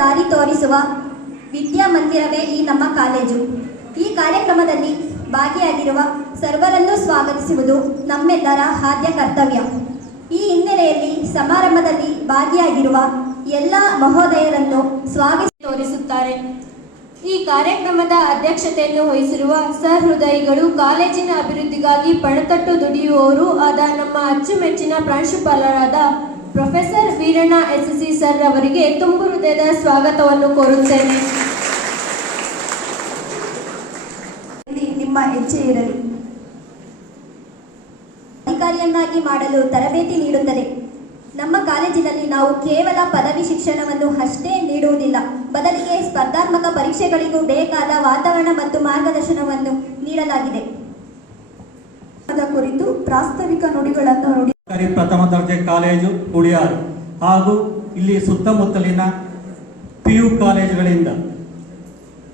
ದಾರಿ ತೋರಿಸುವ ವಿದ್ಯಾಮಂದಿರವೇ ಈ ನಮ್ಮ ಕಾಲೇಜು. ಈ ಕಾರ್ಯಕ್ರಮದಲ್ಲಿ ಭಾಗಿಯಾಗಿರುವ ಸರ್ವರನ್ನೂ ಸ್ವಾಗತಿಸುವುದು ನಮ್ಮೆಲ್ಲರ ಆದ್ಯ ಕರ್ತವ್ಯ. ಈ ಹಿನ್ನೆಲೆಯಲ್ಲಿ ಸಮಾರಂಭದಲ್ಲಿ ಭಾಗಿಯಾಗಿರುವ ಎಲ್ಲ ಮಹೋದಯರನ್ನು ಸ್ವಾಗತಿಸಿ ತೋರಿಸುತ್ತಾರೆ. ಈ ಕಾರ್ಯಕ್ರಮದ ಅಧ್ಯಕ್ಷತೆಯನ್ನು ವಹಿಸಿರುವ ಸಹೃದಯಿಗಳು, ಕಾಲೇಜಿನ ಅಭಿವೃದ್ಧಿಗಾಗಿ ಪಣತಟ್ಟು ದುಡಿಯುವವರು ಆದ ನಮ್ಮ ಅಚ್ಚುಮೆಚ್ಚಿನ ಪ್ರಾಂಶುಪಾಲರಾದ ಪ್ರೊಫೆಸರ್ ವೀರಣ್ಣ SSC ಸರ್ ಅವರಿಗೆ ತುಂಬು ಹೃದಯದ ಸ್ವಾಗತವನ್ನು ಕೋರುತ್ತೇನೆ. ನಿಮ್ಮ ಹೆಜ್ಜೆ ಇರಲಿ. ಅಧಿಕಾರಿಯನ್ನಾಗಿ ಮಾಡಲು ತರಬೇತಿ ನೀಡುತ್ತದೆ. ನಮ್ಮ ಕಾಲೇಜಿನಲ್ಲಿ ನಾವು ಕೇವಲ ಪದವಿ ಶಿಕ್ಷಣವನ್ನು ಅಷ್ಟೇ ನೀಡುವುದಿಲ್ಲ, ಬದಲಿಗೆ ಸ್ಪರ್ಧಾತ್ಮಕ ಪರೀಕ್ಷೆಗಳಿಗೂ ಬೇಕಾದ ವಾತಾವರಣ ಮತ್ತು ಮಾರ್ಗದರ್ಶನವನ್ನು ನೀಡಲಾಗಿದೆ. ಕುರಿತು ಪ್ರಾಸ್ತಾವಿಕ ನುಡಿಗಳನ್ನು ನುಡಿ. ಪ್ರಥಮ ದರ್ಜೆ ಕಾಲೇಜು ಹುಳಿಯಾರು ಹಾಗೂ ಇಲ್ಲಿ ಸುತ್ತಮುತ್ತಲಿನ PU ಕಾಲೇಜುಗಳಿಂದ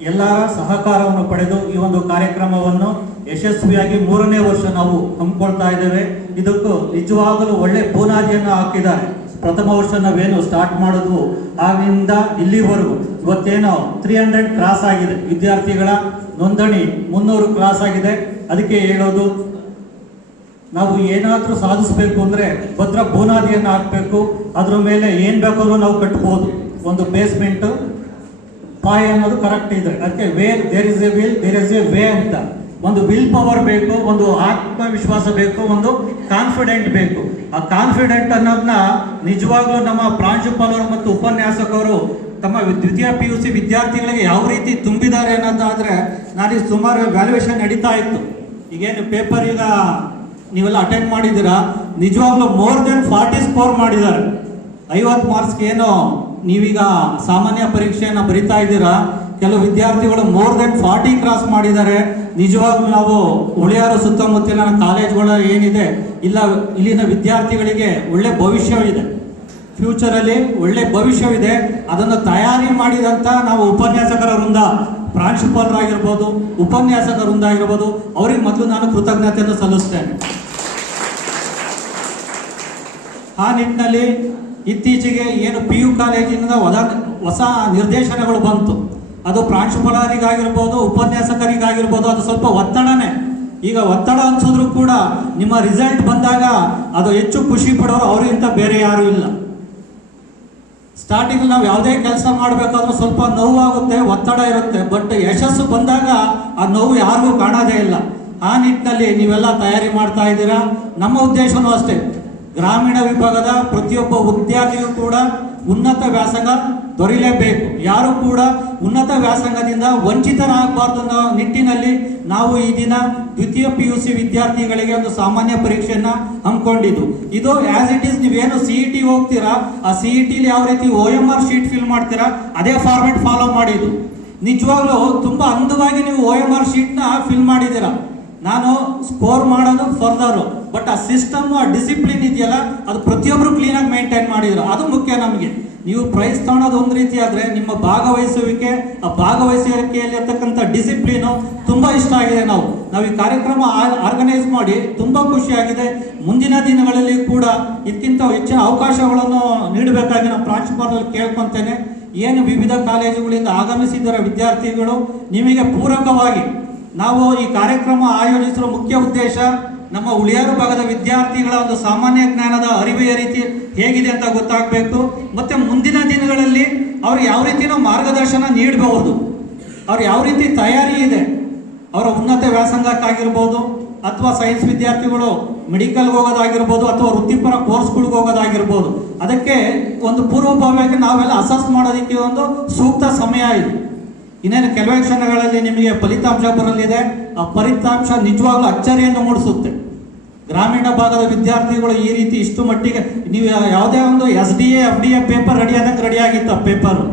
ಎಲ್ಲರ ಸಹಕಾರವನ್ನು ಪಡೆದು ಈ ಒಂದು ಕಾರ್ಯಕ್ರಮವನ್ನು ಯಶಸ್ವಿಯಾಗಿ 3ನೇ ವರ್ಷ ನಾವು ಹಮ್ಮಿಕೊಳ್ತಾ ಇದ್ದೇವೆ. ಇದಕ್ಕೂ ನಿಜವಾಗಲೂ ಒಳ್ಳೆ ಬುನಾದಿಯನ್ನು ಹಾಕಿದ್ದಾರೆ. ಪ್ರಥಮ ವರ್ಷ ನಾವೇನು ಸ್ಟಾರ್ಟ್ ಮಾಡಿದ್ವು ಆಗಿನಿಂದ ಇಲ್ಲಿವರೆಗೂ ಇವತ್ತೇನೋ 300 ಕ್ರಾಸ್ ಆಗಿದೆ. ವಿದ್ಯಾರ್ಥಿಗಳ ನೋಂದಣಿ 300 ಕ್ರಾಸ್ ಆಗಿದೆ. ಅದಕ್ಕೆ ಹೇಳೋದು, ನಾವು ಏನಾದರೂ ಸಾಧಿಸಬೇಕು ಅಂದರೆ ಭದ್ರ ಬುನಾದಿಯನ್ನು ಹಾಕಬೇಕು. ಅದ್ರ ಮೇಲೆ ಏನು ಬೇಕಾದ್ರೂ ನಾವು ಕಟ್ಬೋದು. ಒಂದು ಬೇಸ್ಮೆಂಟು ಪಾಯ್ ಅನ್ನೋದು ಕರೆಕ್ಟ್ ಇದೆ. ಅದಕ್ಕೆ where there is a will there is a way ಅಂತ. ಒಂದು ವಿಲ್ ಪವರ್ ಬೇಕು, ಒಂದು ಆತ್ಮವಿಶ್ವಾಸ ಬೇಕು, ಒಂದು ಕಾನ್ಫಿಡೆಂಟ್ ಬೇಕು. ಆ ಕಾನ್ಫಿಡೆಂಟ್ ಅನ್ನೋದನ್ನ ನಿಜವಾಗ್ಲೂ ನಮ್ಮ ಪ್ರಾಂಶುಪಾಲರು ಮತ್ತು ಉಪನ್ಯಾಸಕರು ತಮ್ಮ ದ್ವಿತೀಯ PUC ವಿದ್ಯಾರ್ಥಿಗಳಿಗೆ ಯಾವ ರೀತಿ ತುಂಬಿದ್ದಾರೆ ಅನ್ನೋದಾದರೆ, ನಾನು ಸುಮಾರು ವ್ಯಾಲ್ಯೂಯೇಷನ್ ನಡೀತಾ ಇತ್ತು. ಈಗೇನು ಪೇಪರ್ ಈಗ ನೀವೆಲ್ಲ ಅಟೆಂಡ್ ಮಾಡಿದ್ದೀರಾ, ನಿಜವಾಗ್ಲೂ ಮೋರ್ ದೆನ್ 40 ಸ್ಕೋರ್ ಮಾಡಿದ್ದಾರೆ. 50 ಮಾರ್ಕ್ಸ್ಗೆ ಏನೋ ನೀವೀಗ ಸಾಮಾನ್ಯ ಪರೀಕ್ಷೆಯನ್ನು ಬರಿತಾ ಇದ್ದೀರಾ, ಕೆಲವು ವಿದ್ಯಾರ್ಥಿಗಳು ಮೋರ್ ದೆನ್ 40 ಕ್ರಾಸ್ ಮಾಡಿದ್ದಾರೆ. ನಿಜವಾಗ್ಲೂ ನಾವು ಹುಳಿಯಾರು ಸುತ್ತಮುತ್ತಲಿನ ಕಾಲೇಜುಗಳು ಏನಿದೆ ಇಲ್ಲಿನ ವಿದ್ಯಾರ್ಥಿಗಳಿಗೆ ಒಳ್ಳೆ ಭವಿಷ್ಯವಿದೆ. ಫ್ಯೂಚರಲ್ಲಿ ಒಳ್ಳೆ ಭವಿಷ್ಯವಿದೆ. ಅದನ್ನು ತಯಾರಿ ಮಾಡಿದಂಥ ನಾವು ಉಪನ್ಯಾಸಕರ ವೃಂದ, ಪ್ರಾಂಶುಪಾಲರಾಗಿರ್ಬೋದು, ಉಪನ್ಯಾಸಕರ ವೃಂದ ಆಗಿರ್ಬೋದು, ಅವ್ರಿಗೆ ಮೊದಲು ನಾನು ಕೃತಜ್ಞತೆಯನ್ನು ಸಲ್ಲಿಸ್ತೇನೆ. ಆ ನಿಟ್ಟಿನಲ್ಲಿ ಇತ್ತೀಚೆಗೆ ಏನು PU ಕಾಲೇಜಿನಿಂದ ಹೊಸ ನಿರ್ದೇಶನಗಳು ಬಂತು. ಅದು ಪ್ರಾಂಶುಪಾಲರಿಗಾಗಿರ್ಬೋದು, ಉಪನ್ಯಾಸಕರಿಗಾಗಿರ್ಬೋದು, ಅದು ಸ್ವಲ್ಪ ಒತ್ತಡನೇ. ಈಗ ಒತ್ತಡ ಅನ್ಸಿದ್ರು ಕೂಡ ನಿಮ್ಮ ರಿಸಲ್ಟ್ ಬಂದಾಗ ಅದು ಹೆಚ್ಚು ಖುಷಿ ಪಡೋರು ಅವರಿಗಿಂತ ಬೇರೆ ಯಾರೂ ಇಲ್ಲ. ಸ್ಟಾರ್ಟಿಂಗ್ ನಾವು ಯಾವುದೇ ಕೆಲಸ ಮಾಡಬೇಕಾದ್ರೂ ಸ್ವಲ್ಪ ನೋವಾಗುತ್ತೆ, ಒತ್ತಡ ಇರುತ್ತೆ. ಬಟ್ ಯಶಸ್ಸು ಬಂದಾಗ ಆ ನೋವು ಯಾರಿಗೂ ಕಾಣೋದೇ ಇಲ್ಲ. ಆ ನಿಟ್ಟಿನಲ್ಲಿ ನೀವೆಲ್ಲ ತಯಾರಿ ಮಾಡ್ತಾ ಇದ್ದೀರಾ. ನಮ್ಮ ಉದ್ದೇಶನೂ ಅಷ್ಟೇ, ಗ್ರಾಮೀಣ ವಿಭಾಗದ ಪ್ರತಿಯೊಬ್ಬ ವಿದ್ಯಾರ್ಥಿಯೂ ಕೂಡ ಉನ್ನತ ವ್ಯಾಸಂಗ ದೊರೆಯಲೇಬೇಕು. ಯಾರು ಕೂಡ ಉನ್ನತ ವ್ಯಾಸಂಗದಿಂದ ವಂಚಿತರಾಗಬಾರ್ದು ಅನ್ನೋ ನಿಟ್ಟಿನಲ್ಲಿ ನಾವು ಈ ದಿನ ದ್ವಿತೀಯ PUC ವಿದ್ಯಾರ್ಥಿಗಳಿಗೆ ಒಂದು ಸಾಮಾನ್ಯ ಪರೀಕ್ಷೆಯನ್ನು ಹಮ್ಮಿಕೊಂಡಿದ್ದು. ಇದು ಆಸ್ ಇಟ್ ಈಸ್, ನೀವೇನು CET ಹೋಗ್ತೀರಾ, ಆ CETಲಿ ಯಾವ ರೀತಿ OMR ಶೀಟ್ ಫಿಲ್ ಮಾಡ್ತೀರಾ ಅದೇ ಫಾರ್ಮೆಟ್ ಫಾಲೋ ಮಾಡಿದ್ದು. ನಿಜವಾಗ್ಲೂ ತುಂಬ ಅಂದವಾಗಿ ನೀವು OMR ಶೀಟ್ನ ಫಿಲ್ ಮಾಡಿದ್ದೀರಾ. ನಾನು ಸ್ಕೋರ್ ಮಾಡೋದು ಫರ್ದರು, ಬಟ್ ಆ ಸಿಸ್ಟಮ್, ಆ ಡಿಸಿಪ್ಲಿನ್ ಇದೆಯಲ್ಲ, ಅದು ಪ್ರತಿಯೊಬ್ಬರು ಕ್ಲೀನಾಗಿ ಮೇಂಟೈನ್ ಮಾಡಿದ್ರು. ಅದು ಮುಖ್ಯ ನಮಗೆ. ನೀವು ಪ್ರೈಸ್ ತಗೊಳೋದು ಒಂದು ರೀತಿ ಆದರೆ ನಿಮ್ಮ ಭಾಗವಹಿಸುವಿಕೆ, ಆ ಭಾಗವಹಿಸುವಿಕೆಯಲ್ಲಿರ್ತಕ್ಕಂಥ ಡಿಸಿಪ್ಲಿನು ತುಂಬ ಇಷ್ಟ ಆಗಿದೆ. ನಾವು ಈ ಕಾರ್ಯಕ್ರಮ ಆರ್ಗನೈಸ್ ಮಾಡಿ ತುಂಬ ಖುಷಿಯಾಗಿದೆ. ಮುಂದಿನ ದಿನಗಳಲ್ಲಿ ಕೂಡ ಇದಕ್ಕಿಂತ ಹೆಚ್ಚಿನ ಅವಕಾಶಗಳನ್ನು ನೀಡಬೇಕಾಗಿ ನಾನು ಪ್ರಾಂಶುಪಾಲರಲ್ಲಿ ಕೇಳ್ಕೊತೇನೆ. ಏನು ವಿವಿಧ ಕಾಲೇಜುಗಳಿಂದ ಆಗಮಿಸಿದ್ದರ ವಿದ್ಯಾರ್ಥಿಗಳು, ನಿಮಗೆ ಪೂರಕವಾಗಿ ನಾವು ಈ ಕಾರ್ಯಕ್ರಮ ಆಯೋಜಿಸುವ ಮುಖ್ಯ ಉದ್ದೇಶ ನಮ್ಮ ಹುಳಿಯಾರು ಭಾಗದ ವಿದ್ಯಾರ್ಥಿಗಳ ಒಂದು ಸಾಮಾನ್ಯ ಜ್ಞಾನದ ಅರಿವೆಯ ರೀತಿ ಹೇಗಿದೆ ಅಂತ ಗೊತ್ತಾಗಬೇಕು. ಮತ್ತು ಮುಂದಿನ ದಿನಗಳಲ್ಲಿ ಅವ್ರು ಯಾವ ರೀತಿ ನಾವು ಮಾರ್ಗದರ್ಶನ ನೀಡಬಹುದು, ಅವ್ರು ಯಾವ ರೀತಿ ತಯಾರಿ ಇದೆ, ಅವರ ಉನ್ನತ ವ್ಯಾಸಂಗಕ್ಕಾಗಿರ್ಬೋದು, ಅಥವಾ ಸೈನ್ಸ್ ವಿದ್ಯಾರ್ಥಿಗಳು ಮೆಡಿಕಲ್ಗೆ ಹೋಗೋದಾಗಿರ್ಬೋದು, ಅಥವಾ ವೃತ್ತಿಪರ ಕೋರ್ಸ್ಗಳಿಗೆ ಹೋಗೋದಾಗಿರ್ಬೋದು, ಅದಕ್ಕೆ ಒಂದು ಪೂರ್ವಭಾವಿಯಾಗಿ ನಾವೆಲ್ಲ ಅಸೆಸ್ ಮಾಡೋದಕ್ಕೆ ಒಂದು ಸೂಕ್ತ ಸಮಯ ಇದೆ. ಇನ್ನೇನು ಕೆಲವೇ ಕ್ಷಣಗಳಲ್ಲಿ ನಿಮಗೆ ಫಲಿತಾಂಶ ಬರಲಿದೆ. ಆ ಫಲಿತಾಂಶ ನಿಜವಾಗ್ಲೂ ಅಚ್ಚರಿಯನ್ನು ಮೂಡಿಸುತ್ತೆ. ಗ್ರಾಮೀಣ ಭಾಗದ ವಿದ್ಯಾರ್ಥಿಗಳು ಈ ರೀತಿ ಇಷ್ಟು ಮಟ್ಟಿಗೆ, ನೀವು ಯಾವುದೇ ಒಂದು SDA FDA ಪೇಪರ್ ರೆಡಿ ಆದಂಗೆ ರೆಡಿ ಆಗಿತ್ತು ಆ ಪೇಪರು.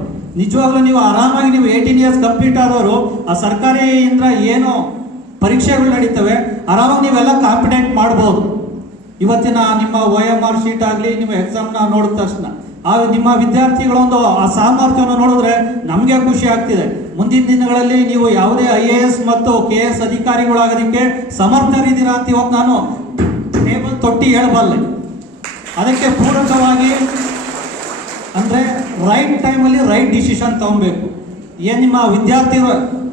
ನಿಜವಾಗ್ಲೂ ನೀವು ಆರಾಮಾಗಿ, ನೀವು 18 ಇಯರ್ಸ್ ಕಂಪ್ಲೀಟ್ ಆದವರು ಆ ಸರ್ಕಾರಿಯಿಂದ ಏನು ಪರೀಕ್ಷೆಗಳು ನಡೀತವೆ ಆರಾಮಾಗಿ ನೀವೆಲ್ಲ ಕಾಂಪಿಟೆಂಟ್ ಮಾಡ್ಬೋದು. ಇವತ್ತಿನ ನಿಮ್ಮ OMR ಶೀಟ್ ಆಗಲಿ, ನಿಮ್ಮ ಎಕ್ಸಾಮ್ನ ನೋಡಿದ ತಕ್ಷಣ ನಿಮ್ಮ ವಿದ್ಯಾರ್ಥಿಗಳೊಂದು ಆ ಸಾಮರ್ಥ್ಯವನ್ನು ನೋಡಿದ್ರೆ ನಮಗೆ ಖುಷಿ ಆಗ್ತಿದೆ. ಮುಂದಿನ ದಿನಗಳಲ್ಲಿ ನೀವು ಯಾವುದೇ IAS ಮತ್ತು KS ಅಧಿಕಾರಿಗಳಾಗೋದಕ್ಕೆ ಸಮರ್ಥರಿದ್ದೀರಾ ಅಂತ ಇವಾಗ ನಾನು ಟೇಬಲ್ ತೊಟ್ಟಿ ಹೇಳಬಲ್ಲೆ. ಅದಕ್ಕೆ ಪೂರಕವಾಗಿ ಅಂದರೆ ರೈಟ್ ಟೈಮಲ್ಲಿ ರೈಟ್ ಡಿಸಿಷನ್ ತಗೊಬೇಕು. ಏನು ನಿಮ್ಮ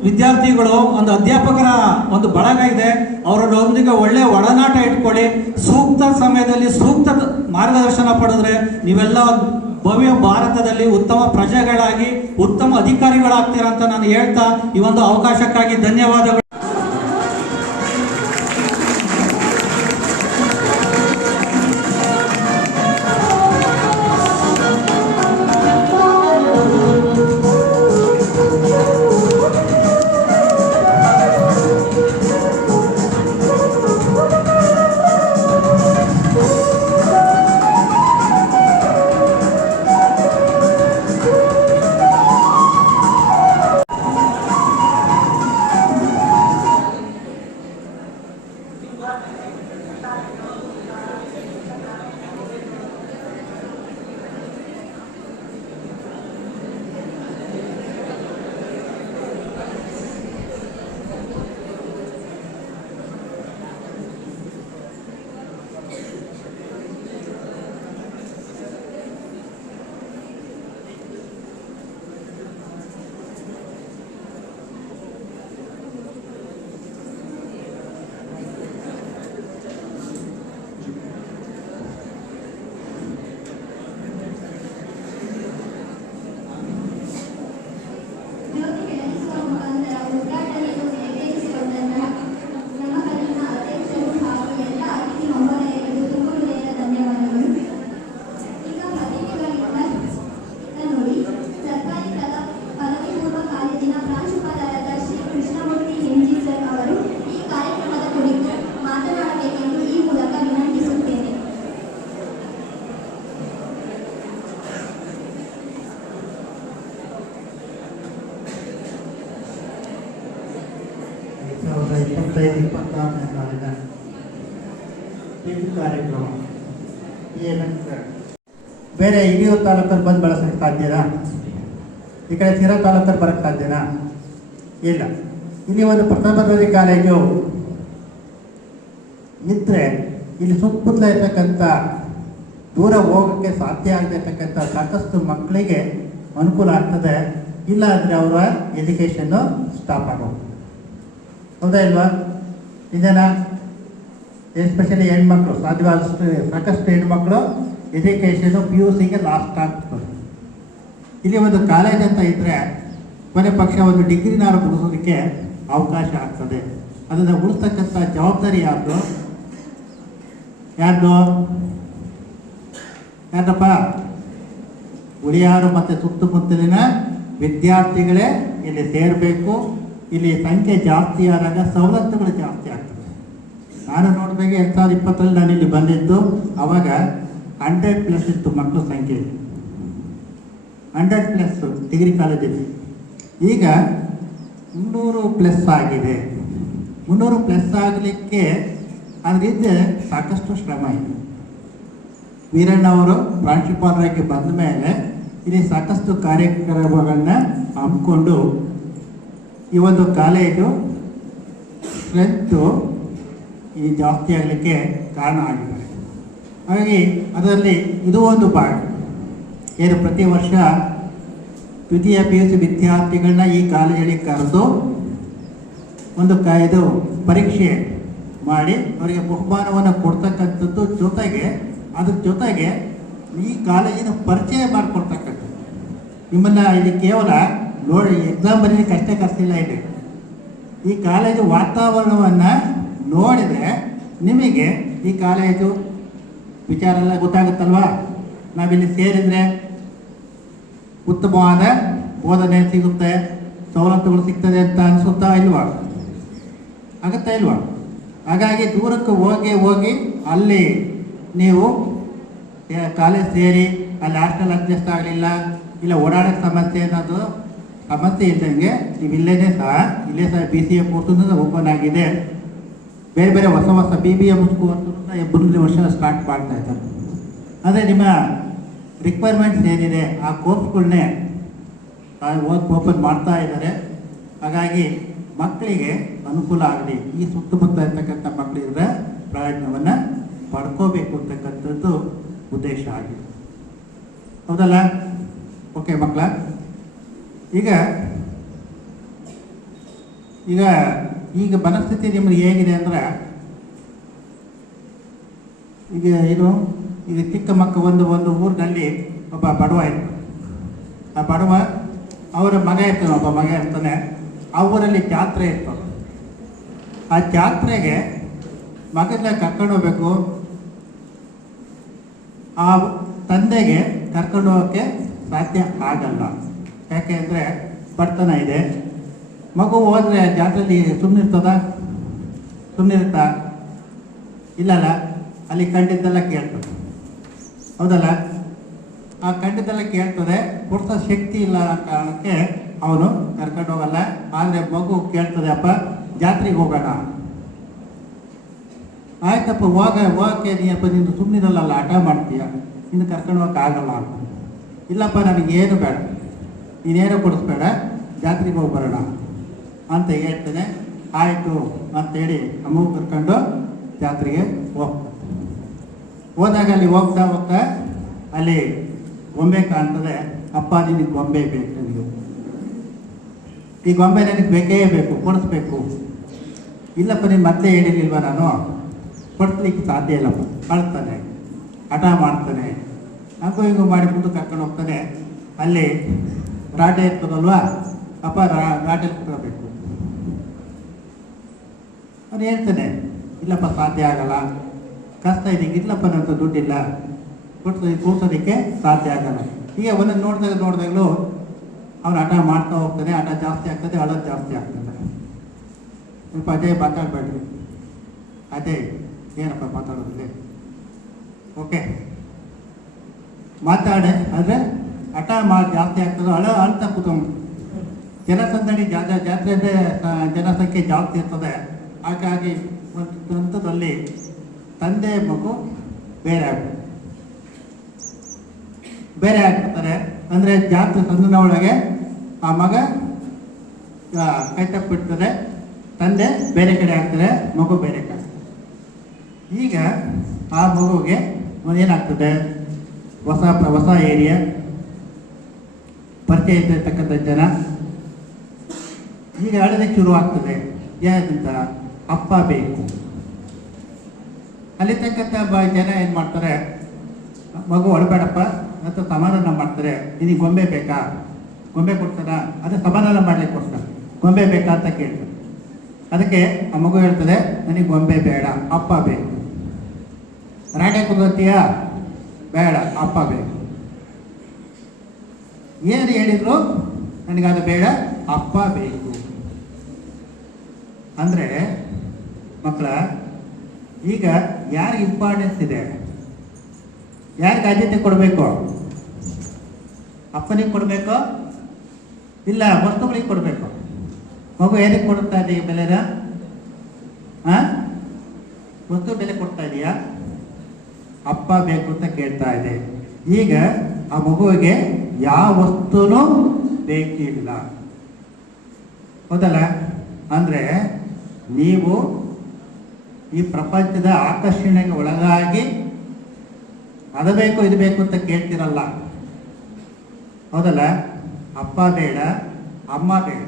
ವಿದ್ಯಾರ್ಥಿಗಳು ಒಂದು ಅಧ್ಯಾಪಕರ ಒಂದು ಬಳಗ ಇದೆ, ಅವರೊಂದಿಗೆ ಒಳ್ಳೆಯ ಒಡನಾಟ ಇಟ್ಕೊಳ್ಳಿ. ಸೂಕ್ತ ಸಮಯದಲ್ಲಿ ಸೂಕ್ತ ಮಾರ್ಗದರ್ಶನ ಪಡೆದ್ರೆ ನೀವೆಲ್ಲ ಭವ್ಯ ಭಾರತದಲ್ಲಿ ಉತ್ತಮ ಪ್ರಜೆಗಳಾಗಿ ಉತ್ತಮ ಅಧಿಕಾರಿಗಳಾಗ್ತೀರಾ ಅಂತ ನಾನು ಹೇಳ್ತಾ ಈ ಒಂದು ಅವಕಾಶಕ್ಕಾಗಿ ಧನ್ಯವಾದಗಳು. ಸಾಲಿನ ಕಾರ್ಯಕ್ರಮ ಏನಂತ ಬೇರೆ ಹಿರಿಯೂರು ತಾಲೂಕಲ್ಲಿ ಬಂದು ಬಳಸೋಕ್ಕೆ ಸಾಧ್ಯನಾ? ಈ ಕಡೆ ಶಿರಾ ತಾಲೂಕಲ್ಲಿ ಬರೋಕ್ಕೆ ಸಾಧ್ಯನಾ? ಇಲ್ಲ. ಇಲ್ಲಿ ಒಂದು ಪ್ರಥಮ ದರ್ಜೆ ಕಾಲೇಜು ಇದ್ದರೆ ಇಲ್ಲಿ ಸುತ್ತಮುತ್ತಲ ಇರ್ತಕ್ಕಂಥ ದೂರ ಹೋಗೋಕ್ಕೆ ಸಾಧ್ಯ ಆಗದಿರ್ತಕ್ಕಂಥ ಸಾಕಷ್ಟು ಮಕ್ಕಳಿಗೆ ಅನುಕೂಲ ಆಗ್ತದೆ. ಇಲ್ಲ ಅಂದರೆ ಅವರ ಎಜುಕೇಷನ್ನು ಸ್ಟಾಪ್ ಆಗೋದು. ಹೌದಾ ಇಲ್ವಾ? ಇದನ್ನು ಎಸ್ಪೆಷಲಿ ಹೆಣ್ಮಕ್ಳು ಸಾಧ್ಯವಾದಷ್ಟು ಸಾಕಷ್ಟು ಹೆಣ್ಮಕ್ಳು ಎಜುಕೇಷನು PUCಗೆ ಲಾಸ್ಟ್ ಆಗ್ತದೆ. ಇಲ್ಲಿ ಒಂದು ಕಾಲೇಜ್ ಅಂತ ಇದ್ದರೆ ಕೊನೆ ಪಕ್ಷ ಒಂದು ಡಿಗ್ರಿನಾರು ಮುಗಿಸೋದಕ್ಕೆ ಅವಕಾಶ ಆಗ್ತದೆ. ಅದನ್ನು ಉಳಿಸ್ತಕ್ಕಂಥ ಜವಾಬ್ದಾರಿ ಯಾರ್ದು? ಯಾರಪ್ಪ? ಉಳಿಯಾರು ಮತ್ತು ಸುತ್ತಮುತ್ತಲಿನ ವಿದ್ಯಾರ್ಥಿಗಳೇ ಇಲ್ಲಿ ಸೇರಬೇಕು. ಇಲ್ಲಿ ಸಂಖ್ಯೆ ಜಾಸ್ತಿ ಆದಾಗ ಸವಲತ್ತುಗಳು ಜಾಸ್ತಿ ಆಗ್ತದೆ. ನಾನು ನೋಡಿದಾಗ 2020 ನಾನು ಇಲ್ಲಿ ಬಂದಿದ್ದು, ಆವಾಗ 100+ ಇತ್ತು ಮಕ್ಕಳ ಸಂಖ್ಯೆ, 100+ ಡಿಗ್ರಿ ಕಾಲೇಜಲ್ಲಿ. ಈಗ 300+ ಆಗಿದೆ. 300+ ಆಗಲಿಕ್ಕೆ ಅದರಿಂದ ಸಾಕಷ್ಟು ಶ್ರಮ ಇದೆ. ವೀರಣ್ಣವರು ಪ್ರಾಂಶುಪಾಲರಾಗಿ ಬಂದ ಮೇಲೆ ಇಲ್ಲಿ ಸಾಕಷ್ಟು ಕಾರ್ಯಕ್ರಮಗಳನ್ನ ಹಮ್ಮಿಕೊಂಡು ಈ ಒಂದು ಕಾಲೇಜು ಸ್ಟ್ರೆಂತು ಈ ಜಾಸ್ತಿ ಆಗಲಿಕ್ಕೆ ಕಾರಣ ಆಗಿದ್ದಾರೆ. ಹಾಗಾಗಿ ಅದರಲ್ಲಿ ಇದು ಒಂದು ಭಾಗ. ಏನು ಪ್ರತಿ ವರ್ಷ ದ್ವಿತೀಯ PUC ವಿದ್ಯಾರ್ಥಿಗಳನ್ನ ಈ ಕಾಲೇಜಲ್ಲಿ ಕರೆದು ಒಂದು ಇದು ಪರೀಕ್ಷೆ ಮಾಡಿ ಅವರಿಗೆ ಬಹುಮಾನವನ್ನು ಕೊಡ್ತಕ್ಕಂಥದ್ದು, ಜೊತೆಗೆ ಅದ್ರ ಜೊತೆಗೆ ಈ ಕಾಲೇಜಿನ ಪರಿಚಯ ಮಾಡಿಕೊಡ್ತಕ್ಕಂಥದ್ದು. ನಿಮ್ಮನ್ನು ಇಲ್ಲಿ ಕೇವಲ ನೋಡಿ ಎಕ್ಸಾಮ್ ಬರೀಲಿಕ್ಕೆ ಅಷ್ಟೇ ಕರ್ಸಿಲ್ಲ. ಇದೆ ಈ ಕಾಲೇಜು ವಾತಾವರಣವನ್ನು ನೋಡಿದರೆ ನಿಮಗೆ ಈ ಕಾಲೇಜು ವಿಚಾರ ಎಲ್ಲ ಗೊತ್ತಾಗುತ್ತಲ್ವಾ? ನಾವಿಲ್ಲಿ ಸೇರಿದರೆ ಉತ್ತಮವಾದ ಬೋಧನೆ ಸಿಗುತ್ತೆ, ಸವಲತ್ತುಗಳು ಸಿಗ್ತದೆ ಅಂತ ಅನಿಸುತ್ತಾ ಇಲ್ವಾ? ಆಗುತ್ತಾ ಇಲ್ವಾ? ಹಾಗಾಗಿ ದೂರಕ್ಕೆ ಹೋಗಿ ಅಲ್ಲಿ ನೀವು ಕಾಲೇಜ್ ಸೇರಿ ಅಲ್ಲಿ ಹಾಸ್ಟೆಲ್ ಅಡ್ಜಸ್ಟ್ ಆಗಲಿಲ್ಲ, ಇಲ್ಲ ಓಡಾಡೋಕ್ಕೆ ಸಮಸ್ಯೆ ಅನ್ನೋದು ಸಮಸ್ಯೆ ಇದ್ದಂಗೆ ನೀವು ಇಲ್ಲೇ ಸಹ BCA ಕೋರ್ಸನ್ನು ಓಪನ್ ಆಗಿದೆ. ಬೇರೆ ಬೇರೆ ಹೊಸ BBA ಮುಂದಿನ ವರ್ಷ ಸ್ಟಾರ್ಟ್ ಮಾಡ್ತಾ ಇದ್ದಾರೆ. ಅಂದರೆ ನಿಮ್ಮ ರಿಕ್ವೈರ್ಮೆಂಟ್ಸ್ ಏನಿದೆ ಆ ಕೋರ್ಸ್ಗಳನ್ನೇ ಓಪನ್ ಮಾಡ್ತಾ ಇದ್ದಾರೆ. ಹಾಗಾಗಿ ಮಕ್ಕಳಿಗೆ ಅನುಕೂಲ ಆಗಲಿ, ಈ ಸುತ್ತಮುತ್ತ ಇರ್ತಕ್ಕಂಥ ಮಕ್ಕಳಿದ್ರೆ ಪ್ರಯೋಜನವನ್ನು ಪಡ್ಕೋಬೇಕು ಅಂತಕ್ಕಂಥದ್ದು ಉದ್ದೇಶ ಆಗಿದೆ. ಹೌದಲ್ಲ? ಓಕೆ ಮಕ್ಕಳ, ಈಗ ಈಗ ಈಗ ಮನಸ್ಥಿತಿ ನಿಮ್ಗೆ ಹೇಗಿದೆ ಅಂದರೆ, ಈಗ ಚಿಕ್ಕ ಮಕ್ಕ ಒಂದು ಊರಿನಲ್ಲಿ ಒಬ್ಬ ಬಡವ ಇತ್ತು. ಆ ಬಡವ ಅವರ ಮಗ ಇರ್ತಾನೆ, ಒಬ್ಬ ಮಗ ಇರ್ತಾನೆ. ಆ ಊರಲ್ಲಿ ಜಾತ್ರೆ ಇತ್ತು. ಆ ಜಾತ್ರೆಗೆ ಮಗನ ಕರ್ಕೊಂಡು ಹೋಗ್ಬೇಕು. ಆ ತಂದೆಗೆ ಕರ್ಕೊಂಡು ಹೋಗೋಕ್ಕೆ ಸಾಧ್ಯ ಆಗಲ್ಲ. ಯಾಕೆ ಅಂದರೆ ಬಡತನ ಇದೆ. ಮಗು ಹೋದರೆ ಜಾತ್ರೆಯಲ್ಲಿ ಸುಮ್ಮನಿರುತ್ತಾ ಇಲ್ಲಲ್ಲ, ಅಲ್ಲಿ ಕಂಡಿದ್ದೆಲ್ಲ ಕೇಳ್ತದೆ, ಹೌದಲ್ಲ? ಆ ಕಂಡಿದ್ದೆಲ್ಲ ಕೇಳ್ತದೆ. ಕೊಡ್ಸೋ ಶಕ್ತಿ ಇಲ್ಲ ಅನ್ನೋ ಕಾರಣಕ್ಕೆ ಅವನು ಕರ್ಕೊಂಡು ಹೋಗಲ್ಲ. ಆದರೆ ಮಗು ಕೇಳ್ತದೆ, ಅಪ್ಪ ಜಾತ್ರೆಗೆ ಹೋಗೋಣ. ಆಯ್ತಪ್ಪ, ಹೋಗಕ್ಕೆ ನೀಯಪ್ಪ, ನೀನು ಸುಮ್ಮನಿರಲ್ಲ, ಆಟ ಮಾಡ್ತೀಯ, ಇನ್ನು ಕರ್ಕೊಂಡು ಹೋಗಕ್ಕೆ ಆಗಲ್ಲ ಅಂತ. ಇಲ್ಲಪ್ಪ, ನನಗೇನು ಬೇಡ, ನೀನೇನು ಕೊಡಿಸ್ಬೇಡ, ಜಾತ್ರೆಗೆ ಹೋಗಿ ಬರೋಣ ಅಂತ ಹೇಳ್ತೇನೆ. ಆಯಿತು ಅಂತೇಳಿ ಅಮ್ಮ ಕರ್ಕೊಂಡು ಜಾತ್ರೆಗೆ ಹೋದಾಗ ಅಲ್ಲಿ ಹೋಗ್ತಾ ಅಲ್ಲಿ ಗೊಂಬೆ ಕಾಣ್ತದೆ. ಅಪ್ಪ, ನಿನಗೆ ಗೊಂಬೆ ಬೇಕು, ನನಗೆ ಈ ಗೊಂಬೆ ನನಗೆ ಬೇಕೇ ಬೇಕು, ಕೊಡಿಸ್ಬೇಕು. ಇಲ್ಲಪ್ಪ, ನೀನು ಮತ್ತೆ ಹೇಳಿರ್ಲಿಲ್ವ, ನಾನು ಕೊಡಿಸ್ಲಿಕ್ಕೆ ಸಾಧ್ಯ ಇಲ್ಲಪ್ಪ. ಅಳ್ತಾನೆ, ಹಠ ಮಾಡ್ತಾನೆ, ಹಂಗೂ ಹಿಂಗೂ ಮಾಡಿ ಮುಂದೆ ಕರ್ಕೊಂಡು ಹೋಗ್ತಾನೆ. ಅಲ್ಲಿ ರಾಟೆ ಇರ್ತದಲ್ವ, ಅಪ್ಪ ರಾಟೆ ಕುತ್ಕೋಬೇಕು. ಅವ್ನು ಹೇಳ್ತಾನೆ, ಇಲ್ಲಪ್ಪ ಸಾಧ್ಯ ಆಗಲ್ಲ, ಕಷ್ಟ ಇದೆ, ಇಲ್ಲಪ್ಪ ನಂತ ದುಡ್ಡಿಲ್ಲ, ಕೂರ್ಸೋದಕ್ಕೆ ಸಾಧ್ಯ ಆಗಲ್ಲ. ಹೀಗೆ ಒಂದನ್ನು ನೋಡಿದಾಗಲೂ ಅವನು ಹಠ ಮಾಡ್ತಾ ಹೋಗ್ತಾನೆ. ಹಠ ಜಾಸ್ತಿ ಆಗ್ತದೆ, ಅಳೋದು ಜಾಸ್ತಿ ಆಗ್ತದೆ. ಸ್ವಲ್ಪ ಅಜಯ್ ಮಾತಾಡಬೇಡ್ರಿ. ಅಜಯ್, ಏನಪ್ಪ ಮಾತಾಡೋದಿಲ್ಲ? ಓಕೆ, ಮಾತಾಡೆ. ಆದರೆ ಹಠ ಜಾಸ್ತಿ ಆಗ್ತದೆ, ಅಳ್ತಾ ಕೂತ್ಕೊಂಡು. ಜನಸಂದಣಿ ಜಾತ್ರೆ ಅಂದರೆ ಜನಸಂಖ್ಯೆ ಜಾಸ್ತಿ ಇರ್ತದೆ. ಹಾಗಾಗಿ ಒಂದು ಹಂತದಲ್ಲಿ ತಂದೆ ಮಗು ಬೇರೆ ಆಗ್ಬಿಡ್ತಾರೆ. ಅಂದರೆ ಜಾತ್ರೆ ಸಂದನ ಒಳಗೆ ಆ ಮಗ ಕೈ ತಪ್ಪಿಡ್ತಾರೆ, ತಂದೆ ಬೇರೆ ಕಡೆ ಆಗ್ತಾರೆ, ಮಗು ಬೇರೆ ಕಡೆ. ಈಗ ಆ ಮಗುಗೆ ಏನಾಗ್ತದೆ, ಹೊಸ ಏರಿಯಾ, ಪರಿಚಯ ಇದ್ದಿರ್ತಕ್ಕಂಥ ಜನ. ಈಗ ಅಳೋದಕ್ಕೆ ಶುರು ಆಗ್ತದೆ. ಏನಂತ, ಅಪ್ಪ ಬೇಕು. ಅಲ್ಲಿರ್ತಕ್ಕಂಥ ಜನ ಏನು ಮಾಡ್ತಾರೆ, ಮಗು ಅಳಬೇಡಪ್ಪ ಅಂತ ಸಮಾಧಾನ ಮಾಡ್ತಾರೆ. ನಿನಗೆ ಗೊಂಬೆ ಬೇಕಾ, ಗೊಂಬೆ ಕೊಡ್ತಾರ, ಅದು ಸಮಾಧಾನ ಮಾಡಲಿಕ್ಕೋಸ್ಕರ ಗೊಂಬೆ ಬೇಕಾ ಅಂತ ಕೇಳ್ತಾರೆ. ಅದಕ್ಕೆ ಆ ಮಗು ಹೇಳ್ತದೆ, ನನಗೆ ಗೊಂಬೆ ಬೇಡ, ಅಪ್ಪ ಬೇಕು. ರಾಟೆ ಕುದತ್ತೀಯಾ, ಬೇಡ, ಅಪ್ಪ ಬೇಕು. ಏನು ಹೇಳಿದ್ರು ನನಗದು ಬೇಡ, ಅಪ್ಪ ಬೇಕು. ಅಂದರೆ ಮಕ್ಕಳ, ಈಗ ಯಾರಿಗೆ ಇಂಪಾರ್ಟೆನ್ಸ್ ಇದೆ, ಯಾರಿಗೆ ಆದ್ಯತೆ ಕೊಡಬೇಕು? ಅಪ್ಪನಿಗೆ ಕೊಡಬೇಕು, ಇಲ್ಲ ವಸ್ತುಗಳಿಗೆ ಕೊಡಬೇಕು? ಮಗು ಏನಕ್ಕೆ ಕೊಡ್ತಾ ಇದೆಯಾ ಬೆಲೆನ? ವಸ್ತು ಬೆಲೆ ಕೊಡ್ತಾ ಇದೆಯಾ? ಅಪ್ಪ ಬೇಕು ಅಂತ ಕೇಳ್ತಾ ಇದೆ. ಈಗ ಆ ಮಗುವಿಗೆ ಯಾವ ವಸ್ತುನೂ ಬೇಕಿಲ್ಲ, ಹೌದಲ್ಲ? ಅಂದರೆ ನೀವು ಈ ಪ್ರಪಂಚದ ಆಕರ್ಷಣೆಗೆ ಒಳಗಾಗಿ ಅದು ಬೇಕು ಇದು ಬೇಕು ಅಂತ ಕೇಳ್ತಿರಲ್ಲ, ಹೌದಲ್ಲ? ಅಪ್ಪ ಬೇಡ, ಅಮ್ಮ ಬೇಡ.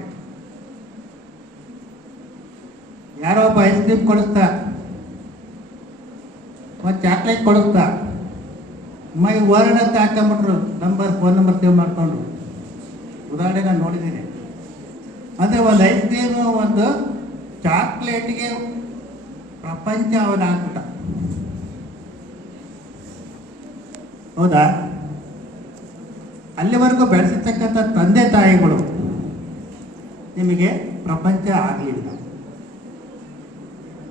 ಯಾರೋ ಒಬ್ಬ ಐಸ್ ಕ್ರೀಮ್ ಕೊಡಿಸ್ತಾ, ಒಂದು ಚಾಕ್ಲೇಟ್ ಕೊಡಿಸ್ತಾ, ಮೈ ವರ್ಡ್ ಅಂತ ಹಾಕೊಂಬಿಟ್ರು, ಫೋನ್ ನಂಬರ್ ಸೇವ್ ಮಾಡಿಕೊಂಡು. ಉದಾಹರಣೆ ನಾನು ನೋಡಿದ್ದೀನಿ. ಅಂದರೆ ಒಂದು ಐಸ್ ಕ್ರೀಮು, ಒಂದು ಚಾಕ್ಲೇಟ್ಗೆ ಪ್ರಪಂಚ ಅವನ ಆಗ್ಬಿಟ್ಟ, ಹೌದಾ? ಅಲ್ಲಿವರೆಗೂ ಬೆಳೆಸಿರ್ತಕ್ಕಂಥ ತಂದೆ ತಾಯಿಗಳು ನಿಮಗೆ ಪ್ರಪಂಚ ಆಗಲಿಲ್ಲ.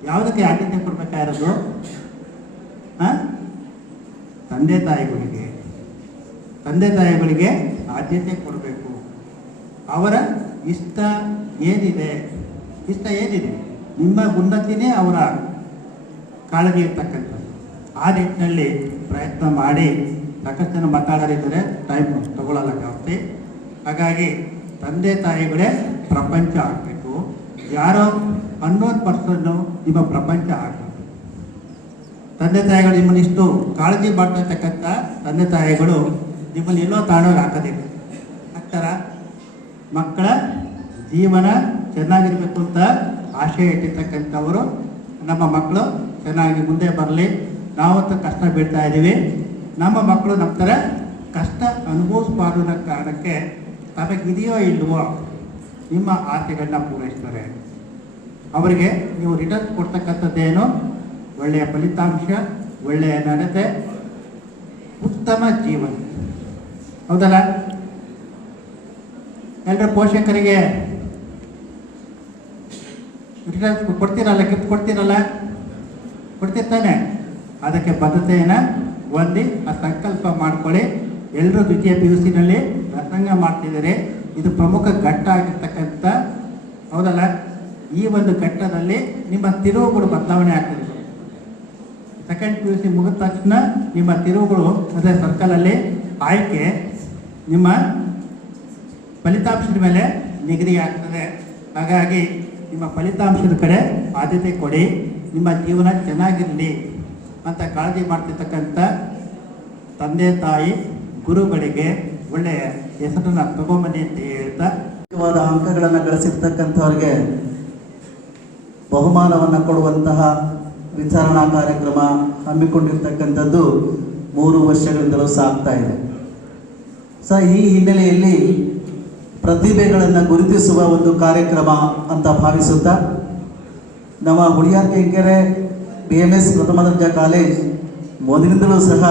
ಯಾವುದಕ್ಕೆ ಆದ್ಯತೆ ಕೊಡಬೇಕಾಗಿರೋದು? ತಂದೆ ತಾಯಿಗಳಿಗೆ ಆದ್ಯತೆ ಕೊಡಬೇಕು. ಅವರ ಇಷ್ಟ ಏನಿದೆ ನಿಮ್ಮ ಉನ್ನತಿನೇ ಅವರ ಕಾಳಜಿ ಇರ್ತಕ್ಕಂಥದ್ದು. ಆ ನಿಟ್ಟಿನಲ್ಲಿ ಪ್ರಯತ್ನ ಮಾಡಿ. ಸಾಕಷ್ಟು ಜನ ಮಾತಾಡೋರಿದ್ದರೆ ಟೈಮ್ ತಗೊಳ್ಳಲ್ಲ ಜಾಸ್ತಿ. ಹಾಗಾಗಿ ತಂದೆ ತಾಯಿಗಳೇ ಪ್ರಪಂಚ ಆಗಬೇಕು. ಯಾರೋ ಅನ್ನೋನ್ ಪರ್ಸನ್ನು ನಿಮ್ಮ ಪ್ರಪಂಚ ಆಗಬೇಕು. ತಂದೆ ತಾಯಿಗಳು ನಿಮ್ಮನ್ನು ಇಷ್ಟು ಕಾಳಜಿ ಮಾಡ್ತಕ್ಕಂಥ ತಂದೆ ತಾಯಿಗಳು ನಿಮ್ಮನ್ನು ಎಲ್ಲೋ ತಾಣೋಗಿ ಹಾಕೋದಿಲ್ಲ. ನಂತರ ಮಕ್ಕಳ ಜೀವನ ಚೆನ್ನಾಗಿರಬೇಕು ಅಂತ ಆಶಯ ಇಟ್ಟಿರ್ತಕ್ಕಂಥವರು ನಮ್ಮ ಮಕ್ಕಳು ಚೆನ್ನಾಗಿ ಮುಂದೆ ಬರಲಿ, ನಾವಂತೂ ಕಷ್ಟ ಬೀಳ್ತಾ ಇದ್ದೀವಿ, ನಮ್ಮ ಮಕ್ಕಳು ನಮ್ಮ ಥರ ಕಷ್ಟ ಅನುಭವಿಸಬಾರ್ದು ಅನ್ನೋ ಕಾರಣಕ್ಕೆ ತಮಗಿದೆಯೋ ಇಲ್ವೋ ನಿಮ್ಮ ಆಸೆಗಳನ್ನ ಪೂರೈಸ್ತಾರೆ. ಅವರಿಗೆ ನೀವು ರಿಟರ್ನ್ ಕೊಡ್ತಕ್ಕಂಥದ್ದೇನು? ಒಳ್ಳೆಯ ಫಲಿತಾಂಶ, ಒಳ್ಳೆಯ ನಡತೆ, ಉತ್ತಮ ಜೀವನ. ಹೌದಲ್ಲ? ಎಲ್ಲರ ಪೋಷಕರಿಗೆ ರಿಟರ್ನ್ ಕೊಡ್ತೀರಲ್ಲ, ಗಿಫ್ಟ್ ಕೊಡ್ತೀರಲ್ಲ, ಕೊಡ್ತಿರ್ತಾನೆ. ಅದಕ್ಕೆ ಬದ್ಧತೆಯನ್ನು ಹೊಂದಿ ಆ ಸಂಕಲ್ಪ ಮಾಡ್ಕೊಳ್ಳಿ. ಎಲ್ಲರೂ ದ್ವಿತೀಯ PUCನಲ್ಲಿ ವ್ಯಾಸಂಗ ಮಾಡ್ತಿದ್ದಾರೆ. ಇದು ಪ್ರಮುಖ ಘಟ್ಟ ಆಗಿರ್ತಕ್ಕಂಥ, ಹೌದಲ್ಲ? ಈ ಒಂದು ಘಟ್ಟದಲ್ಲಿ ನಿಮ್ಮ ತಿರುವುಗಳು ಬದಲಾವಣೆ ಆಗ್ತಿದೆ. ಸೆಕೆಂಡ್ PUC ಮುಗಿದ ತಕ್ಷಣ ನಿಮ್ಮ ತಿರುವುಗಳು ಅದೇ ಸರ್ಕಲಲ್ಲಿ ಆಯ್ಕೆ ನಿಮ್ಮ ಫಲಿತಾಂಶದ ಮೇಲೆ ನಿಗದಿ ಆಗ್ತದೆ. ಹಾಗಾಗಿ ನಿಮ್ಮ ಫಲಿತಾಂಶದ ಕಡೆ ಆದ್ಯತೆ ಕೊಡಿ, ನಿಮ್ಮ ಜೀವನ ಚೆನ್ನಾಗಿರಲಿ ಅಂತ ಕಾಳಜಿ ಮಾಡ್ತಿರ್ತಕ್ಕಂಥ ತಂದೆ ತಾಯಿ ಗುರುಗಳಿಗೆ ಒಳ್ಳೆಯ ಹೆಸರನ್ನು ತಗೊಂಬನ್ನಿ ಅಂತ ಹೇಳ್ತಾ, ಅಂಕಗಳನ್ನು ಗಳಿಸಿರ್ತಕ್ಕಂಥವ್ರಿಗೆ ಬಹುಮಾನವನ್ನು ಕೊಡುವಂತಹ ವಿಚಾರಣಾ ಕಾರ್ಯಕ್ರಮ ಹಮ್ಮಿಕೊಂಡಿರ್ತಕ್ಕಂಥದ್ದು 3 ವರ್ಷಗಳಿಂದಲೂ ಸಾಗ್ತಾ ಇದೆ. ಈ ಹಿನ್ನೆಲೆಯಲ್ಲಿ ಪ್ರತಿಭೆಗಳನ್ನು ಗುರುತಿಸುವ ಒಂದು ಕಾರ್ಯಕ್ರಮ ಅಂತ ಭಾವಿಸುತ್ತಾ ನಮ್ಮ ಹುಳಿಯಾರ್ ಕೆಂಕೆರೆ BMS ಪ್ರಥಮ ದರ್ಜೆ ಕಾಲೇಜ್ ಮೊದಲಿಂದಲೂ ಸಹ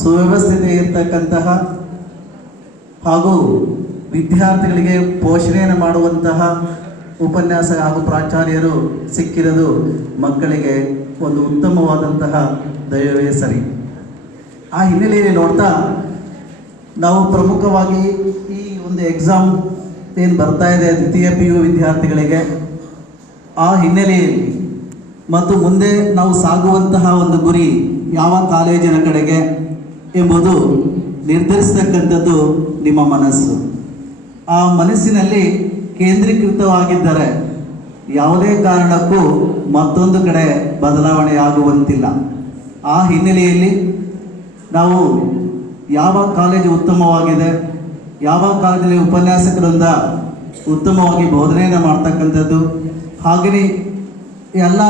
ಸುವ್ಯವಸ್ಥಿತ ಇರತಕ್ಕಂತಹ ಹಾಗೂ ವಿದ್ಯಾರ್ಥಿಗಳಿಗೆ ಪೋಷಣೆಯನ್ನು ಮಾಡುವಂತಹ ಉಪನ್ಯಾಸ ಹಾಗೂ ಪ್ರಾಚಾರ್ಯರು ಸಿಕ್ಕಿರೋದು ಮಕ್ಕಳಿಗೆ ಒಂದು ಉತ್ತಮವಾದಂತಹ ದಯವೇ ಸರಿ. ಆ ಹಿನ್ನೆಲೆಯಲ್ಲಿ ನೋಡ್ತಾ ನಾವು ಪ್ರಮುಖವಾಗಿ ಈ ಒಂದು ಎಕ್ಸಾಮ್ ಏನು ಬರ್ತಾ ಇದೆ ದ್ವಿತೀಯ PU ವಿದ್ಯಾರ್ಥಿಗಳಿಗೆ, ಆ ಹಿನ್ನೆಲೆಯಲ್ಲಿ ಮತ್ತು ಮುಂದೆ ನಾವು ಸಾಗುವಂತಹ ಒಂದು ಗುರಿ ಯಾವ ಕಾಲೇಜಿನ ಕಡೆಗೆ ಎಂಬುದು ನಿರ್ಧರಿಸತಕ್ಕಂಥದ್ದು ನಿಮ್ಮ ಮನಸ್ಸು. ಆ ಮನಸ್ಸಿನಲ್ಲಿ ಕೇಂದ್ರೀಕೃತವಾಗಿದ್ದರೆ ಯಾವುದೇ ಕಾರಣಕ್ಕೂ ಮತ್ತೊಂದು ಕಡೆ ಬದಲಾವಣೆಯಾಗುವಂತಿಲ್ಲ. ಆ ಹಿನ್ನೆಲೆಯಲ್ಲಿ ನಾವು ಯಾವ ಕಾಲೇಜು ಉತ್ತಮವಾಗಿದೆ, ಯಾವ ಕಾಲೇಜಲ್ಲಿ ಉಪನ್ಯಾಸಕರಿಂದ ಉತ್ತಮವಾಗಿ ಬೋಧನೆಯನ್ನು ಮಾಡ್ತಕ್ಕಂಥದ್ದು, ಹಾಗೆಯೇ ಎಲ್ಲ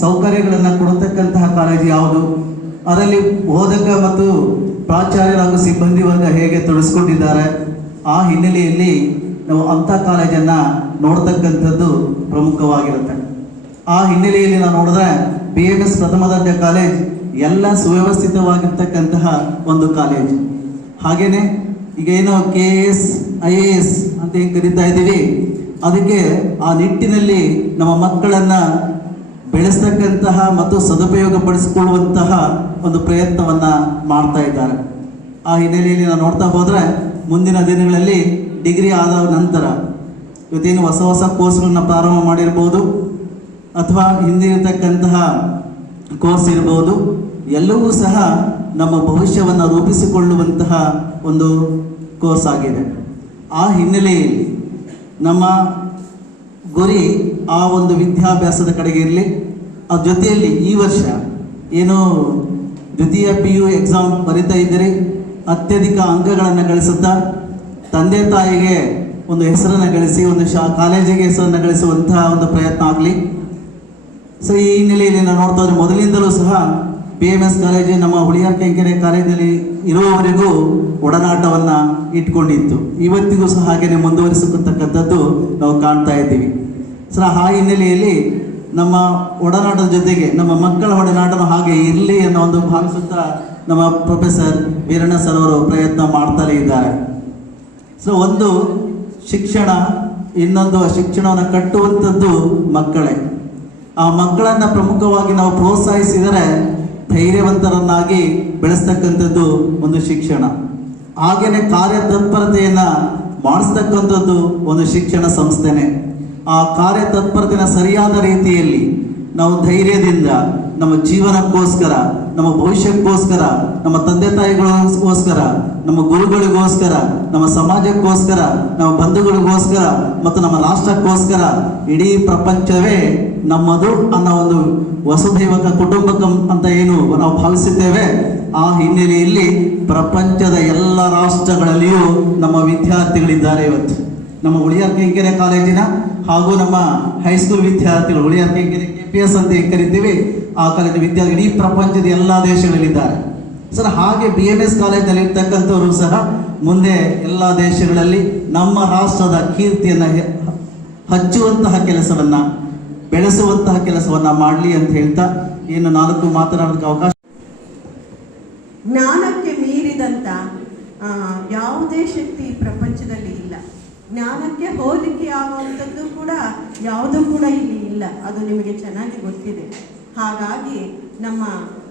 ಸೌಕರ್ಯಗಳನ್ನು ಕೊಡತಕ್ಕಂತಹ ಕಾಲೇಜು ಯಾವುದು, ಅದರಲ್ಲಿ ಬೋಧಕ ಮತ್ತು ಪ್ರಾಚಾರ್ಯರು ಹಾಗೂ ಸಿಬ್ಬಂದಿ ವರ್ಗ ಹೇಗೆ ತೊಡಗಿಸ್ಕೊಂಡಿದ್ದಾರೆ, ಆ ಹಿನ್ನೆಲೆಯಲ್ಲಿ ನಾವು ಅಂಥ ಕಾಲೇಜನ್ನು ನೋಡ್ತಕ್ಕಂಥದ್ದು ಪ್ರಮುಖವಾಗಿರುತ್ತೆ. ಆ ಹಿನ್ನೆಲೆಯಲ್ಲಿ ನಾವು ನೋಡಿದ್ರೆ BMS ಪ್ರಥಮ ದರ್ಜೆ ಕಾಲೇಜ್ ಎಲ್ಲ ಸುವ್ಯವಸ್ಥಿತವಾಗಿರ್ತಕ್ಕಂತಹ ಒಂದು ಕಾಲೇಜು. ಹಾಗೆಯೇ ಈಗ ಏನೋ KS IAS ಅಂತ ಏನು ಕರಿತಾ ಇದ್ದೀವಿ, ಅದಕ್ಕೆ ಆ ನಿಟ್ಟಿನಲ್ಲಿ ನಮ್ಮ ಮಕ್ಕಳನ್ನು ಬೆಳೆಸ್ತಕ್ಕಂತಹ ಮತ್ತು ಸದುಪಯೋಗ ಪಡಿಸಿಕೊಳ್ಳುವಂತಹ ಒಂದು ಪ್ರಯತ್ನವನ್ನು ಮಾಡ್ತಾ ಇದ್ದಾರೆ. ಆ ಹಿನ್ನೆಲೆಯಲ್ಲಿ ನಾವು ನೋಡ್ತಾ ಹೋದರೆ ಮುಂದಿನ ದಿನಗಳಲ್ಲಿ ಡಿಗ್ರಿ ಆದ ನಂತರ ಇವತ್ತೇನು ಹೊಸ ಹೊಸ ಕೋರ್ಸ್ಗಳನ್ನ ಪ್ರಾರಂಭ ಮಾಡಿರ್ಬೋದು ಅಥವಾ ಹಿಂದಿರತಕ್ಕಂತಹ ಕೋರ್ಸ್ ಇರ್ಬೋದು, ಎಲ್ಲವೂ ಸಹ ನಮ್ಮ ಭವಿಷ್ಯವನ್ನು ರೂಪಿಸಿಕೊಳ್ಳುವಂತಹ ಒಂದು ಕೋರ್ಸ್ ಆಗಿದೆ. ಆ ಹಿನ್ನೆಲೆಯಲ್ಲಿ ನಮ್ಮ ಗುರಿ ಆ ಒಂದು ವಿದ್ಯಾಭ್ಯಾಸದ ಕಡೆಗೆ ಇರಲಿ. ಆ ಜೊತೆಯಲ್ಲಿ ಈ ವರ್ಷ ಏನು ದ್ವಿತೀಯ PU ಎಕ್ಸಾಮ್ ಬರೀತಾ ಇದ್ದೀರಿ, ಅತ್ಯಧಿಕ ಅಂಕಗಳನ್ನು ಗಳಿಸುತ್ತಾ ತಂದೆ ತಾಯಿಗೆ ಒಂದು ಹೆಸರನ್ನು ಗಳಿಸಿ ಒಂದು ಕಾಲೇಜಿಗೆ ಹೆಸರನ್ನು ಗಳಿಸುವಂತಹ ಒಂದು ಪ್ರಯತ್ನ ಆಗಲಿ. ಈ ಹಿನ್ನೆಲೆಯಲ್ಲಿ ನಾವು ನೋಡ್ತಾ ಇದ್ರೆ ಮೊದಲಿಂದಲೂ ಸಹ BMS ಕಾಲೇಜು ನಮ್ಮ ಹುಳಿಯಾರ್ ಕೆಂಕೆರೆ ಕಾಲೇಜಲ್ಲಿ ಇರುವವರೆಗೂ ಒಡನಾಟವನ್ನು ಇಟ್ಕೊಂಡಿತ್ತು. ಇವತ್ತಿಗೂ ಸಹ ಹಾಗೆಯೇ ಮುಂದುವರಿಸತಕ್ಕಂಥದ್ದು ನಾವು ಕಾಣ್ತಾ ಇದ್ದೀವಿ. ಆ ಹಿನ್ನೆಲೆಯಲ್ಲಿ ನಮ್ಮ ಒಡನಾಟದ ಜೊತೆಗೆ ನಮ್ಮ ಮಕ್ಕಳ ಒಡನಾಟನೂ ಹಾಗೆ ಇರಲಿ ಅನ್ನೋ ಒಂದು ಭಾವಿಸುತ್ತಾ ನಮ್ಮ ಪ್ರೊಫೆಸರ್ ವೀರಣ್ಣ ಸರ್ ಅವರು ಪ್ರಯತ್ನ ಮಾಡ್ತಲೇ ಇದ್ದಾರೆ. ಒಂದು ಶಿಕ್ಷಣ, ಇನ್ನೊಂದು ಶಿಕ್ಷಣವನ್ನು ಕಟ್ಟುವಂಥದ್ದು ಮಕ್ಕಳೇ. ಆ ಮಕ್ಕಳನ್ನು ಪ್ರಮುಖವಾಗಿ ನಾವು ಪ್ರೋತ್ಸಾಹಿಸಿದರೆ ಧೈರ್ಯವಂತರನ್ನಾಗಿ ಬೆಳೆಸ್ತಕ್ಕಂಥದ್ದು ಒಂದು ಶಿಕ್ಷಣ. ಹಾಗೆಯೇ ಕಾರ್ಯತತ್ಪರತೆಯನ್ನು ಮಾಡಿಸ್ತಕ್ಕಂಥದ್ದು ಒಂದು ಶಿಕ್ಷಣ ಸಂಸ್ಥೆನೇ. ಆ ಕಾರ್ಯತತ್ಪರತೆಯನ್ನು ಸರಿಯಾದ ರೀತಿಯಲ್ಲಿ ನಾವು ಧೈರ್ಯದಿಂದ ನಮ್ಮ ಜೀವನಕ್ಕೋಸ್ಕರ, ನಮ್ಮ ಭವಿಷ್ಯಕ್ಕೋಸ್ಕರ, ನಮ್ಮ ತಂದೆ ತಾಯಿಗಳಿಗೋಸ್ಕರ, ನಮ್ಮ ಗುರುಗಳಿಗೋಸ್ಕರ, ನಮ್ಮ ಸಮಾಜಕ್ಕೋಸ್ಕರ, ನಮ್ಮ ಬಂಧುಗಳಿಗೋಸ್ಕರ ಮತ್ತು ನಮ್ಮ ರಾಷ್ಟ್ರಕ್ಕೋಸ್ಕರ ಇಡೀ ಪ್ರಪಂಚವೇ ನಮ್ಮದು ಅನ್ನೋ ಒಂದು ವಸುಧೈವಕ ಕುಟುಂಬಕಂ ಅಂತ ಏನು ನಾವು ಭಾವಿಸಿದ್ದೇವೆ, ಆ ಹಿನ್ನೆಲೆಯಲ್ಲಿ ಪ್ರಪಂಚದ ಎಲ್ಲ ರಾಷ್ಟ್ರಗಳಲ್ಲಿಯೂ ನಮ್ಮ ವಿದ್ಯಾರ್ಥಿಗಳಿದ್ದಾರೆ ಇವತ್ತು. ನಮ್ಮ ಉಳಿಯಾರ್ ಕೆಂಕೆರೆ ಕಾಲೇಜಿನ ಹಾಗೂ ನಮ್ಮ ಹೈಸ್ಕೂಲ್ ವಿದ್ಯಾರ್ಥಿಗಳು, ಉಳಿಯಾರ್ ಕೆಂಕೆರೆ KPS ಅಂತ ಏನು ಕರಿತೀವಿ, ಆ ಕಾಲೇಜಿನ ವಿದ್ಯಾರ್ಥಿಗಳು ಇಡೀ ಪ್ರಪಂಚದ ಎಲ್ಲ ದೇಶಗಳಲ್ಲಿದ್ದಾರೆ ಸರ್. ಹಾಗೆ BMS ಕಾಲೇಜಿನಲ್ಲಿ ಇರ್ತಕ್ಕಂಥವರು ಸಹ ಮುಂದೆ ಎಲ್ಲ ದೇಶಗಳಲ್ಲಿ ನಮ್ಮ ರಾಷ್ಟ್ರದ ಕೀರ್ತಿಯನ್ನು ಹಚ್ಚುವಂತಹ ಕೆಲಸವನ್ನು, ಬೆಳೆಸುವಂತಹ ಕೆಲಸವನ್ನು ಮಾಡಲಿ ಅಂತ ಹೇಳ್ತಾ ಇನ್ನು 4 ಮಾತನಾಡೋದಕ್ಕೆ ಅವಕಾಶ. ಜ್ಞಾನಕ್ಕೆ ಮೀರಿದಂಥ ಯಾವುದೇ ಶಕ್ತಿ ಪ್ರಪಂಚದಲ್ಲಿ ಇಲ್ಲ. ಜ್ಞಾನಕ್ಕೆ ಹೋಲಿಕೆ ಆಗುವಂಥದ್ದು ಕೂಡ ಯಾವುದೂ ಕೂಡ ಇಲ್ಲಿ ಇಲ್ಲ, ಅದು ನಿಮಗೆ ಚೆನ್ನಾಗಿ ಗೊತ್ತಿದೆ. ಹಾಗಾಗಿ ನಮ್ಮ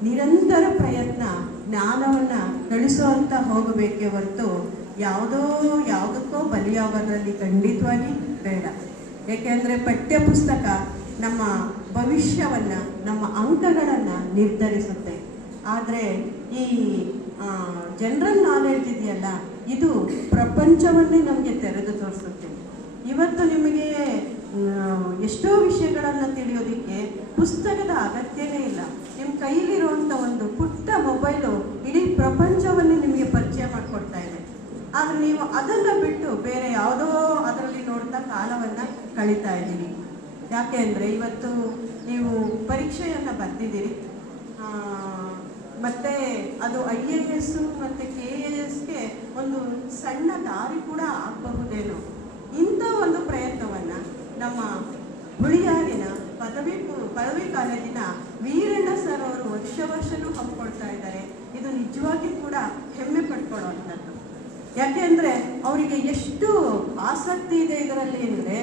ನಿರಂತರ ಪ್ರಯತ್ನ ಜ್ಞಾನವನ್ನು ಗಳಿಸುವಂತ ಹೋಗಬೇಕೇ ಹೊರತು ಯಾವುದಕ್ಕೋ ಬಲಿಯಾಗೋದ್ರಲ್ಲಿ ಖಂಡಿತವಾಗಿ ಬೇಡ. ಏಕೆಂದರೆ ಪಠ್ಯಪುಸ್ತಕ ನಮ್ಮ ಭವಿಷ್ಯವನ್ನು, ನಮ್ಮ ಅಂಕಗಳನ್ನು ನಿರ್ಧರಿಸುತ್ತೆ. ಆದರೆ ಈ ಜನರಲ್ ನಾಲೆಡ್ಜ್ ಇದೆಯಲ್ಲ, ಇದು ಪ್ರಪಂಚವನ್ನೇ ನಮಗೆ ತೆರೆದು ತೋರಿಸುತ್ತೆ. ಇವತ್ತು ನಿಮಗೆ ಎಷ್ಟೋ ವಿಷಯಗಳನ್ನು ತಿಳಿಯೋದಕ್ಕೆ ಪುಸ್ತಕದ ಅಗತ್ಯವೇ ಇಲ್ಲ. ನಿಮ್ಮ ಕೈಲಿರುವಂಥ ಒಂದು ಪುಟ್ಟ ಮೊಬೈಲು ಇಡೀ ಪ್ರಪಂಚವನ್ನೇ ನಿಮಗೆ ಪರಿಚಯ ಮಾಡಿಕೊಡ್ತಾ ಇದೆ. ಆದರೆ ನೀವು ಅದನ್ನು ಬಿಟ್ಟು ಬೇರೆ ಯಾವುದೋ ಅದರಲ್ಲಿ ನೋಡ್ತಾ ಕಾಲವನ್ನು ಕಳೀತಾ ಇದ್ದೀರಿ. ಯಾಕೆ ಅಂದರೆ ಇವತ್ತು ನೀವು ಪರೀಕ್ಷೆಯನ್ನು ಬರೆದಿದ್ದೀರಿ, ಮತ್ತು ಅದು IAS ಮತ್ತು KASಗೆ ಒಂದು ಸಣ್ಣ ದಾರಿ ಕೂಡ ಆಗಬಹುದೇನೋ. ಇಂಥ ಒಂದು ಪ್ರಯತ್ನವನ್ನು ನಮ್ಮ ಹುಳಿಯಾರಿನ ಪದವಿ ಕಾಲೇಜಿನ ವೀರಣ್ಣ ಸರ್ ಅವರು ವರ್ಷನೂ ಹಮ್ಮಿಕೊಳ್ತಾ ಇದ್ದಾರೆ. ಇದು ನಿಜವಾಗಿ ಕೂಡ ಹೆಮ್ಮೆ ಪಡ್ಕೊಳ್ಳುವಂಥದ್ದು. ಯಾಕೆಂದರೆ ಅವರಿಗೆ ಎಷ್ಟು ಆಸಕ್ತಿ ಇದೆ ಇದರಲ್ಲಿ ಅಂದರೆ,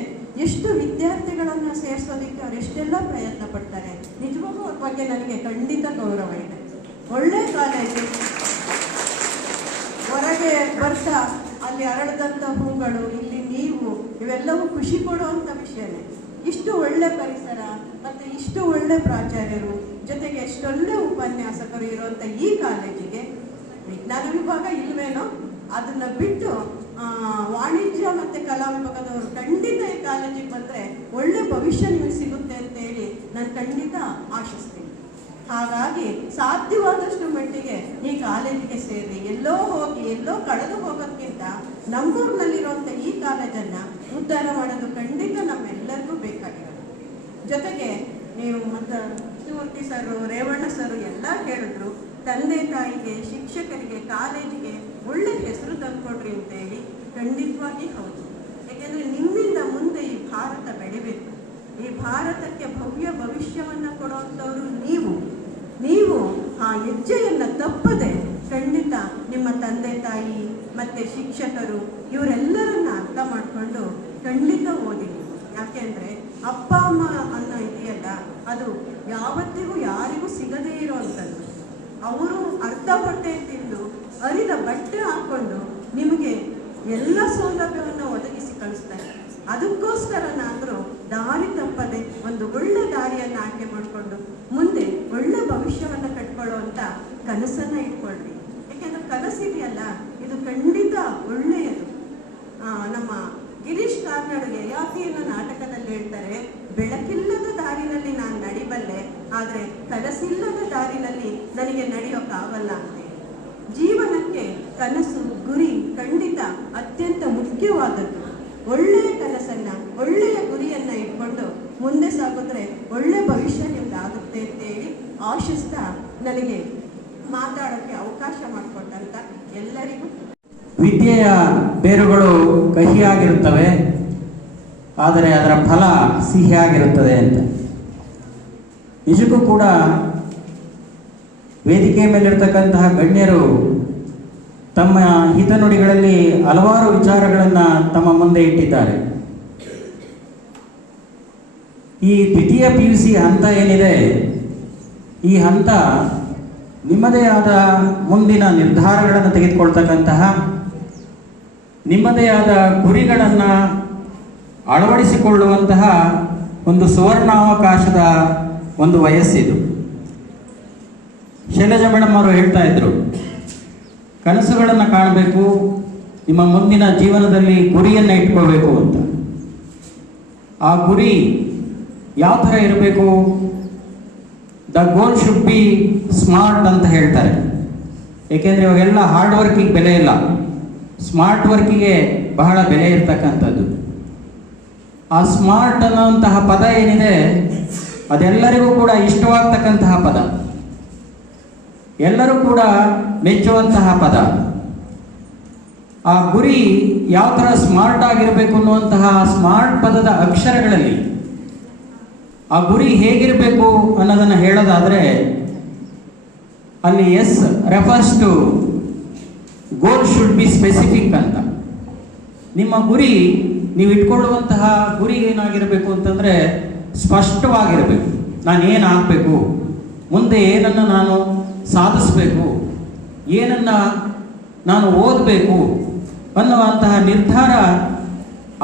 ಎಷ್ಟು ವಿದ್ಯಾರ್ಥಿಗಳನ್ನು ಸೇರಿಸೋದಕ್ಕೆ ಅವ್ರು ಎಷ್ಟೆಲ್ಲ ಪ್ರಯತ್ನ ಪಡ್ತಾರೆ. ನಿಜವಾಗೂ ಅವ್ರ ಬಗ್ಗೆ ನನಗೆ ಖಂಡಿತ ಗೌರವ ಇದೆ. ಒಳ್ಳೆ ಕಾಲೇಜು, ಹೊರಗೆ ಬರ್ತಾ ಅಲ್ಲಿ ಅರಳದಂಥ ಹೂಗಳು, ಇಲ್ಲಿ ನೀವು, ಇವೆಲ್ಲವೂ ಖುಷಿ ಕೊಡುವಂಥ ವಿಷಯನೇ. ಇಷ್ಟು ಒಳ್ಳೆ ಪರಿಸರ ಮತ್ತು ಇಷ್ಟು ಒಳ್ಳೆ ಪ್ರಾಚಾರ್ಯರು, ಜೊತೆಗೆ ಎಷ್ಟೊಳ್ಳೆ ಉಪನ್ಯಾಸಕರು ಇರುವಂಥ ಈ ಕಾಲೇಜಿಗೆ ವಿಜ್ಞಾನ ವಿಭಾಗ ಇಲ್ವೇನೋ, ಅದನ್ನು ಬಿಟ್ಟು ವಾಣಿಜ್ಯ ಮತ್ತು ಕಲಾ ವಿಭಾಗದವರು ಖಂಡಿತ ಈ ಕಾಲೇಜಿಗೆ ಬಂದರೆ ಒಳ್ಳೆ ಭವಿಷ್ಯ ನಿಮಗೆ ಸಿಗುತ್ತೆ ಅಂತೇಳಿ ನಾನು ಖಂಡಿತ ಆಶಿಸ್ತೀನಿ. ಹಾಗಾಗಿ ಸಾಧ್ಯವಾದಷ್ಟು ಮಟ್ಟಿಗೆ ಈ ಕಾಲೇಜಿಗೆ ಸೇರಿ ಎಲ್ಲೋ ಹೋಗಿ ಎಲ್ಲೋ ಕಳೆದು ಹೋಗೋದಕ್ಕಿಂತ ನಮ್ಮೂರಿನಲ್ಲಿರುವಂಥ ಈ ಕಾಲೇಜನ್ನು ಉದ್ಧಾರ ಮಾಡೋದು ಖಂಡಿತ ನಮ್ಮೆಲ್ಲರಿಗೂ ಬೇಕಾಗಿರೋದು. ಜೊತೆಗೆ ನೀವು ಮತ್ತು ಶಿವಮೂರ್ತಿ ಸರು, ರೇವಣ್ಣ ಸರು ಎಲ್ಲ ಹೇಳಿದ್ರು, ತಂದೆ ತಾಯಿಗೆ, ಶಿಕ್ಷಕರಿಗೆ, ಕಾಲೇಜಿಗೆ ಒಳ್ಳೆ ಹೆಸರು ತಂದುಕೊಡ್ರಿ ಅಂತೇಳಿ. ಖಂಡಿತವಾಗಿ ಹೌದು. ಯಾಕೆಂದರೆ ನಿಮ್ಮಿಂದ ಮುಂದೆ ಈ ಭಾರತ ಬೆಳಿಬೇಕು. ಈ ಭಾರತಕ್ಕೆ ಭವ್ಯ ಭವಿಷ್ಯವನ್ನು ಕೊಡುವಂಥವ್ರು ನೀವು ಆ ಹೆಜ್ಜೆಯನ್ನು ತಪ್ಪದೆ ಖಂಡಿತ ನಿಮ್ಮ ತಂದೆ ತಾಯಿ ಮತ್ತು ಶಿಕ್ಷಕರು ಇವರೆಲ್ಲರನ್ನ ಅರ್ಥ ಮಾಡಿಕೊಂಡು ಖಂಡಿತ ಓದಿ. ಯಾಕೆಂದರೆ ಅಪ್ಪ ಅಮ್ಮ ಅನ್ನೋ ಇದೆಯಲ್ಲ, ಅದು ಯಾವತ್ತಿಗೂ ಯಾರಿಗೂ ಸಿಗದೇ ಇರುವಂಥದ್ದು. ಅವರು ಅರ್ಧ ಹೊಟ್ಟೆ ತಿಂದು ಅರಿದ ಬಟ್ಟೆ ಹಾಕ್ಕೊಂಡು ನಿಮಗೆ ಎಲ್ಲ ಸೌಲಭ್ಯವನ್ನು ಒದಗಿಸಿ ಕಳಿಸ್ತಾರೆ. ಅದಕ್ಕೋಸ್ಕರನಾದರೂ ದಾರಿ ತಪ್ಪದೆ ಒಂದು ಒಳ್ಳೆ ದಾರಿಯನ್ನು ಆಯ್ಕೆ ಮಾಡಿಕೊಂಡು ಮುಂದೆ ಒಳ್ಳೆ ಭವಿಷ್ಯವನ್ನು ಕಟ್ಕೊಳ್ಳುವಂಥ ಕನಸನ್ನು ಇಟ್ಕೊಳ್ರಿ. ಯಾಕೆಂದರೆ ಕನಸಿದೆಯಲ್ಲ, ಇದು ಖಂಡಿತ ಒಳ್ಳೆಯದು. ನಮ್ಮ ಗಿರೀಶ್ ಕಾರ್ನಾಡ್ಗೆ ಯಾಕೆಯನ್ನು ನಾಟಕದಲ್ಲಿ ಹೇಳ್ತಾರೆ, ಬೆಳಕಿಲ್ಲದ ದಾರಿನಲ್ಲಿ ನಾನು ನಡಿಬಲ್ಲೆ, ಆದರೆ ಕನಸಿಲ್ಲದ ದಾರಿನಲ್ಲಿ ನನಗೆ ನಡೆಯೋಕ್ಕಾಗಲ್ಲ ಅಂತ. ಜೀವನಕ್ಕೆ ಕನಸು, ಗುರಿ ಖಂಡಿತ ಅತ್ಯಂತ ಮುಖ್ಯವಾದದ್ದು. ಒಳ್ಳೆಯ ಕನಸನ್ನು, ಒಳ್ಳೆಯ ಗುರಿಯನ್ನು ಇಟ್ಕೊಂಡು ಮುಂದೆ ಸಾಗಿದ್ರೆ ಒಳ್ಳೆ ಭವಿಷ್ಯ ನಿಮ್ಗೆ ಆಗುತ್ತೆ ಅಂತೇಳಿ ಆಶಿಸ್ತಾ ನನಗೆ ಮಾತಾಡೋಕ್ಕೆ ಅವಕಾಶ ಮಾಡಿಕೊಟ್ಟಂತ ಎಲ್ಲರಿಗೂ. ವಿದ್ಯೆಯ ಬೇರುಗಳು ಕಹಿಯಾಗಿರುತ್ತವೆ, ಆದರೆ ಅದರ ಫಲ ಸಿಹಿಯಾಗಿರುತ್ತದೆ ಅಂತ. ನಿಜಕ್ಕೂ ಕೂಡ ವೇದಿಕೆ ಮೇಲಿರ್ತಕ್ಕಂತಹ ಗಣ್ಯರು ತಮ್ಮ ಹಿತನುಡಿಗಳಲ್ಲಿ ಹಲವಾರು ವಿಚಾರಗಳನ್ನು ತಮ್ಮ ಮುಂದೆ ಇಟ್ಟಿದ್ದಾರೆ. ಈ ದ್ವಿತೀಯ PUC ಹಂತ ಏನಿದೆ, ಈ ಹಂತ ನಿಮ್ಮದೇ ಆದ ಮುಂದಿನ ನಿರ್ಧಾರಗಳನ್ನು ತೆಗೆದುಕೊಳ್ತಕ್ಕಂತಹ, ನಿಮ್ಮದೇ ಆದ ಗುರಿಗಳನ್ನು ಅಳವಡಿಸಿಕೊಳ್ಳುವಂತಹ ಒಂದು ಸುವರ್ಣಾವಕಾಶದ ಒಂದು ವಯಸ್ಸಿದು. ಶೈಲಜಾ ಮೇಡಮ್ ಅವರು ಹೇಳ್ತಾ ಇದ್ರು, ಕನಸುಗಳನ್ನು ಕಾಣಬೇಕು, ನಿಮ್ಮ ಮುಂದಿನ ಜೀವನದಲ್ಲಿ ಗುರಿಯನ್ನು ಇಟ್ಕೋಬೇಕು ಅಂತ. ಆ ಗುರಿ ಯಾವ ಥರ ಇರಬೇಕು? The goal should be smart ಅಂತ ಹೇಳ್ತಾರೆ. ಏಕೆಂದರೆ ಇವಾಗೆಲ್ಲ ಹಾರ್ಡ್ ವರ್ಕಿಗೆ ಬೆಲೆ ಇಲ್ಲ, ಸ್ಮಾರ್ಟ್ ವರ್ಕಿಗೆ ಬಹಳ ಬೆಲೆ ಇರ್ತಕ್ಕಂಥದ್ದು. ಆ ಸ್ಮಾರ್ಟ್ ಅನ್ನುವಂತಹ ಪದ ಏನಿದೆ ಅದೆಲ್ಲರಿಗೂ ಕೂಡ ಇಷ್ಟವಾಗ್ತಕ್ಕಂತಹ ಪದ, ಎಲ್ಲರೂ ಕೂಡ ಮೆಚ್ಚುವಂತಹ ಪದ. ಆ ಗುರಿ ಯಾವ ಥರ ಸ್ಮಾರ್ಟ್ ಆಗಿರಬೇಕು ಅನ್ನುವಂತಹ ಸ್ಮಾರ್ಟ್ ಪದದ ಅಕ್ಷರಗಳಲ್ಲಿ ಆ ಗುರಿ ಹೇಗಿರಬೇಕು ಅನ್ನೋದನ್ನು ಹೇಳೋದಾದರೆ ಅಲ್ಲಿ S refers to goal should be specific ಅಂತ. ನಿಮ್ಮ ಗುರಿ, ನೀವು ಇಟ್ಕೊಳ್ಳುವಂತಹ ಗುರಿ ಏನಾಗಿರಬೇಕು ಅಂತಂದರೆ ಸ್ಪಷ್ಟವಾಗಿರಬೇಕು. ನಾನು ಏನಾಗಬೇಕು, ಮುಂದೆ ಏನನ್ನು ನಾನು ಸಾಧಿಸಬೇಕು, ಏನನ್ನು ನಾನು ಓದಬೇಕು ಅನ್ನುವಂತಹ ನಿರ್ಧಾರ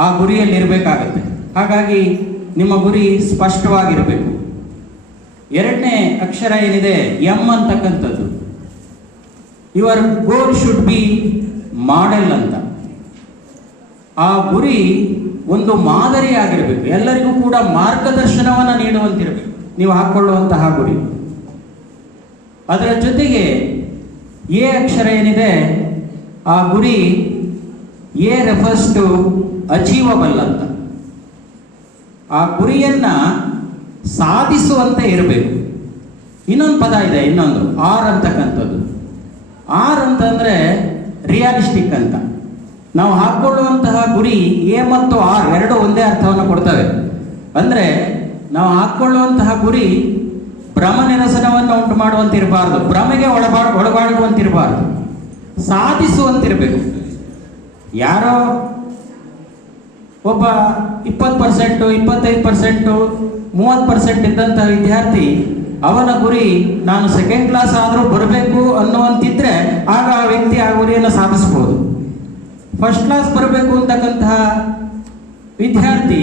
ಆ ಗುರಿಯಲ್ಲಿರಬೇಕಾಗತ್ತೆ. ಹಾಗಾಗಿ ನಿಮ್ಮ ಗುರಿ ಸ್ಪಷ್ಟವಾಗಿರಬೇಕು. ಎರಡನೇ ಅಕ್ಷರ ಏನಿದೆ ಎಂ ಅಂತಕ್ಕಂಥದ್ದು, your goal should be model ಅಂತ. ಆ ಗುರಿ ಒಂದು ಮಾದರಿ ಆಗಿರಬೇಕು, ಎಲ್ಲರಿಗೂ ಕೂಡ ಮಾರ್ಗದರ್ಶನವನ್ನು ನೀಡುವಂತಿರಬೇಕು ನೀವು ಹಾಕ್ಕೊಳ್ಳುವಂತಹ ಗುರಿ. ಅದರ ಜೊತೆಗೆ ಎ ಅಕ್ಷರ ಏನಿದೆ ಆ ಗುರಿ ಎ ರೆಫರ್ಸ್ ಟು ಅಚೀವಬಲ್ ಅಂತ. ಆ ಗುರಿಯನ್ನು ಸಾಧಿಸುವಂತೆ ಇರಬೇಕು. ಇನ್ನೊಂದು ಪದ ಇದೆ, ಇನ್ನೊಂದು ಆರ್ ಅಂತಕ್ಕಂಥದ್ದು. ಆರ್ ಅಂತಂದರೆ ರಿಯಾಲಿಸ್ಟಿಕ್ ಅಂತ. ನಾವು ಹಾಕ್ಕೊಳ್ಳುವಂತಹ ಗುರಿ ಎ ಮತ್ತು ಆರ್ ಎರಡು ಒಂದೇ ಅರ್ಥವನ್ನು ಕೊಡ್ತವೆ. ಅಂದರೆ ನಾವು ಹಾಕ್ಕೊಳ್ಳುವಂತಹ ಗುರಿ ಭ್ರಮ ನಿರಸನವನ್ನು ಉಂಟು ಮಾಡುವಂತಿರಬಾರ್ದು, ಭ್ರಮೆಗೆ ಒಳಗಾಡುವಂತಿರಬಾರ್ದು, ಸಾಧಿಸುವಂತಿರಬೇಕು. ಯಾರೋ ಒಬ್ಬ 20%, 25%, 30% ಇದ್ದಂಥ ವಿದ್ಯಾರ್ಥಿ ಅವನ ಗುರಿ ನಾನು ಸೆಕೆಂಡ್ ಕ್ಲಾಸ್ ಆದರೂ ಬರಬೇಕು ಅನ್ನುವಂತಿದ್ರೆ ಆಗ ಆ ವ್ಯಕ್ತಿ ಆ ಗುರಿಯನ್ನು ಸಾಧಿಸ್ಬೋದು. ಫಸ್ಟ್ ಕ್ಲಾಸ್ ಬರಬೇಕು ಅಂತಕ್ಕಂತಹ ವಿದ್ಯಾರ್ಥಿ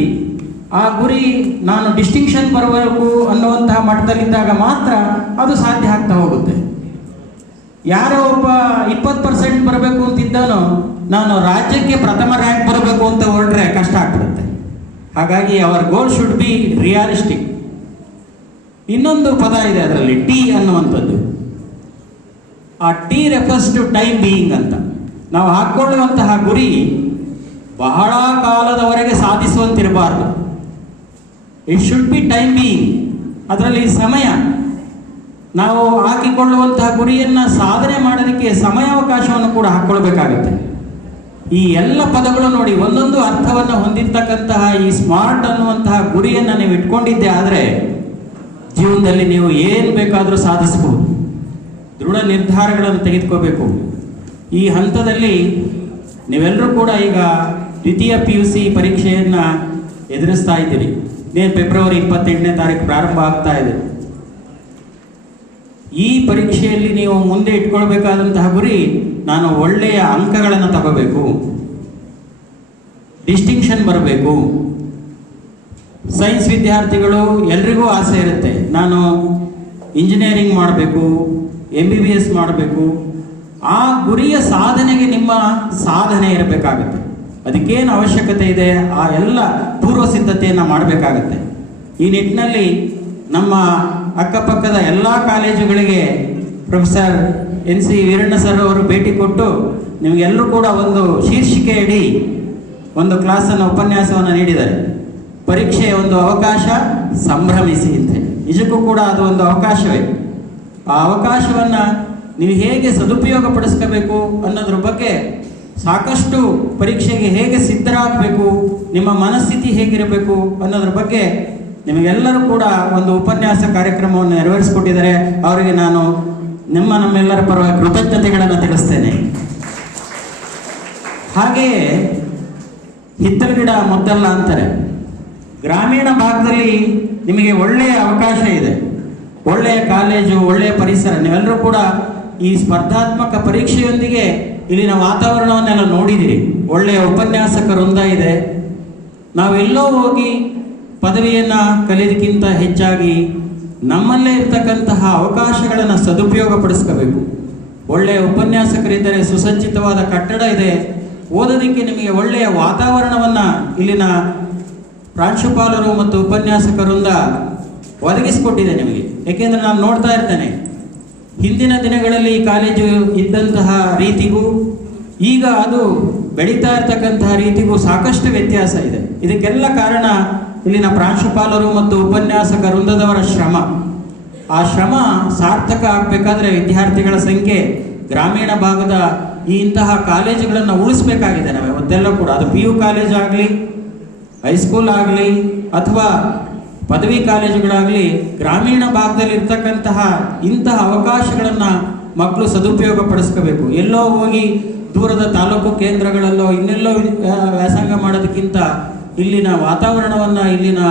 ಆ ಗುರಿ ನಾನು ಡಿಸ್ಟಿಂಕ್ಷನ್ ಬರಬೇಕು ಅನ್ನುವಂತಹ ಮಟ್ಟದಲ್ಲಿದ್ದಾಗ ಮಾತ್ರ ಅದು ಸಾಧ್ಯ ಆಗ್ತಾ ಹೋಗುತ್ತೆ. ಯಾರೋ ಒಬ್ಬ 20% ಬರಬೇಕು ಅಂತಿದ್ದಾನೋ ನಾನು ರಾಜ್ಯಕ್ಕೆ ಪ್ರಥಮ ರ್ಯಾಂಕ್ ಬರಬೇಕು ಅಂತ ಹೊರಟ್ರೆ ಕಷ್ಟ ಆಗ್ಬಿಡುತ್ತೆ. ಹಾಗಾಗಿ our goal should be realistic. ಇನ್ನೊಂದು ಪದ ಇದೆ ಅದರಲ್ಲಿ, ಟಿ ಅನ್ನುವಂಥದ್ದು. ಆ T refers to time being ಅಂತ. ನಾವು ಹಾಕ್ಕೊಳ್ಳುವಂತಹ ಗುರಿ ಬಹಳ ಕಾಲದವರೆಗೆ ಸಾಧಿಸುವಂತಿರಬಾರ್ದು. It should be time being. ಅದರಲ್ಲಿ ಸಮಯ, ನಾವು ಹಾಕಿಕೊಳ್ಳುವಂತಹ ಗುರಿಯನ್ನು ಸಾಧನೆ ಮಾಡೋದಕ್ಕೆ ಸಮಯಾವಕಾಶವನ್ನು ಕೂಡ ಹಾಕ್ಕೊಳ್ಬೇಕಾಗತ್ತೆ. ಈ ಎಲ್ಲ ಪದಗಳು ನೋಡಿ ಒಂದೊಂದು ಅರ್ಥವನ್ನು ಹೊಂದಿರತಕ್ಕಂತಹ ಈ ಸ್ಮಾರ್ಟ್ ಅನ್ನುವಂತಹ ಗುರಿಯನ್ನು ನೀವು ಇಟ್ಕೊಂಡಿದ್ದೆ ಆದರೆ ಜೀವನದಲ್ಲಿ ನೀವು ಏನು ಬೇಕಾದರೂ ಸಾಧಿಸಬಹುದು. ದೃಢ ನಿರ್ಧಾರಗಳನ್ನು ತೆಗೆದುಕೋಬೇಕು. ಈ ಹಂತದಲ್ಲಿ ನೀವೆಲ್ಲರೂ ಕೂಡ ಈಗ ದ್ವಿತೀಯ PUC ಪರೀಕ್ಷೆಯನ್ನು ಎದುರಿಸ್ತಾ ಇದ್ದೀರಿ. ಫೆಬ್ರವರಿ 28ನೇ ತಾರೀಕು ಪ್ರಾರಂಭ ಆಗ್ತಾ ಇದೆ. ಈ ಪರೀಕ್ಷೆಯಲ್ಲಿ ನೀವು ಮುಂದೆ ಇಟ್ಕೊಳ್ಬೇಕಾದಂತಹ ಗುರಿ ನಾನು ಒಳ್ಳೆಯ ಅಂಕಗಳನ್ನು ತಗೋಬೇಕು, ಡಿಸ್ಟಿಂಕ್ಷನ್ ಬರಬೇಕು. ಸೈನ್ಸ್ ವಿದ್ಯಾರ್ಥಿಗಳು ಎಲ್ರಿಗೂ ಆಸೆ ಇರುತ್ತೆ, ನಾನು ಇಂಜಿನಿಯರಿಂಗ್ ಮಾಡಬೇಕು, MBBS ಮಾಡಬೇಕು. ಆ ಗುರಿಯ ಸಾಧನೆಗೆ ನಿಮ್ಮ ಸಾಧನೆ ಇರಬೇಕಾಗುತ್ತೆ. ಅದಕ್ಕೇನು ಅವಶ್ಯಕತೆ ಇದೆ ಆ ಎಲ್ಲ ಪೂರ್ವ ಸಿದ್ಧತೆಯನ್ನು ಮಾಡಬೇಕಾಗತ್ತೆ. ಈ ನಿಟ್ಟಿನಲ್ಲಿ ನಮ್ಮ ಅಕ್ಕಪಕ್ಕದ ಎಲ್ಲ ಕಾಲೇಜುಗಳಿಗೆ ಪ್ರೊಫೆಸರ್ NC ವೀರಣ್ಣ ಸರ್ ಅವರು ಭೇಟಿ ಕೊಟ್ಟು ನಿಮಗೆಲ್ಲರೂ ಕೂಡ ಒಂದು ಶೀರ್ಷಿಕೆಯಡಿ ಒಂದು ಕ್ಲಾಸನ್ನು ಉಪನ್ಯಾಸವನ್ನು ನೀಡಿದ್ದಾರೆ. ಪರೀಕ್ಷೆಯ ಒಂದು ಅವಕಾಶ, ಸಂಭ್ರಮಿಸಿ ಅಂತ. ನಿಜಕ್ಕೂ ಕೂಡ ಅದು ಒಂದು ಅವಕಾಶವೇ. ಆ ಅವಕಾಶವನ್ನು ನೀವು ಹೇಗೆ ಸದುಪಯೋಗ ಪಡಿಸ್ಕೋಬೇಕು ಅನ್ನೋದ್ರ ಬಗ್ಗೆ, ಸಾಕಷ್ಟು ಪರೀಕ್ಷೆಗೆ ಹೇಗೆ ಸಿದ್ಧರಾಗಬೇಕು, ನಿಮ್ಮ ಮನಸ್ಥಿತಿ ಹೇಗಿರಬೇಕು ಅನ್ನೋದ್ರ ಬಗ್ಗೆ ನಿಮಗೆಲ್ಲರೂ ಕೂಡ ಒಂದು ಉಪನ್ಯಾಸ ಕಾರ್ಯಕ್ರಮವನ್ನು ನೆರವೇರಿಸಿಕೊಟ್ಟಿದ್ದಾರೆ. ಅವರಿಗೆ ನಾನು ನಮ್ಮೆಲ್ಲರ ಪರವಾಗಿ ಕೃತಜ್ಞತೆಗಳನ್ನು ತಿಳಿಸ್ತೇನೆ. ಹಾಗೆಯೇ ಹಿತ್ತಲು ಗಿಡ ಮುದ್ದಲ್ಲ ಅಂತಾರೆ. ಗ್ರಾಮೀಣ ಭಾಗದಲ್ಲಿ ನಿಮಗೆ ಒಳ್ಳೆಯ ಅವಕಾಶ ಇದೆ, ಒಳ್ಳೆಯ ಕಾಲೇಜು, ಒಳ್ಳೆಯ ಪರಿಸರ. ನೀವೆಲ್ಲರೂ ಕೂಡ ಈ ಸ್ಪರ್ಧಾತ್ಮಕ ಪರೀಕ್ಷೆಯೊಂದಿಗೆ ಇಲ್ಲಿನ ವಾತಾವರಣವನ್ನೆಲ್ಲ ನೋಡಿದಿರಿ. ಒಳ್ಳೆಯ ಉಪನ್ಯಾಸಕ ವೃಂದ ಇದೆ. ನಾವೆಲ್ಲೋ ಹೋಗಿ ಪದವಿಯನ್ನು ಕಲಿಯೋದಕ್ಕಿಂತ ಹೆಚ್ಚಾಗಿ ನಮ್ಮಲ್ಲೇ ಇರ್ತಕ್ಕಂತಹ ಅವಕಾಶಗಳನ್ನು ಸದುಪಯೋಗ ಪಡಿಸ್ಕೋಬೇಕು. ಒಳ್ಳೆಯ ಉಪನ್ಯಾಸಕರಿದ್ದರೆ, ಸುಸಜ್ಜಿತವಾದ ಕಟ್ಟಡ ಇದೆ, ಓದೋದಕ್ಕೆ ನಿಮಗೆ ಒಳ್ಳೆಯ ವಾತಾವರಣವನ್ನು ಇಲ್ಲಿನ ಪ್ರಾಂಶುಪಾಲರು ಮತ್ತು ಉಪನ್ಯಾಸಕರಿಂದ ಒದಗಿಸಿಕೊಟ್ಟಿದೆ ನಿಮಗೆ. ಏಕೆಂದರೆ ನಾನು ನೋಡ್ತಾ ಇರ್ತೇನೆ, ಹಿಂದಿನ ದಿನಗಳಲ್ಲಿ ಈ ಕಾಲೇಜು ಇದ್ದಂತಹ ರೀತಿಗೂ ಈಗ ಅದು ಬೆಳೀತಾ ಇರತಕ್ಕಂತಹ ರೀತಿಗೂ ಸಾಕಷ್ಟು ವ್ಯತ್ಯಾಸ ಇದೆ. ಇದಕ್ಕೆಲ್ಲ ಕಾರಣ ಇಲ್ಲಿನ ಪ್ರಾಂಶುಪಾಲರು ಮತ್ತು ಉಪನ್ಯಾಸಕ ವೃಂದದವರ ಶ್ರಮ. ಆ ಶ್ರಮ ಸಾರ್ಥಕ ಆಗಬೇಕಾದ್ರೆ ವಿದ್ಯಾರ್ಥಿಗಳ ಸಂಖ್ಯೆ ಗ್ರಾಮೀಣ ಭಾಗದ ಇಂತಹ ಕಾಲೇಜುಗಳನ್ನು ಉಳಿಸ್ಬೇಕಾಗಿದೆ. ನಾವು ಇವತ್ತೆಲ್ಲ ಕೂಡ ಅದು PU ಕಾಲೇಜ್ ಆಗಲಿ, ಹೈಸ್ಕೂಲ್ ಆಗಲಿ ಅಥವಾ ಪದವಿ ಕಾಲೇಜುಗಳಾಗಲಿ, ಗ್ರಾಮೀಣ ಭಾಗದಲ್ಲಿ ಇರ್ತಕ್ಕಂತಹ ಇಂತಹ ಅವಕಾಶಗಳನ್ನು ಮಕ್ಕಳು ಸದುಪಯೋಗ ಪಡಿಸ್ಕೋಬೇಕು. ಎಲ್ಲೋ ಹೋಗಿ ದೂರದ ತಾಲೂಕು ಕೇಂದ್ರಗಳಲ್ಲೋ ಇನ್ನೆಲ್ಲೋ ವ್ಯಾಸಂಗ ಮಾಡೋದಕ್ಕಿಂತ ಇಲ್ಲಿನ ವಾತಾವರಣವನ್ನು, ಇಲ್ಲಿನ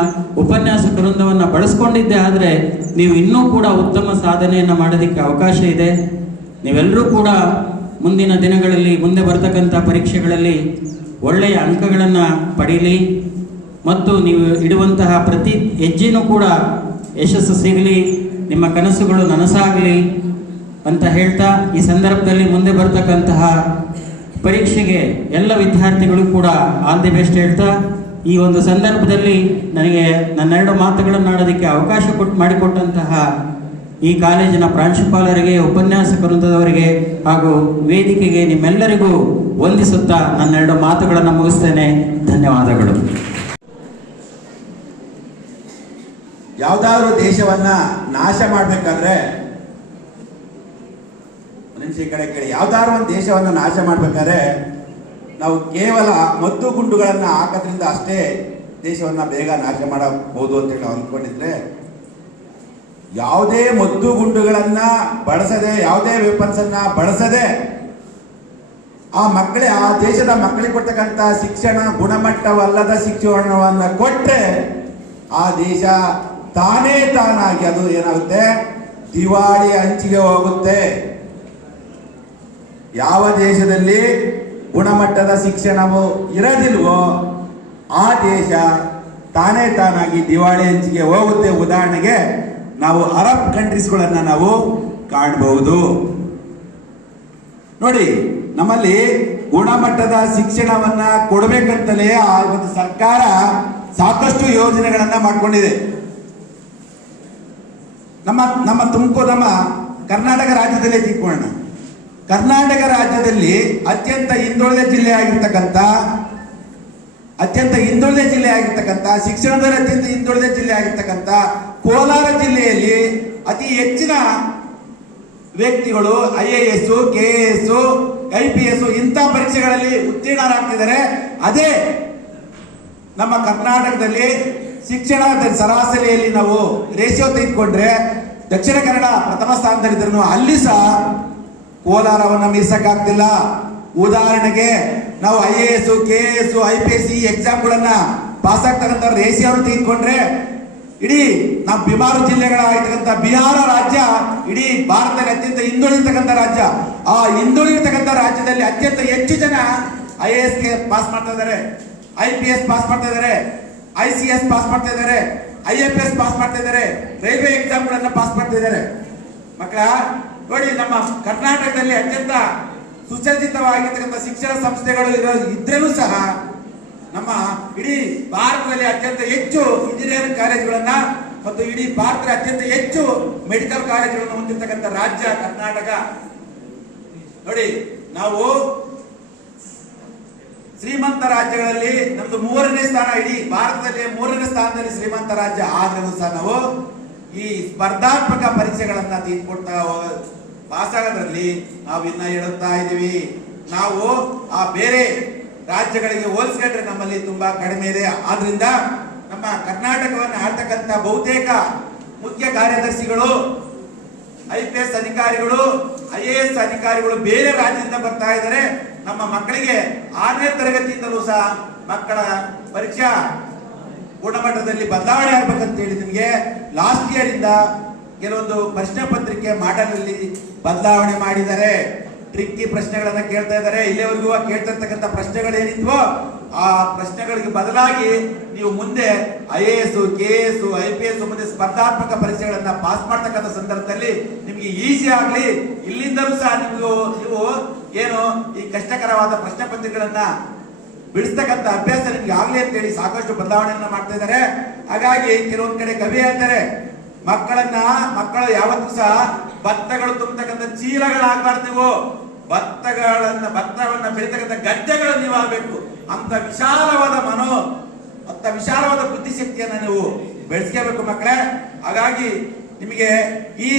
ಉಪನ್ಯಾಸಕ ವೃಂದವನ್ನು ಬಳಸ್ಕೊಂಡಿದ್ದೆ ಆದರೆ ನೀವು ಇನ್ನೂ ಕೂಡ ಉತ್ತಮ ಸಾಧನೆಯನ್ನು ಮಾಡೋದಕ್ಕೆ ಅವಕಾಶ ಇದೆ. ನೀವೆಲ್ಲರೂ ಕೂಡ ಮುಂದಿನ ದಿನಗಳಲ್ಲಿ ಮುಂದೆ ಬರ್ತಕ್ಕಂಥ ಪರೀಕ್ಷೆಗಳಲ್ಲಿ ಒಳ್ಳೆಯ ಅಂಕಗಳನ್ನು ಪಡೀಲಿ ಮತ್ತು ನೀವು ಇಡುವಂತಹ ಪ್ರತಿ ಹೆಜ್ಜೆನೂ ಕೂಡ ಯಶಸ್ಸು ಸಿಗಲಿ, ನಿಮ್ಮ ಕನಸುಗಳು ನನಸಾಗಲಿ ಅಂತ ಹೇಳ್ತಾ, ಈ ಸಂದರ್ಭದಲ್ಲಿ ಮುಂದೆ ಬರ್ತಕ್ಕಂತಹ ಪರೀಕ್ಷೆಗೆ ಎಲ್ಲ ವಿದ್ಯಾರ್ಥಿಗಳು ಕೂಡ ಆಲ್ ದಿ ಬೆಸ್ಟ್ ಹೇಳ್ತಾ, ಈ ಒಂದು ಸಂದರ್ಭದಲ್ಲಿ ನನಗೆ ನನ್ನೆರಡು ಮಾತುಗಳನ್ನು ಆಡೋದಕ್ಕೆ ಅವಕಾಶ ಮಾಡಿಕೊಟ್ಟಂತಹ ಈ ಕಾಲೇಜಿನ ಪ್ರಾಂಶುಪಾಲರಿಗೆ, ಉಪನ್ಯಾಸಕ ವೃಂದದವರಿಗೆ ಹಾಗೂ ವೇದಿಕೆಗೆ ನಿಮ್ಮೆಲ್ಲರಿಗೂ ವಂದಿಸುತ್ತಾ ನನ್ನೆರಡು ಮಾತುಗಳನ್ನು ಮುಗಿಸ್ತೇನೆ. ಧನ್ಯವಾದಗಳು. ಯಾವುದಾದ್ರೂ ದೇಶವನ್ನ ನಾಶ ಮಾಡಬೇಕಾದ್ರೆ ಈ ಕಡೆ ಕೇಳಿ, ಯಾವ್ದಾದ್ರು ಒಂದು ದೇಶವನ್ನ ನಾಶ ಮಾಡ್ಬೇಕಾದ್ರೆ ನಾವು ಕೇವಲ ಮದ್ದು ಗುಂಡುಗಳನ್ನ ಹಾಕೋದ್ರಿಂದ ಅಷ್ಟೇ ದೇಶವನ್ನ ಬೇಗ ನಾಶ ಮಾಡಬಹುದು ಅಂತ ಹೇಳಿ ನಾವು ಅಂದ್ಕೊಂಡಿದ್ರೆ, ಯಾವುದೇ ಮದ್ದು ಗುಂಡುಗಳನ್ನ ಬಳಸದೆ, ಯಾವುದೇ ವೆಪನ್ಸ್ ಅನ್ನ ಬಳಸದೆ ಆ ದೇಶದ ಮಕ್ಕಳಿಗೆ ಕೊಡ್ತಕ್ಕಂಥ ಶಿಕ್ಷಣ ಗುಣಮಟ್ಟವಲ್ಲದ ಶಿಕ್ಷಣವನ್ನ ಕೊಟ್ರೆ ಆ ದೇಶ ತಾನಾಗಿ ಅದು ಏನಾಗುತ್ತೆ, ದಿವಾಳಿ ಅಂಚಿಗೆ ಹೋಗುತ್ತೆ. ಯಾವ ದೇಶದಲ್ಲಿ ಗುಣಮಟ್ಟದ ಶಿಕ್ಷಣವು ಇರದಿಲ್ವೋ ಆ ದೇಶ ತಾನಾಗಿ ದಿವಾಳಿ ಅಂಚಿಗೆ ಹೋಗುತ್ತೆ. ಉದಾಹರಣೆಗೆ ನಾವು ಅರಬ್ ಕಂಟ್ರೀಸ್ಗಳನ್ನ ನಾವು ಕಾಣಬಹುದು. ನೋಡಿ, ನಮ್ಮಲ್ಲಿ ಗುಣಮಟ್ಟದ ಶಿಕ್ಷಣವನ್ನ ಕೊಡಬೇಕಂತಲೇ ಆ ಒಂದು ಸರ್ಕಾರ ಸಾಕಷ್ಟು ಯೋಜನೆಗಳನ್ನ ಮಾಡಿಕೊಂಡಿದೆ. ನಮ್ಮ ತುಮಕೂರು, ನಮ್ಮ ಕರ್ನಾಟಕ ರಾಜ್ಯದಲ್ಲೇ ತಿಳ್ಕೊಳ್ಳೋಣ. ಕರ್ನಾಟಕ ರಾಜ್ಯದಲ್ಲಿ ಅತ್ಯಂತ ಹಿಂದುಳಿದ ಜಿಲ್ಲೆ ಆಗಿರ್ತಕ್ಕಂಥ ಶಿಕ್ಷಣದಲ್ಲಿ ಅತ್ಯಂತ ಹಿಂದುಳಿದ ಜಿಲ್ಲೆ ಆಗಿರ್ತಕ್ಕಂಥ ಕೋಲಾರ ಜಿಲ್ಲೆಯಲ್ಲಿ ಅತಿ ಹೆಚ್ಚಿನ ವ್ಯಕ್ತಿಗಳು IAS, KAS, IPS ಇಂಥ ಪರೀಕ್ಷೆಗಳಲ್ಲಿ ಉತ್ತೀರ್ಣರಾಗ್ತಿದ್ದಾರೆ. ಅದೇ ನಮ್ಮ ಕರ್ನಾಟಕದಲ್ಲಿ ಶಿಕ್ಷಣದ ಸರಾಸರಿಯಲ್ಲಿ ನಾವು ರೇಷಿಯೋ ತೆಗೆದುಕೊಂಡ್ರೆ ದಕ್ಷಿಣ ಕನ್ನಡ ಪ್ರಥಮ ಸ್ಥಾನದಲ್ಲಿದ್ದರೂ ಅಲ್ಲಿ ಸಹ ಕೋಲಾರವನ್ನು ಮೀರ್ಸಕ್ಕಾಗ್ತಿಲ್ಲ. ಉದಾಹರಣೆಗೆ ನಾವು IAS, KAS, IPS ಈ ಎಕ್ಸಾಮ್ಗಳನ್ನ ಪಾಸ್ ಆಗ್ತಕ್ಕಂಥ ರೇಷಿಯೋವನ್ನು ತೆಗೆದುಕೊಂಡ್ರೆ ಇಡೀ ನಮ್ಮ ಬಿಮಾರು ಜಿಲ್ಲೆಗಳಾಗಿರ್ತಕ್ಕಂಥ ಬಿಹಾರ ರಾಜ್ಯ ಇಡೀ ಭಾರತದಲ್ಲಿ ಅತ್ಯಂತ ಹಿಂದುಳಿದಿರ್ತಕ್ಕಂಥ ರಾಜ್ಯ. ಆ ಹಿಂದುಳಿದಿರ್ತಕ್ಕಂಥ ರಾಜ್ಯದಲ್ಲಿ ಅತ್ಯಂತ ಹೆಚ್ಚು ಜನ IAS ಪಾಸ್ ಮಾಡ್ತಾ ಇದ್ದಾರೆ, IPS ಪಾಸ್ ಮಾಡ್ತಾ ಇದ್ದಾರೆ, ICS ಪಾಸ್ ಮಾಡ್ತಾ ಇದ್ದಾರೆ, IFS ಪಾಸ್ ಮಾಡ್ತಾ ಇದ್ದಾರೆ, ರೈಲ್ವೆ ಎಕ್ಸಾಮ್ಗಳನ್ನ ಪಾಸ್ ಮಾಡ್ತಾ ಇದ್ದಾರೆ. ಮಕ್ಕಳ ನೋಡಿ, ನಮ್ಮ ಕರ್ನಾಟಕದಲ್ಲಿ ಅತ್ಯಂತ ಸುಸಜ್ಜಿತವಾಗಿರ್ತಕ್ಕಂಥ ಶಿಕ್ಷಣ ಸಂಸ್ಥೆಗಳು ಇದ್ರೂ ಸಹ ನಮ್ಮ ಇಡೀ ಭಾರತದಲ್ಲಿ ಅತ್ಯಂತ ಹೆಚ್ಚು ಇಂಜಿನಿಯರಿಂಗ್ ಕಾಲೇಜುಗಳನ್ನ ಮತ್ತು ಇಡೀ ಭಾರತದಲ್ಲಿ ಅತ್ಯಂತ ಹೆಚ್ಚು ಮೆಡಿಕಲ್ ಕಾಲೇಜುಗಳನ್ನು ಹೊಂದಿರತಕ್ಕಂಥ ರಾಜ್ಯ ಕರ್ನಾಟಕ. ನೋಡಿ, ನಾವು ಶ್ರೀಮಂತ ರಾಜ್ಯಗಳಲ್ಲಿ ನಮ್ದು 3ನೇ ಸ್ಥಾನ, ಇಡೀ ಭಾರತದಲ್ಲಿ 3ನೇ ಸ್ಥಾನದಲ್ಲಿ ಶ್ರೀಮಂತ ರಾಜ್ಯ ಆದ್ರೂ ಸಹ ನಾವು ಈ ಸ್ಪರ್ಧಾತ್ಮಕ ಪರೀಕ್ಷೆಗಳನ್ನ ತೆಗೆದುಕೊಡ್ತಾ ಪಾಸ್ ಆಗೋದ್ರಲ್ಲಿ ನಾವು ಇನ್ನ ಹೇಳುತ್ತಾ ಇದೀವಿ. ನಾವು ಆ ಬೇರೆ ರಾಜ್ಯಗಳಿಗೆ ಹೋಲಿಸಿಕೊಂಡ್ರೆ ನಮ್ಮಲ್ಲಿ ತುಂಬಾ ಕಡಿಮೆ ಇದೆ. ಆದ್ರಿಂದ ನಮ್ಮ ಕರ್ನಾಟಕವನ್ನು ಆಳ್ತಕ್ಕಂಥ ಬಹುತೇಕ ಮುಖ್ಯ ಕಾರ್ಯದರ್ಶಿಗಳು, IPS ಅಧಿಕಾರಿಗಳು, IAS ಅಧಿಕಾರಿಗಳು ಬೇರೆ ರಾಜ್ಯದಿಂದ ಬರ್ತಾ ಇದ್ದಾರೆ. ನಮ್ಮ ಮಕ್ಕಳಿಗೆ 6ನೇ ತರಗತಿಯಿಂದಲೂ ಸಹ ಮಕ್ಕಳ ಪರೀಕ್ಷಾ ಗುಣಮಟ್ಟದಲ್ಲಿ ಬದಲಾವಣೆ ಆಗ್ಬೇಕಂತ ಹೇಳಿ ನಿಮಗೆ ಲಾಸ್ಟ್ ಇಯರ್ ಇಂದ ಕೆಲವೊಂದು ಪ್ರಶ್ನೆ ಪತ್ರಿಕೆ ಮಾಡೆಲ್ ಅಲ್ಲಿ ಬದಲಾವಣೆ ಮಾಡಿದ್ದಾರೆ. ಟ್ರಿಕ್ಕಿ ಪ್ರಶ್ನೆಗಳನ್ನ ಕೇಳ್ತಾ ಇದ್ದಾರೆ. ಇಲ್ಲಿವರೆಗೂ ಕೇಳ್ತಿರ್ತಕ್ಕಂಥ ಪ್ರಶ್ನೆಗಳೇನಿದ್ವೋ ಆ ಪ್ರಶ್ನೆಗಳಿಗೆ ಬದಲಾಗಿ ನೀವು ಮುಂದೆ IAS, KAS, IPS ಮುಂದೆ ಸ್ಪರ್ಧಾತ್ಮಕ ಪರೀಕ್ಷೆಗಳನ್ನ ಪಾಸ್ ಮಾಡ್ತಕ್ಕಂಥ ಸಂದರ್ಭದಲ್ಲಿ ನಿಮ್ಗೆ ಈಸಿ ಆಗ್ಲಿ, ಇಲ್ಲಿಂದಲೂ ಸಹ ನೀವು ಏನು ಈ ಕಷ್ಟಕರವಾದ ಪ್ರಶ್ನೆ ಪತ್ರಿಕೆಗಳನ್ನ ಬಿಡಿಸ್ತಕ್ಕಂಥ ಅಭ್ಯಾಸ ನಿಮ್ಗೆ ಆಗ್ಲಿ ಅಂತ ಹೇಳಿ ಸಾಕಷ್ಟು ಬದಲಾವಣೆಯನ್ನ ಮಾಡ್ತಾ ಇದ್ದಾರೆ. ಹಾಗಾಗಿ ಕೆಲವೊಂದ್ ಕಡೆ ಕವಿ ಹೇಳ್ತಾರೆ, ಮಕ್ಕಳು ಯಾವತ್ತೂ ಸಹ ಭತ್ತಗಳು ತುಂಬತಕ್ಕಂಥ ಚೀಲಗಳಾಗಬಾರ್ದು. ನೀವು ಭತ್ತವನ್ನ ಬೆಳೀತಕ್ಕಂಥ ಗದ್ದೆಗಳು ನೀವು ಆಗಬೇಕು. ಅಂತ ವಿಶಾಲವಾದ ಬುದ್ಧಿಶಕ್ತಿಯನ್ನ ನೀವು ಬೆಳೆಸ್ಕೋಬೇಕು ಮಕ್ಕಳೇ. ಹಾಗಾಗಿ ನಿಮಗೆ ಈ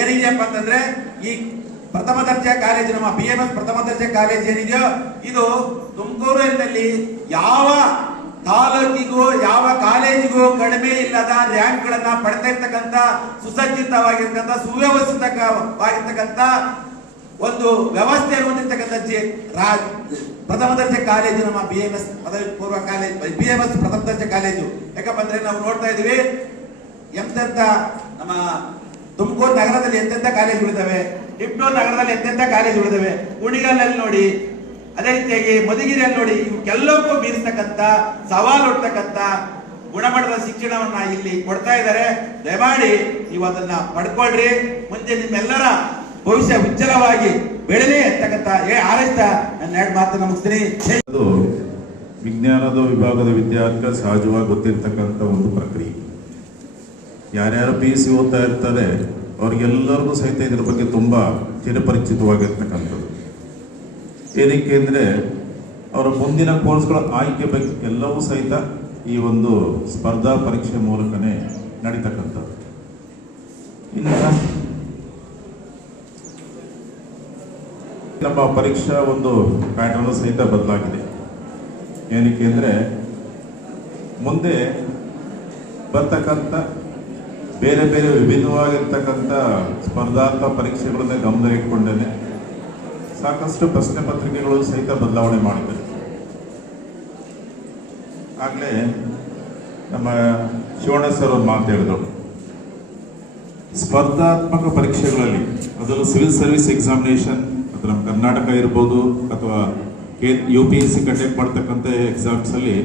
ಏನಿದೆಯಪ್ಪ ಅಂತಂದ್ರೆ ಈ ಪ್ರಥಮ ದರ್ಜೆ ಕಾಲೇಜು, ನಮ್ಮ BMS ಪ್ರಥಮ ದರ್ಜೆ ಕಾಲೇಜ್ ಏನಿದೆಯೋ ಇದು ತುಮಕೂರಿನಲ್ಲಿ ಯಾವ ತಾಲೂಕಿಗೂ ಯಾವ ಕಾಲೇಜಿಗೂ ಕಡಿಮೆ ಇಲ್ಲದ ರ್ಯಾಂಕ್ ಗಳನ್ನ ಪಡೆತಾ ಇರ್ತಕ್ಕಂಥ ಸುಸಜ್ಜಿತವಾಗಿರ್ತಕ್ಕಂಥ ಸುವ್ಯವಸ್ಥಿತವಾಗಿರ್ತಕ್ಕಂಥ ಒಂದು ವ್ಯವಸ್ಥೆಯನ್ನು ಹೊಂದಿರತಕ್ಕಂಥ ಪ್ರಥಮ ದರ್ಜೆ ಕಾಲೇಜು ನಮ್ಮ BMS ಪದವಿ ಪೂರ್ವ ಕಾಲೇಜ್, BMS ಪ್ರಥಮ ದರ್ಜೆ ಕಾಲೇಜು. ಯಾಕಪ್ಪ ಅಂದ್ರೆ ನಾವು ನೋಡ್ತಾ ಇದೀವಿ ಎಂತೆಂತ ನಮ್ಮ ತುಮಕೂರು ನಗರದಲ್ಲಿ ಎಂತೆಂತ ಕಾಲೇಜುಗಳಿದ್ದಾವೆ, ಹಿಪ್ನೂರು ನಗರದಲ್ಲಿ ಎಂತೆಂತ ಕಾಲೇಜುಗಳಿದ್ದಾವೆ, ಕುಣಿಗಲ್ನಲ್ಲಿ ನೋಡಿ, ಅದೇ ರೀತಿಯಾಗಿ ಮಧುಗಿರಿಯಲ್ಲಿ ನೋಡಿ. ಇವಕ್ಕೆಲ್ಲಕ್ಕೂ ಮೀರಿಸ್ತಕ್ಕಂಥ ಸವಾಲು ಹೊಡ್ತಕ್ಕಂಥ ಗುಣಮಟ್ಟದ ಶಿಕ್ಷಣವನ್ನ ಇಲ್ಲಿ ಕೊಡ್ತಾ ಇದ್ದಾರೆ. ದಯಮಾಡಿ ನೀವು ಅದನ್ನ ಪಡ್ಕೊಳ್ರಿ. ಮುಂದೆ ನಿಮ್ಮೆಲ್ಲರ ಭವಿಷ್ಯ ಉಜ್ವಲವಾಗಿ ಬೆಳಲಿ ಅಂತಕ್ಕಂಥ ಆರೈಸ್ತಾ ನನ್ನ ಎರಡು ಮಾತನ್ನು ಮುಗಿಸ್ತೀನಿ. ವಿಜ್ಞಾನದ ವಿಭಾಗದ ವಿದ್ಯಾರ್ಥಿಗಳು ಸಹಜವಾಗಿ ಗೊತ್ತಿರ್ತಕ್ಕಂಥ ಒಂದು ಪ್ರಕ್ರಿಯೆ. ಯಾರ್ಯಾರು PUC ಓದ್ತಾ ಇರ್ತಾರೆ ಅವ್ರಿಗೆಲ್ಲರಿಗೂ ಸಹಿತ ಇದ್ರ ಬಗ್ಗೆ ತುಂಬ ಚಿರಪರಿಚಿತವಾಗಿರ್ತಕ್ಕಂಥದ್ದು. ಏನಕ್ಕೆ ಅಂದರೆ ಅವರ ಮುಂದಿನ ಕೋರ್ಸ್ಗಳ ಆಯ್ಕೆ ಬಗ್ಗೆ ಎಲ್ಲವೂ ಸಹಿತ ಈ ಒಂದು ಸ್ಪರ್ಧಾ ಪರೀಕ್ಷೆ ಮೂಲಕನೇ ನಡೀತಕ್ಕಂಥದ್ದು. ಇನ್ನು ನಮ್ಮ ಪರೀಕ್ಷಾ ಒಂದು ಪ್ಯಾಟರ್ನ್ ಸಹಿತ ಬದಲಾಗಿದೆ. ಏನಕ್ಕೆ ಅಂದರೆ ಮುಂದೆ ಬರ್ತಕ್ಕಂಥ ಬೇರೆ ಬೇರೆ ವಿಭಿನ್ನವಾಗಿರ್ತಕ್ಕಂಥ ಸ್ಪರ್ಧಾತ್ಮಕ ಪರೀಕ್ಷೆಗಳನ್ನೇ ಗಮನ ಇಟ್ಕೊಂಡೇನೆ ಸಾಕಷ್ಟು ಪ್ರಶ್ನೆ ಪತ್ರಿಕೆಗಳು ಸಹಿತ ಬದಲಾವಣೆ ಮಾಡಿದೆ. ಆಗಲೇ ನಮ್ಮ ಶಿವಣ್ಣ ಸರ್ ಒಂದು ಮಾತು ಹೇಳಿದ್ರು, ಸ್ಪರ್ಧಾತ್ಮಕ ಪರೀಕ್ಷೆಗಳಲ್ಲಿ ಅದರಲ್ಲೂ ಸಿವಿಲ್ ಸರ್ವಿಸ್ ಎಕ್ಸಾಮಿನೇಷನ್, ಅದು ನಮ್ಮ ಕರ್ನಾಟಕ ಇರ್ಬೋದು ಅಥವಾ UPSC ಕಂಡಕ್ಟ್ ಮಾಡ್ತಕ್ಕಂಥ ಎಕ್ಸಾಮ್ಸಲ್ಲಿ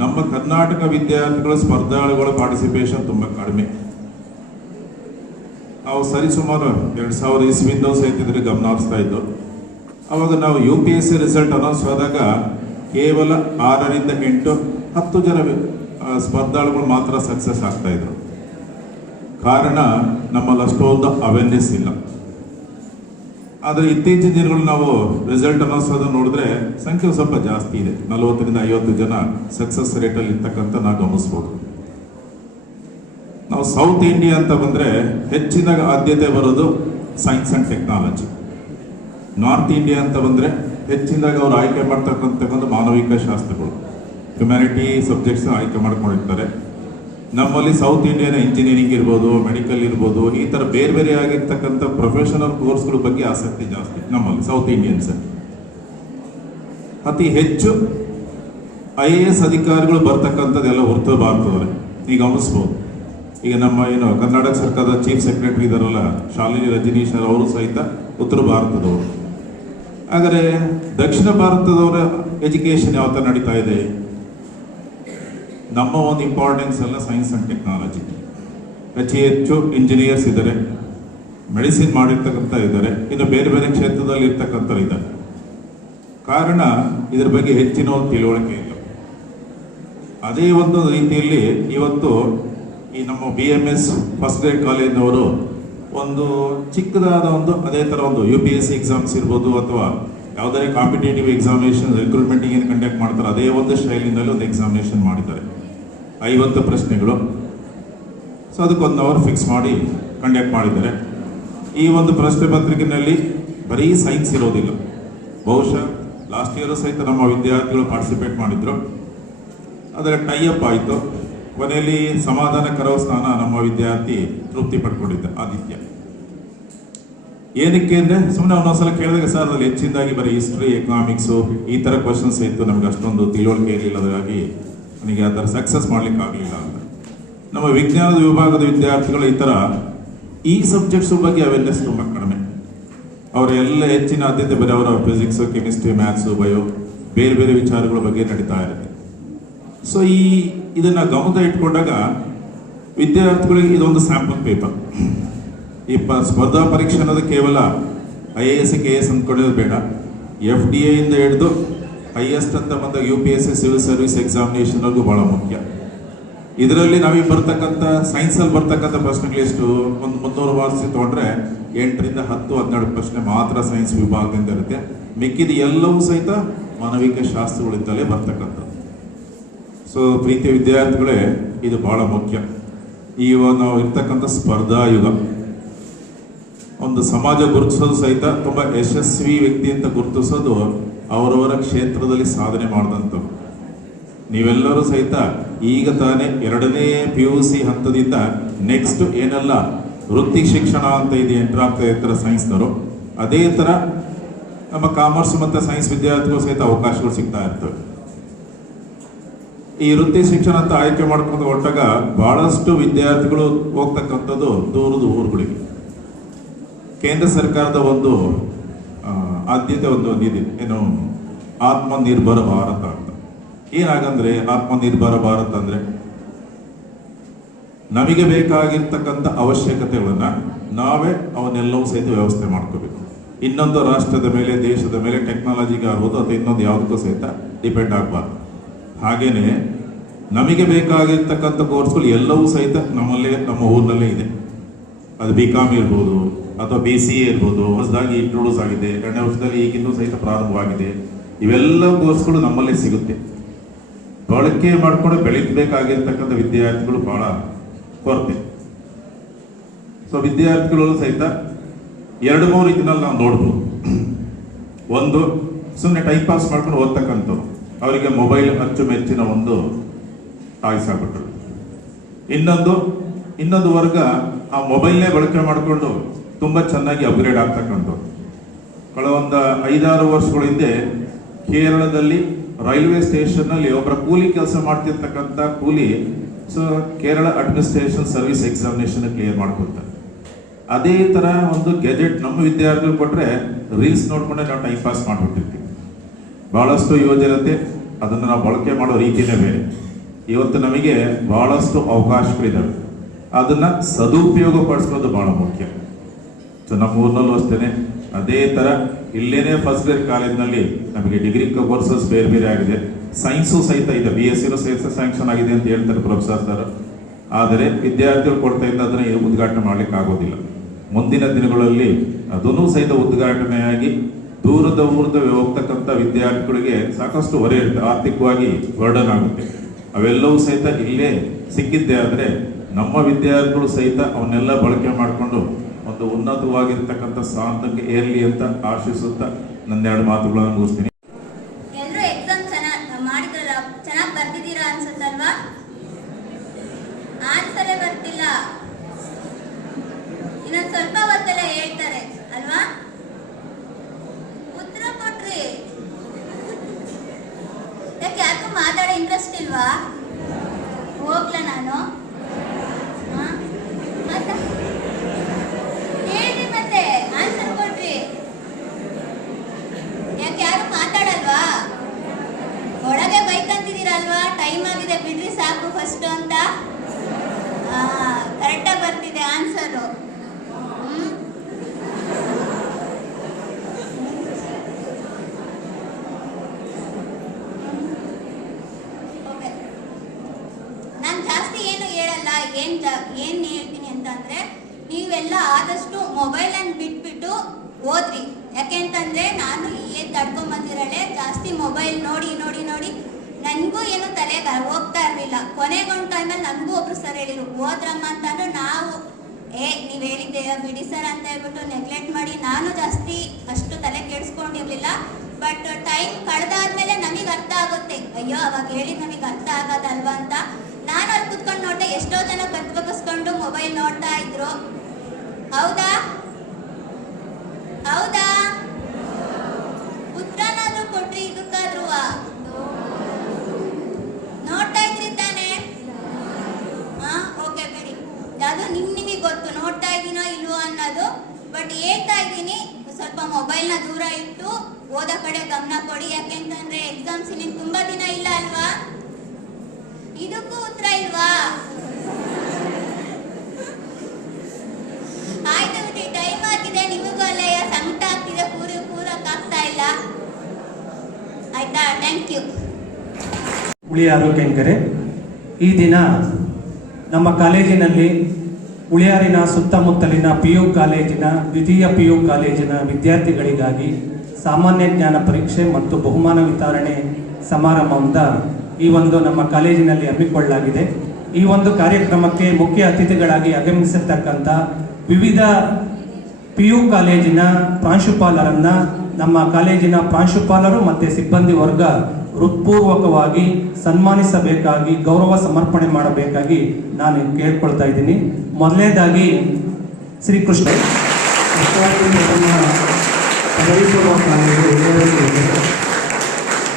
ನಮ್ಮ ಕರ್ನಾಟಕ ವಿದ್ಯಾರ್ಥಿಗಳ ಸ್ಪರ್ಧಾಳುಗಳ ಪಾರ್ಟಿಸಿಪೇಷನ್ ತುಂಬ ಕಡಿಮೆ. ನಾವು ಸರಿಸುಮಾರು 2000 ಇಸ್ವಿಯಿಂದ ಸಹಿತ ಗಮನ ಹರಿಸ್ತಾ ಇದ್ದು. ಅವಾಗ ನಾವು UPSC ರಿಸಲ್ಟ್ ಅನೌನ್ಸ್ ಆದಾಗ ಕೇವಲ 6ರಿಂದ 8, 10 ಜನ ಸ್ಪರ್ಧಾಳುಗಳು ಮಾತ್ರ ಸಕ್ಸಸ್ ಆಗ್ತಾ ಇದ್ರು. ಕಾರಣ ನಮ್ಮಲ್ಲಿ ಅಷ್ಟೊಂದು ಅವೇರ್ನೆಸ್ ಇಲ್ಲ. ಆದರೆ ಇತ್ತೀಚಿನ ದಿನಗಳು ನಾವು ರಿಸಲ್ಟ್ ಅನೌನ್ಸ್ ಆದ ನೋಡಿದ್ರೆ ಸಂಖ್ಯೆ ಸ್ವಲ್ಪ ಜಾಸ್ತಿ ಇದೆ. 40ರಿಂದ 50 ಜನ ಸಕ್ಸಸ್ ರೇಟಲ್ಲಿ ಇರ್ತಕ್ಕಂಥ ನಾವು ಗಮನಿಸ್ಬೋದು. ನಾವು ಸೌತ್ ಇಂಡಿಯಾ ಅಂತ ಬಂದರೆ ಹೆಚ್ಚಿನ ಆದ್ಯತೆ ಬರೋದು science and technology. North India ಅಂತ ಬಂದರೆ ಹೆಚ್ಚಿನದಾಗಿ ಅವ್ರು ಆಯ್ಕೆ ಮಾಡ್ತಕ್ಕಂಥ ಮಾನವಿಕ ಶಾಸ್ತ್ರಗಳು, ಹ್ಯುಮ್ಯಾನಿಟಿ ಸಬ್ಜೆಕ್ಟ್ಸ್ ಆಯ್ಕೆ ಮಾಡ್ಕೊಂಡಿರ್ತಾರೆ. ನಮ್ಮಲ್ಲಿ ಸೌತ್ ಇಂಡಿಯನ್ ಇಂಜಿನಿಯರಿಂಗ್ ಇರ್ಬೋದು, ಮೆಡಿಕಲ್ ಇರ್ಬೋದು, ಈ ಥರ ಬೇರೆ ಬೇರೆ ಆಗಿರ್ತಕ್ಕಂಥ ಪ್ರೊಫೆಷನಲ್ ಕೋರ್ಸ್ಗಳ ಬಗ್ಗೆ ಆಸಕ್ತಿ ಜಾಸ್ತಿ ನಮ್ಮಲ್ಲಿ ಸೌತ್ ಇಂಡಿಯನ್ಸ್. ಅತಿ ಹೆಚ್ಚು IAS ಅಧಿಕಾರಿಗಳು ಬರ್ತಕ್ಕಂಥದ್ದೆಲ್ಲ ಉತ್ತರ ಭಾರತದವರೇ. ಈಗ ಗಮನಿಸ್ಬೋದು, ಈಗ ನಮ್ಮ ಕರ್ನಾಟಕ ಸರ್ಕಾರದ ಚೀಫ್ ಸೆಕ್ರೆಟರಿ ಇದಾರಲ್ಲ ಶಾಲಿನಿ ರಜನೀಶ್ ಅವರು ಸಹಿತ ಉತ್ತರ ಭಾರತದವರು. ಆದರೆ ದಕ್ಷಿಣ ಭಾರತದವರ ಎಜುಕೇಶನ್ ಯಾವ ಥರ ನಡೀತಾ ಇದೆ? ನಮ್ಮ ಒಂದು ಇಂಪಾರ್ಟೆನ್ಸ್ ಎಲ್ಲ ಸೈನ್ಸ್ ಆ್ಯಂಡ್ ಟೆಕ್ನಾಲಜಿ. ಹೆಚ್ಚು ಇಂಜಿನಿಯರ್ಸ್ ಇದ್ದಾರೆ, ಮೆಡಿಸಿನ್ ಮಾಡಿರ್ತಕ್ಕಂಥ ಇದ್ದಾರೆ, ಇನ್ನು ಬೇರೆ ಬೇರೆ ಕ್ಷೇತ್ರದಲ್ಲಿ ಇರ್ತಕ್ಕಂಥವ್ರು ಇದ್ದಾರೆ. ಕಾರಣ ಇದ್ರ ಬಗ್ಗೆ ಹೆಚ್ಚಿನ ಒಂದು ತಿಳುವಳಿಕೆ ಇಲ್ಲ. ಅದೇ ಒಂದು ರೀತಿಯಲ್ಲಿ ಇವತ್ತು ಈ ನಮ್ಮ BMS ಫಸ್ಟ್ ಗ್ರೇಡ್ ಕಾಲೇಜಿನವರು ಒಂದು ಚಿಕ್ಕದಾದ ಒಂದು ಅದೇ ಥರ ಒಂದು UPSC ಎಕ್ಸಾಮ್ಸ್ ಇರ್ಬೋದು ಅಥವಾ ಯಾವುದೇ ಕಾಂಪಿಟೇಟಿವ್ ಎಕ್ಸಾಮಿನೇಷನ್ ರಿಕ್ರೂಟ್ಮೆಂಟಿಗೆ ಏನು ಕಂಡಕ್ಟ್ ಮಾಡ್ತಾರೆ ಅದೇ ಒಂದು ಶೈಲಿನಲ್ಲಿ ಒಂದು ಎಕ್ಸಾಮಿನೇಷನ್ ಮಾಡಿದ್ದಾರೆ. 50 ಪ್ರಶ್ನೆಗಳು. ಸೊ ಅದಕ್ಕೆ 1 ಅವರ್ ಫಿಕ್ಸ್ ಮಾಡಿ ಕಂಡಕ್ಟ್ ಮಾಡಿದ್ದಾರೆ. ಈ ಒಂದು ಪ್ರಶ್ನೆ ಪತ್ರಿಕೆಯಲ್ಲಿ ಬರೀ ಸೈನ್ಸ್ ಇರೋದಿಲ್ಲ. ಬಹುಶಃ ಲಾಸ್ಟ್ ಇಯರ್ ಸಹಿತ ನಮ್ಮ ವಿದ್ಯಾರ್ಥಿಗಳು ಪಾರ್ಟಿಸಿಪೇಟ್ ಮಾಡಿದ್ರು. ಅದರ ಟೈಅಪ್ ಆಯಿತು. ಕೊನೆಯಲ್ಲಿ ಸಮಾಧಾನಕರ ಸ್ಥಾನ ನಮ್ಮ ವಿದ್ಯಾರ್ಥಿ ತೃಪ್ತಿ ಪಡ್ಕೊಂಡಿದ್ದ ಆದಿತ್ಯ. ಏನಕ್ಕೆ ಅಂದರೆ ಸುಮ್ಮನೆ ಒಂದೊಂದ್ಸಲ ಕೇಳಿದಾಗ ಸರ್ ಅದ್ರಲ್ಲಿ ಹೆಚ್ಚಿನದಾಗಿ ಬರೀ ಹಿಸ್ಟ್ರಿ, ಎಕನಾಮಿಕ್ಸು ಈ ಥರ ಕ್ವಶನ್ಸ್ ಇತ್ತು, ನಮ್ಗೆ ಅಷ್ಟೊಂದು ತಿಳುವಳಿಕೆ ಇರಲಿಲ್ಲ, ಹಾಗಾಗಿ ನನಗೆ ಆ ಥರ ಸಕ್ಸಸ್ ಮಾಡ್ಲಿಕ್ಕೆ ಆಗಲಿಲ್ಲ ಅಂತ. ನಮ್ಮ ವಿಜ್ಞಾನದ ವಿಭಾಗದ ವಿದ್ಯಾರ್ಥಿಗಳು ಈ ಸಬ್ಜೆಕ್ಟ್ಸ್ ಬಗ್ಗೆ ಅವೇರ್ನೆಸ್ ತುಂಬ ಕಡಿಮೆ. ಅವರ ಎಲ್ಲ ಹೆಚ್ಚಿನ ಆದ್ಯತೆ ಬರೀ ಅವರ ಫಿಸಿಕ್ಸು, ಕೆಮಿಸ್ಟ್ರಿ, ಮ್ಯಾಥ್ಸು, ಬಯೋ ಬೇರೆ ಬೇರೆ ವಿಚಾರಗಳ ಬಗ್ಗೆ ನಡೀತಾ ಇರುತ್ತೆ. ಸೊ ಇದನ್ನ ಗಮನ ಇಟ್ಕೊಂಡಾಗ ವಿದ್ಯಾರ್ಥಿಗಳಿಗೆ ಇದೊಂದು ಸ್ಯಾಂಪಲ್ ಪೇಪರ್. ಈ ಸ್ಪರ್ಧಾ ಪರೀಕ್ಷೆ ಅನ್ನೋದು ಕೇವಲ IAS KS ಅಂದ್ಕೊಳ್ಳೋದು ಬೇಡ. FDA ಇಂದ ಹಿಡಿದು ಹೈಯೆಸ್ಟ್ ಅಂತ ಬಂದಾಗ UPSC ಸಿವಿಲ್ ಸರ್ವಿಸ್ ಎಕ್ಸಾಮಿನೇಷನ್ವರೆಗೂ ಬಹಳ ಮುಖ್ಯ. ಇದರಲ್ಲಿ ನಾವೀಗ ಬರ್ತಕ್ಕಂಥ ಸೈನ್ಸಲ್ಲಿ ಬರ್ತಕ್ಕಂಥ ಪ್ರಶ್ನೆಗಳಿಷ್ಟು ಒಂದು 300 ಮಾರ್ಕ್ಸ್ ತೊಗೊಂಡ್ರೆ 8ರಿಂದ 10, 12 ಪ್ರಶ್ನೆ ಮಾತ್ರ ಸೈನ್ಸ್ ವಿಭಾಗದಿಂದ ಇರುತ್ತೆ. ಮಿಕ್ಕಿದ ಎಲ್ಲವೂ ಸಹಿತ ಮಾನವಿಕ ಶಾಸ್ತ್ರಗಳಿಂದಲೇ ಬರ್ತಕ್ಕಂಥದ್ದು. ಸೊ ಪ್ರೀತಿಯ ವಿದ್ಯಾರ್ಥಿಗಳೇ, ಇದು ಬಹಳ ಮುಖ್ಯ. ಇವಾಗ ನಾವು ಇರ್ತಕ್ಕಂಥ ಸ್ಪರ್ಧಾ ಯುಗ. ಒಂದು ಸಮಾಜ ಗುರುತಿಸೋದು ಸಹಿತ ತುಂಬ ಯಶಸ್ವಿ ವ್ಯಕ್ತಿ ಅಂತ ಗುರುತಿಸೋದು ಅವರವರ ಕ್ಷೇತ್ರದಲ್ಲಿ ಸಾಧನೆ ಮಾಡಿದಂಥವ್ರು. ನೀವೆಲ್ಲರೂ ಸಹಿತ ಈಗ ತಾನೇ 2ನೇ PUC ಹಂತದಿಂದ ನೆಕ್ಸ್ಟ್ ಏನೆಲ್ಲ ವೃತ್ತಿ ಶಿಕ್ಷಣ ಅಂತ ಇದೆ ಎಂಟರ್ ಆಗ್ತಾ ಇರ್ತಾರೆ ಸೈನ್ಸ್ನವರು, ಅದೇ ಥರ ನಮ್ಮ ಕಾಮರ್ಸ್ ಮತ್ತು ಸೈನ್ಸ್ ವಿದ್ಯಾರ್ಥಿಗಳು ಸಹಿತ ಅವಕಾಶಗಳು ಸಿಗ್ತಾ ಇರ್ತವೆ. ಈ ವೃತ್ತಿ ಶಿಕ್ಷಣ ಅಂತ ಆಯ್ಕೆ ಮಾಡ್ಕೊಂಡು ಹೊರಟಾಗ ಬಹಳಷ್ಟು ವಿದ್ಯಾರ್ಥಿಗಳು ಹೋಗ್ತಕ್ಕಂಥದ್ದು ದೂರದ ಊರುಗಳಿಗೆ. ಕೇಂದ್ರ ಸರ್ಕಾರದ ಒಂದು ಆದ್ಯತೆ ಒಂದಿದೆ, ಏನು ಆತ್ಮನಿರ್ಭರ ಭಾರತ ಅಂತ. ಏನಾಗಂದ್ರೆ ಆತ್ಮನಿರ್ಭರ ಭಾರತ ಅಂದ್ರೆ ನಮಗೆ ಬೇಕಾಗಿರ್ತಕ್ಕಂಥ ಅವಶ್ಯಕತೆಗಳನ್ನ ನಾವೇ ಅವನ್ನೆಲ್ಲವೂ ಸಹಿತ ವ್ಯವಸ್ಥೆ ಮಾಡ್ಕೋಬೇಕು. ಇನ್ನೊಂದು ರಾಷ್ಟ್ರದ ಮೇಲೆ, ದೇಶದ ಮೇಲೆ, ಟೆಕ್ನಾಲಜಿಗೆ ಆಗ್ಬೋದು ಅಥವಾ ಇನ್ನೊಂದು ಯಾವುದಕ್ಕೂ ಸಹಿತ ಡಿಪೆಂಡ್ ಆಗಬಾರ್ದು. ಹಾಗೇನೆ ನಮಗೆ ಬೇಕಾಗಿರ್ತಕ್ಕಂಥ ಕೋರ್ಸ್ಗಳು ಎಲ್ಲವೂ ಸಹಿತ ನಮ್ಮಲ್ಲೇ, ನಮ್ಮ ಊರಿನಲ್ಲೇ ಇದೆ. ಅದು BCom ಇರ್ಬೋದು ಅಥವಾ BCA ಇರ್ಬೋದು, ಹೊಸದಾಗಿ ಇಂಟ್ರೊಡ್ಯೂಸ್ ಆಗಿದೆ, 2ನೇ ವರ್ಷದಲ್ಲಿ ಈಗಿನ್ನೂ ಸಹಿತ ಪ್ರಾರಂಭವಾಗಿದೆ. ಇವೆಲ್ಲ ಕೋರ್ಸ್ಗಳು ನಮ್ಮಲ್ಲೇ ಸಿಗುತ್ತೆ. ಬಳಕೆ ಮಾಡ್ಕೊಂಡು ಬೆಳೀಬೇಕಾಗಿರ್ತಕ್ಕಂಥ ವಿದ್ಯಾರ್ಥಿಗಳು ಬಹಳ ಕೊರತೆ. ಸೊ ವಿದ್ಯಾರ್ಥಿಗಳು ಸಹಿತ 2-3 ರೀತಿನಲ್ಲಿ ನಾವು ನೋಡ್ಬೋದು. ಒಂದು, ಸುಮ್ಮನೆ ಟೈಮ್ ಪಾಸ್ ಮಾಡ್ಕೊಂಡು ಓದ್ತಕ್ಕಂಥವ್ರು, ಅವರಿಗೆ ಮೊಬೈಲ್ ಅಚ್ಚುಮೆಚ್ಚಿನ ಒಂದು ಟಾಯ್ಸ್ ಆಗ್ಬಿಟ್ರು. ಇನ್ನೊಂದು ವರ್ಗ ಆ ಮೊಬೈಲ್ನೇ ಬಳಕೆ ಮಾಡಿಕೊಂಡು ತುಂಬ ಚೆನ್ನಾಗಿ ಅಪ್ಗ್ರೇಡ್ ಆಗ್ತಕ್ಕಂಥವ್ರು. ಕಳೆದೊಂದು 5-6 ವರ್ಷಗಳ ಹಿಂದೆ ಕೇರಳದಲ್ಲಿ ರೈಲ್ವೆ ಸ್ಟೇಷನ್ನಲ್ಲಿ ಒಬ್ಬರ ಕೂಲಿ ಕೆಲಸ ಮಾಡ್ತಿರ್ತಕ್ಕಂಥ ಕೂಲಿ Kerala administration service examination clear ಮಾಡ್ಕೊತಾರೆ. ಅದೇ ಥರ ಒಂದು ಗೆಜೆಟ್ ನಮ್ಮ ವಿದ್ಯಾರ್ಥಿಗಳು ಕೊಟ್ಟರೆ ರೀಲ್ಸ್ ನೋಡ್ಕೊಂಡೆ ನಾವು ಟೈಮ್ ಪಾಸ್ ಮಾಡಿಬಿಟ್ಟಿರ್ತೀವಿ. ಬಹಳಷ್ಟು ಯುವಜನತೆ ಅದನ್ನು ನಾವು ಬಳಕೆ ಮಾಡೋ ರೀತಿಯೇ ಬೇರೆ. ಇವತ್ತು ನಮಗೆ ಬಹಳಷ್ಟು ಅವಕಾಶಗಳಿದ್ದಾವೆ, ಅದನ್ನು ಸದುಪಯೋಗ ಪಡಿಸ್ಕೊಳ್ಳೋದು ಬಹಳ ಮುಖ್ಯ. ಸೊ ನಮ್ಮ ಊರಿನಲ್ಲೂ ಅಷ್ಟೇ ಅದೇ ಥರ ಇಲ್ಲೇನೇ ಫಸ್ಟ್ ಗ್ರೇಡ್ ಕಾಲೇಜ್ನಲ್ಲಿ ನಮಗೆ ಡಿಗ್ರಿ ಕೋರ್ಸಸ್ ಬೇರೆ ಬೇರೆ ಆಗಿದೆ. ಸೈನ್ಸು ಸಹಿತ ಇದೆ, BSc ಸಹಿತ ಸ್ಯಾಂಕ್ಷನ್ ಆಗಿದೆ ಅಂತ ಹೇಳ್ತಾರೆ ಪ್ರೊಫೆಸರ್ ಸರ್. ಆದರೆ ವಿದ್ಯಾರ್ಥಿಗಳು ಕೊಡ್ತಾ ಇದ್ದ ಅದನ್ನು ಉದ್ಘಾಟನೆ ಮಾಡ್ಲಿಕ್ಕೆ ಆಗೋದಿಲ್ಲ. ಮುಂದಿನ ದಿನಗಳಲ್ಲಿ ಅದನ್ನು ಸಹಿತ ಉದ್ಘಾಟನೆಯಾಗಿ ದೂರದ ಹೋಗ್ತಕ್ಕಂಥ ವಿದ್ಯಾರ್ಥಿಗಳಿಗೆ ಸಾಕಷ್ಟು ಹೊರೆ ಇರುತ್ತೆ, ಆರ್ಥಿಕವಾಗಿ ಬರ್ಡನ್ ಆಗುತ್ತೆ. ಅವೆಲ್ಲವೂ ಸಹಿತ ಇಲ್ಲೇ ಸಿಕ್ಕಿದ್ದೆ ಆದರೆ ನಮ್ಮ ವಿದ್ಯಾರ್ಥಿಗಳು ಸಹಿತ ಅವನ್ನೆಲ್ಲ ಬಳಕೆ ಮಾಡಿಕೊಂಡು ಒಂದು ಉನ್ನತವಾಗಿರ್ತಕ್ಕಂಥ ಸ್ಥಾನಕ್ಕೆ ಏರಲಿ ಅಂತ ಆಶಿಸುತ್ತಾ ನನ್ನ 2 ಮಾತುಗಳನ್ನು ಮುಗಿಸ್ತೀನಿ. ಎಲ್ಲರೂ ಎಕ್ಸಾಮ್ ಮಾಡಿದ್ರಲ್ಲ, ಚೆನ್ನಾಗಿ ಬರ್ದಿದ್ದೀರಾ ಅನ್ಸುತ್ತಲ್ವಾ? ಆನ್ಸರೇ ಬರ್ತಿಲ್ಲ, ಇನ್ನೊಂದು ಸ್ವಲ್ಪ ಹೊತ್ತೆಲ್ಲ ಹೇಳ್ತಾರೆ ಅಲ್ವಾ? ಉತ್ತರ ಕೊಟ್ರಿ, ಯಾಕೆ ಯಾಕೂ ಮಾತಾಡೋ ಇಂಟ್ರೆಸ್ಟ್ ಇಲ್ವಾ? ಹೋಗ್ಲ ನಾನು? ಹೇಳ್ರಿ ಮತ್ತೆ, ಆನ್ಸರ್ ಕೊಡ್ರಿ. ಯಾಕೆ ಯಾರು ಮಾತಾಡಲ್ವಾ? ಒಳಗೆ ಬೈಕಂತಿದ್ದೀರಲ್ವಾ? ಟೈಮ್ ಆಗಿದೆ ಬಿಡ್ರಿ ಸಾಕು ಫಸ್ಟ್ ಅಂತ. ಕರೆಕ್ಟಾಗಿ ಬರ್ತಿದೆ ಆನ್ಸರು. ನಾನು ಜಾಸ್ತಿ ಏನು ಹೇಳಲ್ಲ. ಏನು ಹೇಳ್ತೀನಿ ಅಂತಂದ್ರೆ, ನೀವೆಲ್ಲ ಆದಷ್ಟು ಮೊಬೈಲನ್ನು ಬಿಟ್ಬಿಟ್ಟು ಓದ್ರಿ. ಯಾಕೆಂತಂದ್ರೆ ನಾನು ಏನು ತಡ್ಕೊಂಬಂದಿರಳೆ ಜಾಸ್ತಿ ಮೊಬೈಲ್ ನೋಡಿ ನೋಡಿ ನೋಡಿ ನನಗೂ ಏನು ತಲೆಗೆ ಹೋಗ್ತಾ ಇರಲಿಲ್ಲ. ಕೊನೆಗೊಂದು ಟೈಮಲ್ಲಿ ನನಗೂ ಒಬ್ರು ಸರ್ ಹೇಳಿದ್ರು, ಓದ್ರಮ್ಮ ಅಂತಂದ್ರೆ ನಾವು ನೀವು ಹೇಳಿದ್ದೆ ಬಿಡಿ ಸರ್ ಅಂತ ಹೇಳ್ಬಿಟ್ಟು ನೆಗ್ಲೆಕ್ಟ್ ಮಾಡಿ ನಾನು ಜಾಸ್ತಿ ಅಷ್ಟು ತಲೆ ಕೆಡಿಸ್ಕೊಂಡಿರ್ಲಿಲ್ಲ. ಬಟ್ ಟೈಮ್ ಕಳೆದಾದ್ಮೇಲೆ ನಮಗೆ ಅರ್ಥ ಆಗುತ್ತೆ, ಅಯ್ಯೋ ಅವಾಗ ಹೇಳಿ ನಮಗೆ ಅರ್ಥ ಆಗೋದಲ್ವಾ ಅಂತ. ನಾನು ಅಲ್ಲಿ ಕುತ್ಕೊಂಡು ನೋಡಿದೆ, ಎಷ್ಟೋ ಜನ ಬಗ್ಗಿಸ್ಕೊಂಡು ಮೊಬೈಲ್ ನೋಡ್ತಾ ಇದ್ರು. ಹೌದಾ ಹೌದಾ? ಉತ್ತರನಾದ್ರೂ ಕೊಟ್ರಿ, ಇದಕ್ಕಾದ್ರೂ ನೋಡ್ತಾ ಇದ್ರಿ ತಾನೆ? ಓಕೆ ಬಿಡಿ, ಅದು ನಿಮಗೆ ಗೊತ್ತು ನೋಡ್ತಾ ಇದ್ದೀನೋ ಇಲ್ವೋ ಅನ್ನೋದು. ಬಟ್ ಹೇಳ್ತಾ ಇದ್ದೀನಿ, ಸ್ವಲ್ಪ ಮೊಬೈಲ್ನ ದೂರ ಇಟ್ಟು ಓದೋ ಕಡೆ ಗಮನ ಕೊಡಿ. ಯಾಕೆಂತಂದ್ರೆ ಎಕ್ಸಾಮ್ಸ್ ಇನ್ನೇನು ತುಂಬಾ ದಿನ ಇಲ್ಲ ಅಲ್ವಾ? ಇದಕ್ಕೂ ಉತ್ತರ ಇಲ್ವಾ? ಆಯ್ತು ಬಿಡಿ, ಟೈಮ್ ಆಗಿದೆ, ನಿಮಗೂ ಅಲ್ಲಯ್ಯ ಸಂಕಟ ಆಗ್ತಿದೆ, ಕೂರಕ್ಕಾಗ್ತಾ ಇಲ್ಲ. ಆಯ್ತಾ? Thank you. ಉಳಿಯ ಆರೋಗ್ಯ ಈ ದಿನ ನಮ್ಮ ಕಾಲೇಜಿನಲ್ಲಿ ಉಳಿಯಾರಿನ ಸುತ್ತಮುತ್ತಲಿನ PU ಕಾಲೇಜಿನ ದ್ವಿತೀಯ PU ಕಾಲೇಜಿನ ವಿದ್ಯಾರ್ಥಿಗಳಿಗಾಗಿ ಸಾಮಾನ್ಯ ಜ್ಞಾನ ಪರೀಕ್ಷೆ ಮತ್ತು ಬಹುಮಾನ ವಿತರಣೆ ಸಮಾರಂಭದ ಈ ಒಂದು ನಮ್ಮ ಕಾಲೇಜಿನಲ್ಲಿ ಹಮ್ಮಿಕೊಳ್ಳಲಾಗಿದೆ. ಈ ಒಂದು ಕಾರ್ಯಕ್ರಮಕ್ಕೆ ಮುಖ್ಯ ಅತಿಥಿಗಳಾಗಿ ಆಗಮಿಸಿರ್ತಕ್ಕಂಥ ವಿವಿಧ PU ಕಾಲೇಜಿನ ಪ್ರಾಂಶುಪಾಲರನ್ನ ನಮ್ಮ ಕಾಲೇಜಿನ ಪ್ರಾಂಶುಪಾಲರು ಮತ್ತು ಸಿಬ್ಬಂದಿ ವರ್ಗ ಹೃತ್ಪೂರ್ವಕವಾಗಿ ಸನ್ಮಾನಿಸಬೇಕಾಗಿ, ಗೌರವ ಸಮರ್ಪಣೆ ಮಾಡಬೇಕಾಗಿ ನಾನು ಕೇಳ್ಕೊಳ್ತಾ ಇದ್ದೀನಿ. ಮೊದಲನೇದಾಗಿ ಶ್ರೀಕೃಷ್ಣ ಪದವಿ ಪೂರ್ವ ಕಾಲೇಜು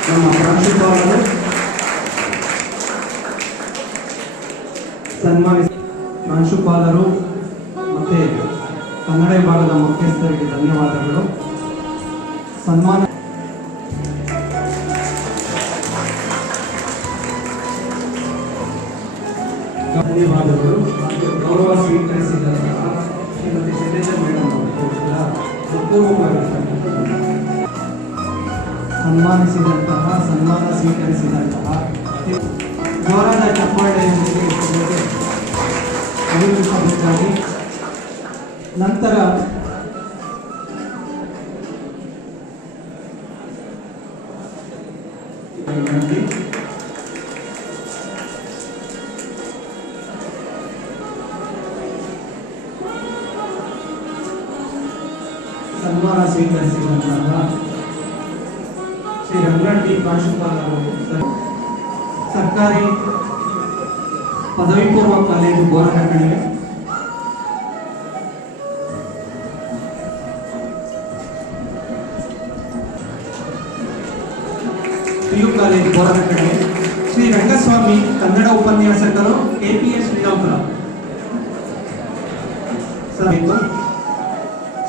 ನಮ್ಮ ಪ್ರಾಂಶುಪಾಲರು ಪ್ರಾಂಶುಪಾಲರು ಮತ್ತು ಕನ್ನಡ ವಿಭಾಗದ ಮುಖ್ಯಸ್ಥರಿಗೆ ಧನ್ಯವಾದಗಳು. ಸನ್ಮಾನ ಧನ್ಯವಾದಗಳು. ಗೌರವ ಸ್ವೀಕರಿಸಿದಂತಹ ಶ್ರೀಮತಿ ಶೈಲೇಂದ್ರ ಮೇಡಮ್ ಅವರು ಸನ್ಮಾನ ಸ್ವೀಕರಿಸಿದಂತಹ ಜೋರಾದ ಚಪ್ಪಾಳೆಯೊಂದಿಗೆ ಅಭಿನಂದಿಸಬೇಕಾಗಿ. ನಂತರ ಸನ್ಮಾನ ಸ್ವೀಕರಿಸಿದಂತಹ ಶ್ರೀ ರಂಗನಾಥ್ ಪ್ರಾಂಶುಪಾಲರು ಸರ್ಕಾರಿ ಪದವಿ ಪೂರ್ವ college Boranahalli, PU college Boranahalli, Shri Rangaswamy Kannada ಉಪನ್ಯಾಸಕರು KPS Shrirampura,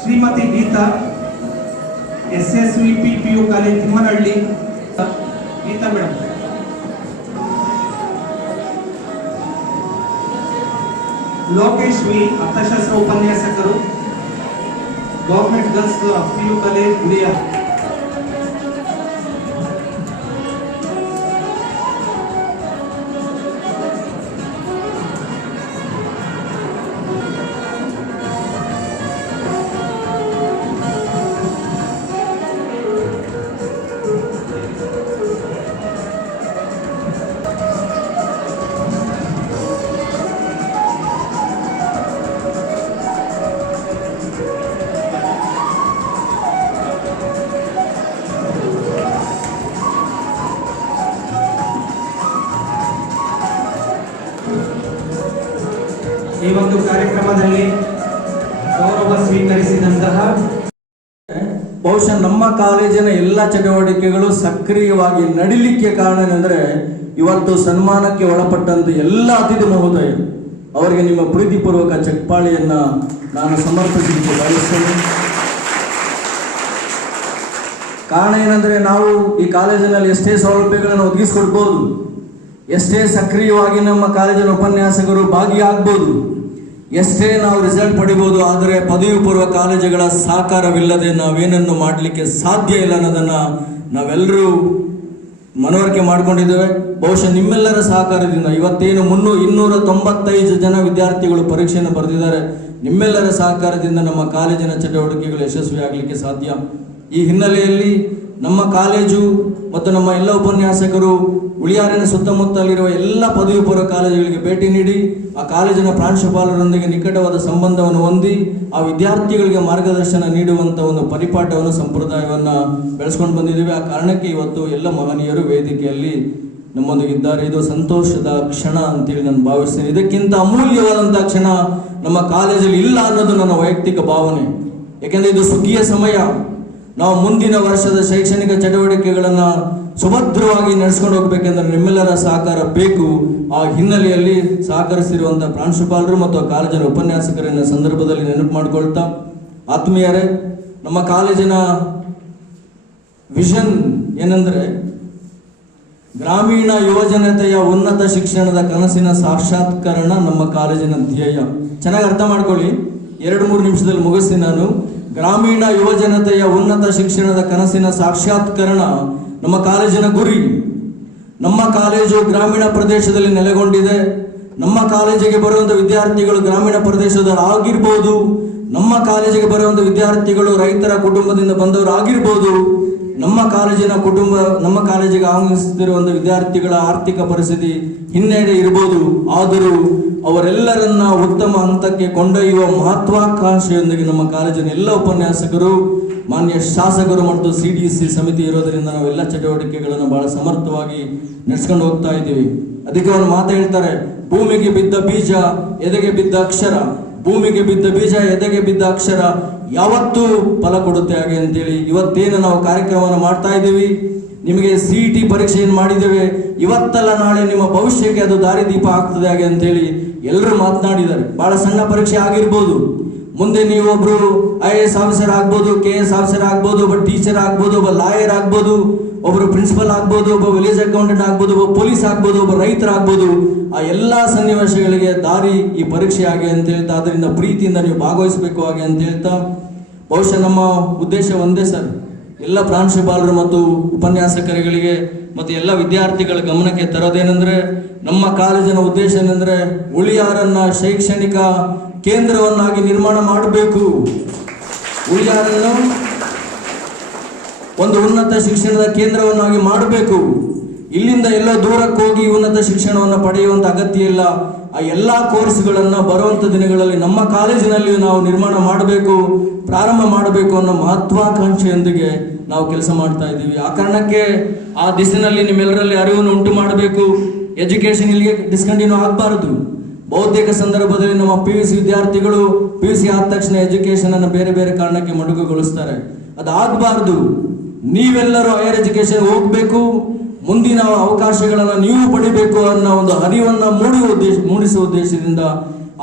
Shrimati Geetha SSVP PU college Timmanahalli, Geetha madam, Lokesh V ಅರ್ಥಶಾಸ್ತ್ರ ಉಪನ್ಯಾಸಕರು government girls PU college Uliya, ಈ ಒಂದು ಕಾರ್ಯಕ್ರಮದಲ್ಲಿ ಗೌರವ ಸ್ವೀಕರಿಸಿದಂತಹ ಬಹುಶಃ ನಮ್ಮ ಕಾಲೇಜಿನ ಎಲ್ಲ ಚಟುವಟಿಕೆಗಳು ಸಕ್ರಿಯವಾಗಿ ನಡಿಲಿಕ್ಕೆ ಕಾರಣ ಏನಂದ್ರೆ ಇವತ್ತು ಸನ್ಮಾನಕ್ಕೆ ಒಳಪಟ್ಟಂತ ಎಲ್ಲ ಅತಿಥಿ ಮಹೋದಯರು ಅವರಿಗೆ ನಿಮ್ಮ ಪ್ರೀತಿಪೂರ್ವಕ ಚಪ್ಪಾಳೆಯನ್ನ ನಾನು ಸಮರ್ಪಿಸಲಿಕ್ಕೆ ಬಯಸ್ತೇನೆ. ಕಾರಣ ಏನಂದ್ರೆ ನಾವು ಈ ಕಾಲೇಜಿನಲ್ಲಿ ಎಷ್ಟೇ ಸೌಲಭ್ಯಗಳನ್ನು ಒದಗಿಸಿಕೊಡ್ಬೋದು, ಎಷ್ಟೇ ಸಕ್ರಿಯವಾಗಿ ನಮ್ಮ ಕಾಲೇಜಿನ ಉಪನ್ಯಾಸಕರು ಭಾಗಿಯಾಗಬಹುದು, ಎಷ್ಟೇ ನಾವು ರಿಸಲ್ಟ್ ಪಡಿಬೋದು, ಆದರೆ ಪದವಿ ಪೂರ್ವ ಕಾಲೇಜುಗಳ ಸಹಕಾರವಿಲ್ಲದೆ ನಾವೇನನ್ನು ಮಾಡಲಿಕ್ಕೆ ಸಾಧ್ಯ ಇಲ್ಲ ಅನ್ನೋದನ್ನು ನಾವೆಲ್ಲರೂ ಮನವರಿಕೆ ಮಾಡಿಕೊಂಡಿದ್ದೇವೆ. ಬಹುಶಃ ನಿಮ್ಮೆಲ್ಲರ ಸಹಕಾರದಿಂದ ಇವತ್ತೇನು 295 ಜನ ವಿದ್ಯಾರ್ಥಿಗಳು ಪರೀಕ್ಷೆಯನ್ನು ಬರೆದಿದ್ದಾರೆ. ನಿಮ್ಮೆಲ್ಲರ ಸಹಕಾರದಿಂದ ನಮ್ಮ ಕಾಲೇಜಿನ ಚಟುವಟಿಕೆಗಳು ಯಶಸ್ವಿಯಾಗಲಿಕ್ಕೆ ಸಾಧ್ಯ. ಈ ಹಿನ್ನೆಲೆಯಲ್ಲಿ ನಮ್ಮ ಕಾಲೇಜು ಮತ್ತು ನಮ್ಮ ಎಲ್ಲ ಉಪನ್ಯಾಸಕರು ಉಳಿಯಾರಿನ ಸುತ್ತಮುತ್ತಲಿರುವ ಎಲ್ಲ ಪದವಿ ಪೂರ್ವ ಕಾಲೇಜುಗಳಿಗೆ ಭೇಟಿ ನೀಡಿ ಆ ಕಾಲೇಜಿನ ಪ್ರಾಂಶುಪಾಲರೊಂದಿಗೆ ನಿಕಟವಾದ ಸಂಬಂಧವನ್ನು ಹೊಂದಿ ಆ ವಿದ್ಯಾರ್ಥಿಗಳಿಗೆ ಮಾರ್ಗದರ್ಶನ ನೀಡುವಂಥ ಒಂದು ಪರಿಪಾಠವನ್ನು ಸಂಪ್ರದಾಯವನ್ನು ಬೆಳೆಸ್ಕೊಂಡು ಬಂದಿದ್ದೀವಿ. ಆ ಕಾರಣಕ್ಕೆ ಇವತ್ತು ಎಲ್ಲ ಮಹನೀಯರು ವೇದಿಕೆಯಲ್ಲಿ ನಮ್ಮೊಂದಿಗಿದ್ದಾರೆ. ಇದು ಸಂತೋಷದ ಕ್ಷಣ ಅಂತೇಳಿ ನಾನು ಭಾವಿಸ್ತೇನೆ. ಇದಕ್ಕಿಂತ ಅಮೂಲ್ಯವಾದಂಥ ಕ್ಷಣ ನಮ್ಮ ಕಾಲೇಜಲ್ಲಿ ಇಲ್ಲ ಅನ್ನೋದು ನನ್ನ ವೈಯಕ್ತಿಕ ಭಾವನೆ. ಯಾಕೆಂದರೆ ಇದು ಸುಗ್ಗಿಯ ಸಮಯ. ನಾವು ಮುಂದಿನ ವರ್ಷದ ಶೈಕ್ಷಣಿಕ ಚಟುವಟಿಕೆಗಳನ್ನು ಸುಭದ್ರವಾಗಿ ನಡೆಸ್ಕೊಂಡು ಹೋಗ್ಬೇಕೆಂದ್ರೆ ನಿಮ್ಮೆಲ್ಲರ ಸಹಕಾರ ಬೇಕು. ಆ ಹಿನ್ನೆಲೆಯಲ್ಲಿ ಸಹಕರಿಸಿರುವಂಥ ಪ್ರಾಂಶುಪಾಲರು ಮತ್ತು ಕಾಲೇಜಿನ ಉಪನ್ಯಾಸಕರನ್ನ ಸಂದರ್ಭದಲ್ಲಿ ನೆನಪು ಮಾಡಿಕೊಳ್ತಾ, ಆತ್ಮೀಯರೇ, ನಮ್ಮ ಕಾಲೇಜಿನ ವಿಷನ್ ಏನಂದ್ರೆ ಗ್ರಾಮೀಣ ಯುವಜನತೆಯ ಉನ್ನತ ಶಿಕ್ಷಣದ ಕನಸಿನ ಸಾಕ್ಷಾತ್ಕರಣ ನಮ್ಮ ಕಾಲೇಜಿನ ಧ್ಯೇಯ. ಚೆನ್ನಾಗಿ ಅರ್ಥ ಮಾಡ್ಕೊಳ್ಳಿ, 2-3 ನಿಮಿಷದಲ್ಲಿ ಮುಗಿಸ್ತೀನಿ ನಾನು. ಗ್ರಾಮೀಣ ಯುವಜನತೆಯ ಉನ್ನತ ಶಿಕ್ಷಣದ ಕನಸಿನ ಸಾಕ್ಷಾತ್ಕರಣ ನಮ್ಮ ಕಾಲೇಜಿನ ಗುರಿ. ನಮ್ಮ ಕಾಲೇಜು ಗ್ರಾಮೀಣ ಪ್ರದೇಶದಲ್ಲಿ ನೆಲೆಗೊಂಡಿದೆ. ನಮ್ಮ ಕಾಲೇಜಿಗೆ ಬರುವಂಥ ವಿದ್ಯಾರ್ಥಿಗಳು ಗ್ರಾಮೀಣ ಪ್ರದೇಶದವರು ಆಗಿರ್ಬೋದು, ನಮ್ಮ ಕಾಲೇಜಿಗೆ ಬರುವಂಥ ವಿದ್ಯಾರ್ಥಿಗಳು ರೈತರ ಕುಟುಂಬದಿಂದ ಬಂದವರು ಆಗಿರ್ಬೋದು, ನಮ್ಮ ಕಾಲೇಜಿಗೆ ಆಗಮಿಸುತ್ತಿರುವಂಥ ವಿದ್ಯಾರ್ಥಿಗಳ ಆರ್ಥಿಕ ಪರಿಸ್ಥಿತಿ ಹಿನ್ನಡೆ ಇರ್ಬೋದು. ಆದರೂ ಅವರೆಲ್ಲರನ್ನ ಉತ್ತಮ ಹಂತಕ್ಕೆ ಕೊಂಡೊಯ್ಯುವ ಮಹತ್ವಾಕಾಂಕ್ಷೆಯೊಂದಿಗೆ ನಮ್ಮ ಕಾಲೇಜಿನ ಎಲ್ಲ ಉಪನ್ಯಾಸಕರು, ಮಾನ್ಯ ಶಾಸಕರು ಮತ್ತು CDC ಸಮಿತಿ ಇರೋದರಿಂದ ನಾವೆಲ್ಲ ಚಟುವಟಿಕೆಗಳನ್ನು ಬಹಳ ಸಮರ್ಥವಾಗಿ ನಡೆಸ್ಕೊಂಡು ಹೋಗ್ತಾ ಇದ್ದೀವಿ. ಅದಕ್ಕೆ ಒಂದು ಮಾತು ಹೇಳ್ತಾರೆ, ಭೂಮಿಗೆ ಬಿದ್ದ ಬೀಜ ಎದೆಗೆ ಬಿದ್ದ ಅಕ್ಷರ, ಭೂಮಿಗೆ ಬಿದ್ದ ಬೀಜ ಎದೆಗೆ ಬಿದ್ದ ಅಕ್ಷರ ಯಾವತ್ತೂ ಫಲ ಕೊಡುತ್ತೆ ಹಾಗೆ ಅಂತೇಳಿ ಇವತ್ತೇನು ನಾವು ಕಾರ್ಯಕ್ರಮವನ್ನು ಮಾಡ್ತಾ ಇದ್ದೀವಿ. ನಿಮಗೆ CET ಪರೀಕ್ಷೆಯನ್ನು ಮಾಡಿದ್ದೇವೆ, ಇವತ್ತಲ್ಲ ನಾಳೆ ನಿಮ್ಮ ಭವಿಷ್ಯಕ್ಕೆ ಅದು ದಾರಿದೀಪ ಆಗ್ತದೆ ಹಾಗೆ ಅಂತೇಳಿ ಎಲ್ಲರೂ ಮಾತನಾಡಿದ್ದಾರೆ. ಬಹಳ ಸಣ್ಣ ಪರೀಕ್ಷೆ ಆಗಿರ್ಬೋದು, ಮುಂದೆ ನೀವೊಬ್ರು IAS ಆಫೀಸರ್ ಆಗ್ಬೋದು, KS ಆಫೀಸರ್ ಆಗ್ಬೋದು, ಒಬ್ಬ ಟೀಚರ್ ಆಗ್ಬೋದು, ಒಬ್ಬ ಲಾಯರ್ ಆಗ್ಬೋದು, ಒಬ್ಬರು ಪ್ರಿನ್ಸಿಪಲ್ ಆಗ್ಬೋದು, ಒಬ್ಬ ವಿಲೇಜ್ ಅಕೌಂಟೆಂಟ್ ಆಗ್ಬೋದು, ಒಬ್ಬ ಪೊಲೀಸ್ ಆಗ್ಬೋದು, ಒಬ್ಬ ರೈತರಾಗ್ಬೋದು. ಆ ಎಲ್ಲ ಸನ್ನಿವೇಶಗಳಿಗೆ ದಾರಿ ಈ ಪರೀಕ್ಷೆ ಹಾಗೆ ಅಂತ ಹೇಳ್ತಾ, ಅದರಿಂದ ಪ್ರೀತಿಯಿಂದ ನೀವು ಭಾಗವಹಿಸಬೇಕು ಹಾಗೆ ಅಂತ ಹೇಳ್ತಾ, ಬಹುಶಃ ನಮ್ಮ ಉದ್ದೇಶ ಒಂದೇ ಸರ್, ಎಲ್ಲ ಪ್ರಾಂಶುಪಾಲರು ಮತ್ತು ಉಪನ್ಯಾಸಕರುಗಳಿಗೆ ಮತ್ತು ಎಲ್ಲ ವಿದ್ಯಾರ್ಥಿಗಳ ಗಮನಕ್ಕೆ ತರೋದೇನೆಂದ್ರೆ, ನಮ್ಮ ಕಾಲೇಜಿನ ಉದ್ದೇಶ ಏನೆಂದ್ರೆ ಉಳಿಯಾರನ್ನ ಶೈಕ್ಷಣಿಕ ಕೇಂದ್ರವನ್ನಾಗಿ ನಿರ್ಮಾಣ ಮಾಡಬೇಕು. ಉಳಿಯಾರನ್ನು ಒಂದು ಉನ್ನತ ಶಿಕ್ಷಣದ ಕೇಂದ್ರವನ್ನಾಗಿ ಮಾಡಬೇಕು. ಇಲ್ಲಿಂದ ಎಲ್ಲೋ ದೂರಕ್ಕೆ ಹೋಗಿ ಉನ್ನತ ಶಿಕ್ಷಣವನ್ನು ಪಡೆಯುವಂತ ಅಗತ್ಯ ಇಲ್ಲ. ಆ ಎಲ್ಲ ಕೋರ್ಸ್ಗಳನ್ನು ಬರುವಂತ ದಿನಗಳಲ್ಲಿ ನಮ್ಮ ಕಾಲೇಜಿನಲ್ಲಿ ನಾವು ನಿರ್ಮಾಣ ಮಾಡಬೇಕು, ಪ್ರಾರಂಭ ಮಾಡಬೇಕು ಅನ್ನೋ ಮಹತ್ವಾಕಾಂಕ್ಷೆಯೊಂದಿಗೆ ನಾವು ಕೆಲಸ ಮಾಡ್ತಾ ಇದ್ದೀವಿ. ಆ ಕಾರಣಕ್ಕೆ ಆ ದಿಸೆಯಲ್ಲಿ ನಿಮ್ಮೆಲ್ಲರಲ್ಲಿ ಅರಿವನ್ನು ಉಂಟು ಮಾಡಬೇಕು. ಎಜುಕೇಶನ್ ಇಲ್ಲಿಗೆ ಡಿಸ್ಕಂಟಿನ್ಯೂ ಆಗಬಾರದು. ಬಹುತೇಕ ಸಂದರ್ಭದಲ್ಲಿ ನಮ್ಮ PUC ವಿದ್ಯಾರ್ಥಿಗಳು PUC ಆದ ತಕ್ಷಣ ಎಜುಕೇಶನ್ ಅನ್ನು ಬೇರೆ ಬೇರೆ ಕಾರಣಕ್ಕೆ ಮೊಟಕುಗೊಳಿಸ್ತಾರೆ. ಅದಾಗಬಾರ್ದು. ನೀವೆಲ್ಲರೂ ಹೈಯರ್ ಎಜುಕೇಶನ್ ಹೋಗ್ಬೇಕು, ಮುಂದಿನ ಅವಕಾಶಗಳನ್ನು ನೀವು ಪಡಿಬೇಕು ಅನ್ನೋ ಒಂದು ಅರಿವನ್ನು ಮೂಡಿಸುವ ಉದ್ದೇಶದಿಂದ,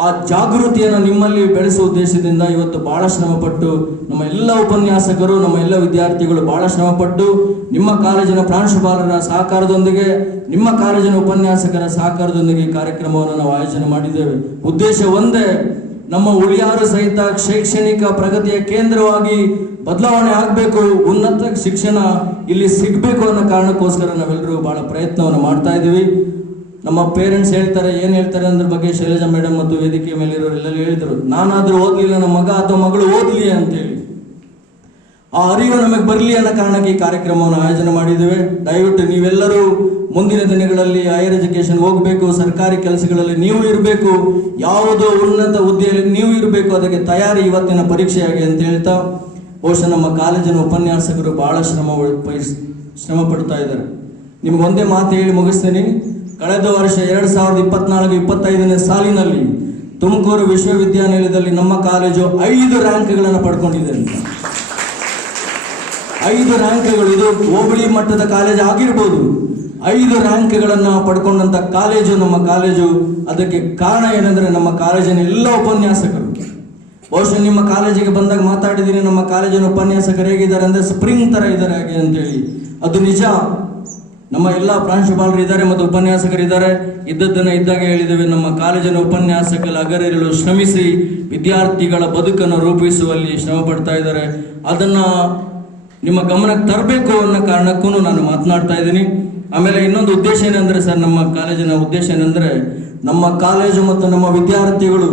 ಆ ಜಾಗೃತಿಯನ್ನು ನಿಮ್ಮಲ್ಲಿ ಬೆಳೆಸುವ ಉದ್ದೇಶದಿಂದ ಇವತ್ತು ಬಹಳ ಶ್ರಮಪಟ್ಟು ನಮ್ಮ ಎಲ್ಲ ಉಪನ್ಯಾಸಕರು, ನಮ್ಮ ಎಲ್ಲ ವಿದ್ಯಾರ್ಥಿಗಳು ಬಹಳ ಶ್ರಮಪಟ್ಟು ನಿಮ್ಮ ಕಾಲೇಜಿನ ಪ್ರಾಂಶುಪಾಲರ ಸಹಕಾರದೊಂದಿಗೆ, ನಿಮ್ಮ ಕಾಲೇಜಿನ ಉಪನ್ಯಾಸಕರ ಸಹಕಾರದೊಂದಿಗೆ ಈ ಕಾರ್ಯಕ್ರಮವನ್ನು ನಾವು ಆಯೋಜನೆ ಮಾಡಿದ್ದೇವೆ. ಉದ್ದೇಶ ಒಂದೇ, ನಮ್ಮ ಉಳಿಯಾರು ಸಹಿತ ಶೈಕ್ಷಣಿಕ ಪ್ರಗತಿಯ ಕೇಂದ್ರವಾಗಿ ಬದಲಾವಣೆ ಆಗಬೇಕು, ಉನ್ನತ ಶಿಕ್ಷಣ ಇಲ್ಲಿ ಸಿಗಬೇಕು ಅನ್ನೋ ಕಾರಣಕ್ಕೋಸ್ಕರ ನಾವೆಲ್ಲರೂ ಬಹಳ ಪ್ರಯತ್ನವನ್ನು ಮಾಡ್ತಾ ಇದ್ದೀವಿ. ನಮ್ಮ ಪೇರೆಂಟ್ಸ್ ಹೇಳ್ತಾರೆ, ಏನು ಹೇಳ್ತಾರೆ ಅನ್ನೋದ್ರ ಬಗ್ಗೆ ಶೈಲಜಾ ಮೇಡಮ್ ಮತ್ತು ವೇದಿಕೆ ಮೇಲಿರೋರು ಎಲ್ಲರೂ ಹೇಳಿದರು, ನಾನಾದರೂ ಓದಲಿಲ್ಲ, ನಮ್ಮ ಮಗ ಅಥವಾ ಮಗಳು ಓದಲಿ ಅಂತೇಳಿ. ಆ ಅರಿವು ನಮಗೆ ಬರಲಿ ಅನ್ನೋ ಕಾರಣಕ್ಕೆ ಈ ಕಾರ್ಯಕ್ರಮವನ್ನು ಆಯೋಜನೆ ಮಾಡಿದ್ದೇವೆ. ದಯವಿಟ್ಟು ನೀವೆಲ್ಲರೂ ಮುಂದಿನ ದಿನಗಳಲ್ಲಿ ಹೈಯರ್ ಎಜುಕೇಶನ್ ಹೋಗಬೇಕು, ಸರ್ಕಾರಿ ಕೆಲಸಗಳಲ್ಲಿ ನೀವು ಇರಬೇಕು, ಯಾವುದೋ ಉನ್ನತ ಹುದ್ದೆಯಲ್ಲಿ ನೀವು ಇರಬೇಕು, ಅದಕ್ಕೆ ತಯಾರಿ ಇವತ್ತಿನ ಪರೀಕ್ಷೆಯಾಗಿ ಅಂತ ಹೇಳ್ತಾ, ಬಹುಶಃ ನಮ್ಮ ಕಾಲೇಜಿನ ಉಪನ್ಯಾಸಕರು ಬಹಳ ಶ್ರಮ ಪಡ್ತಾ ಇದ್ದಾರೆ. ನಿಮಗೊಂದೇ ಮಾತು ಹೇಳಿ ಮುಗಿಸ್ತೀನಿ. ಕಳೆದ ವರ್ಷ 2024-25ನೇ ಸಾಲಿನಲ್ಲಿ ತುಮಕೂರು ವಿಶ್ವವಿದ್ಯಾನಿಲಯದಲ್ಲಿ ನಮ್ಮ ಕಾಲೇಜು 5 ರ್ಯಾಂಕ್ಗಳನ್ನು ಪಡ್ಕೊಂಡಿದೆ ಅಂತ. 5 ರ್ಯಾಂಕ್ಗಳು, ಇದು ಹೋಬಳಿ ಮಟ್ಟದ ಕಾಲೇಜ್ ಆಗಿರ್ಬೋದು, 5 ರ್ಯಾಂಕ್ಗಳನ್ನು ಪಡ್ಕೊಂಡಂತ ಕಾಲೇಜು ನಮ್ಮ ಕಾಲೇಜು. ಅದಕ್ಕೆ ಕಾರಣ ಏನಂದ್ರೆ ನಮ್ಮ ಕಾಲೇಜಿನ ಎಲ್ಲ ಉಪನ್ಯಾಸಕರು. ಬಹುಶಃ ನಿಮ್ಮ ಕಾಲೇಜಿಗೆ ಬಂದಾಗ ಮಾತಾಡಿದ್ದೀನಿ, ನಮ್ಮ ಕಾಲೇಜಿನ ಉಪನ್ಯಾಸಕರು ಹೇಗಿದ್ದಾರೆ ಅಂದ್ರೆ ಸ್ಪ್ರಿಂಗ್ ತರ ಇದ್ದಾರೆ ಹಾಗೆ ಅಂತೇಳಿ. ಅದು ನಿಜ. ನಮ್ಮ ಎಲ್ಲ ಪ್ರಾಂಶುಪಾಲರು ಇದ್ದಾರೆ ಮತ್ತು ಉಪನ್ಯಾಸಕರಿದ್ದಾರೆ. ಇದ್ದದ್ದನ್ನು ಇದ್ದಾಗ ಹೇಳಿದ್ದೇವೆ, ನಮ್ಮ ಕಾಲೇಜಿನ ಉಪನ್ಯಾಸಕರ ಅಗರ್ಯರು ಶ್ರಮಿಸಿ ವಿದ್ಯಾರ್ಥಿಗಳ ಬದುಕನ್ನು ರೂಪಿಸುವಲ್ಲಿ ಶ್ರಮ ಪಡ್ತಾ ಇದ್ದಾರೆ. ಅದನ್ನ ನಿಮ್ಮ ಗಮನಕ್ಕೆ ತರಬೇಕು ಅನ್ನೋ ಕಾರಣಕ್ಕೂ ನಾನು ಮಾತನಾಡ್ತಾ ಇದ್ದೀನಿ. ಆಮೇಲೆ ಇನ್ನೊಂದು ಉದ್ದೇಶ ಏನಂದ್ರೆ ಸರ್, ನಮ್ಮ ಕಾಲೇಜಿನ ಉದ್ದೇಶ ಏನಂದ್ರೆ, ನಮ್ಮ ಕಾಲೇಜು ಮತ್ತು ನಮ್ಮ ವಿದ್ಯಾರ್ಥಿಗಳು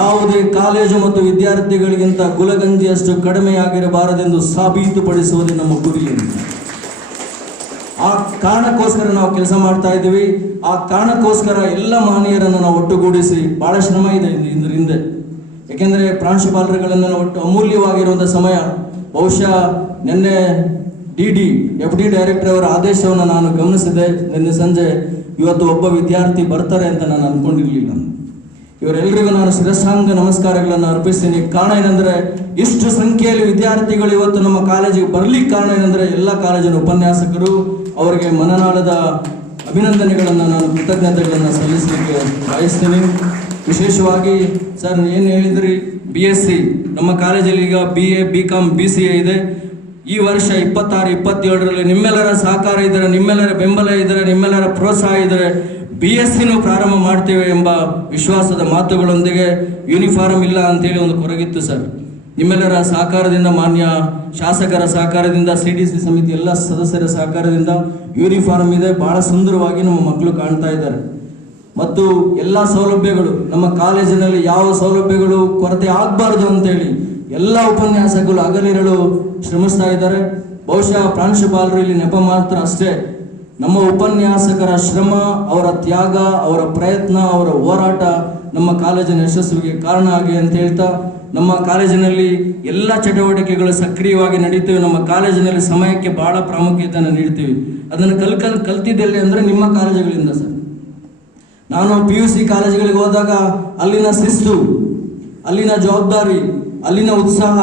ಯಾವುದೇ ಕಾಲೇಜು ಮತ್ತು ವಿದ್ಯಾರ್ಥಿಗಳಿಗಿಂತ ಗುಲಗಂಜಿಯಷ್ಟು ಕಡಿಮೆಯಾಗಿರಬಾರದೆಂದು ಸಾಬೀತುಪಡಿಸುವುದೇ ನಮ್ಮ ಗುರಿ. ಆ ಕಾರಣಕ್ಕೋಸ್ಕರ ನಾವು ಕೆಲಸ ಮಾಡ್ತಾ ಇದ್ದೀವಿ. ಆ ಕಾರಣಕ್ಕೋಸ್ಕರ ಎಲ್ಲ ಮಾನವೀಯರನ್ನು ನಾವು ಒಟ್ಟುಗೂಡಿಸಿ, ಬಹಳ ಶ್ರಮ ಇದೆ ಇದ್ರ ಹಿಂದೆ. ಯಾಕೆಂದ್ರೆ ಪ್ರಾಂಶುಪಾಲರುಗಳನ್ನ ಒಟ್ಟು ಅಮೂಲ್ಯವಾಗಿರುವಂಥ ಸಮಯ. ಬಹುಶಃ ನಿನ್ನೆ FD ಡೈರೆಕ್ಟರ್ ಅವರ ಆದೇಶವನ್ನು ನಾನು ಗಮನಿಸಿದೆ. ನಿನ್ನೆ ಸಂಜೆ ಇವತ್ತು ಒಬ್ಬ ವಿದ್ಯಾರ್ಥಿ ಬರ್ತಾರೆ ಅಂತ ನಾನು ಅಂದ್ಕೊಂಡಿರ್ಲಿಲ್ಲ. ಇವರೆಲ್ಲರಿಗೂ ನಾನು ಶಿರಸಾಂಗ ನಮಸ್ಕಾರಗಳನ್ನು ಅರ್ಪಿಸ್ತೀನಿ. ಕಾರಣ ಏನಂದ್ರೆ, ಇಷ್ಟು ಸಂಖ್ಯೆಯಲ್ಲಿ ವಿದ್ಯಾರ್ಥಿಗಳು ಇವತ್ತು ನಮ್ಮ ಕಾಲೇಜಿಗೆ ಬರ್ಲಿಕ್ಕೆ ಕಾರಣ ಏನಂದ್ರೆ, ಎಲ್ಲ ಕಾಲೇಜಿನ ಉಪನ್ಯಾಸಕರು, ಅವರಿಗೆ ಮನನಾಳದ ಅಭಿನಂದನೆಗಳನ್ನು, ನಾನು ಕೃತಜ್ಞತೆಗಳನ್ನು ಸಲ್ಲಿಸಲಿಕ್ಕೆ ಬಯಸ್ತೀನಿ. ವಿಶೇಷವಾಗಿ ಸರ್ ಏನು ಹೇಳಿದ್ರಿ, BSc ನಮ್ಮ ಕಾಲೇಜಲ್ಲಿ ಈಗ BA BCom BCA ಇದೆ. ಈ ವರ್ಷ 26-27ರಲ್ಲಿ ನಿಮ್ಮೆಲ್ಲರ ಸಹಕಾರ ಇದ್ದರೆ, ನಿಮ್ಮೆಲ್ಲರ ಬೆಂಬಲ ಇದ್ದರೆ, ನಿಮ್ಮೆಲ್ಲರ ಪ್ರೋತ್ಸಾಹ ಇದ್ದರೆ BScನೂ ಪ್ರಾರಂಭ ಮಾಡ್ತೇವೆ ಎಂಬ ವಿಶ್ವಾಸದ ಮಾತುಗಳೊಂದಿಗೆ, ಯೂನಿಫಾರ್ಮ್ ಇಲ್ಲ ಅಂತೇಳಿ ಒಂದು ಕೊರಗಿತ್ತು ಸರ್. ನಿಮ್ಮೆಲ್ಲರ ಸಹಕಾರದಿಂದ, ಮಾನ್ಯ ಶಾಸಕರ ಸಹಕಾರದಿಂದ, CDC ಸಮಿತಿ ಎಲ್ಲ ಸದಸ್ಯರ ಸಹಕಾರದಿಂದ ಯೂನಿಫಾರ್ಮ್ ಇದೆ. ಬಹಳ ಸುಂದರವಾಗಿ ನಮ್ಮ ಮಕ್ಕಳು ಕಾಣ್ತಾ ಇದ್ದಾರೆ. ಮತ್ತು ಎಲ್ಲ ಸೌಲಭ್ಯಗಳು ನಮ್ಮ ಕಾಲೇಜಿನಲ್ಲಿ ಯಾವ ಸೌಲಭ್ಯಗಳು ಕೊರತೆ ಆಗಬಾರ್ದು ಅಂತೇಳಿ ಎಲ್ಲ ಉಪನ್ಯಾಸಕರು ಹಗಲಿರಲು ಶ್ರಮಿಸ್ತಾ ಇದ್ದಾರೆ. ಬಹುಶಃ ಪ್ರಾಂಶುಪಾಲರು ಇಲ್ಲಿ ನೆಪ ಮಾತ್ರ ಅಷ್ಟೇ, ನಮ್ಮ ಉಪನ್ಯಾಸಕರ ಶ್ರಮ, ಅವರ ತ್ಯಾಗ, ಅವರ ಪ್ರಯತ್ನ, ಅವರ ಹೋರಾಟ ನಮ್ಮ ಕಾಲೇಜಿನ ಯಶಸ್ವಿಗೆ ಕಾರಣ ಆಗಿ ಅಂತ ಹೇಳ್ತಾ, ನಮ್ಮ ಕಾಲೇಜಿನಲ್ಲಿ ಎಲ್ಲ ಚಟುವಟಿಕೆಗಳು ಸಕ್ರಿಯವಾಗಿ ನಡೀತೇವೆ. ನಮ್ಮ ಕಾಲೇಜಿನಲ್ಲಿ ಸಮಯಕ್ಕೆ ಬಹಳ ಪ್ರಾಮುಖ್ಯತೆಯನ್ನು ನೀಡ್ತೀವಿ. ಅದನ್ನು ಕಲ್ತಿದ್ದೆಲ್ಲಿ ಅಂದರೆ ನಿಮ್ಮ ಕಾಲೇಜುಗಳಿಂದ ಸರ್. ನಾನು PUC ಕಾಲೇಜುಗಳಿಗೆ ಹೋದಾಗ ಅಲ್ಲಿನ ಶಿಸ್ತು, ಅಲ್ಲಿನ ಜವಾಬ್ದಾರಿ, ಅಲ್ಲಿನ ಉತ್ಸಾಹ,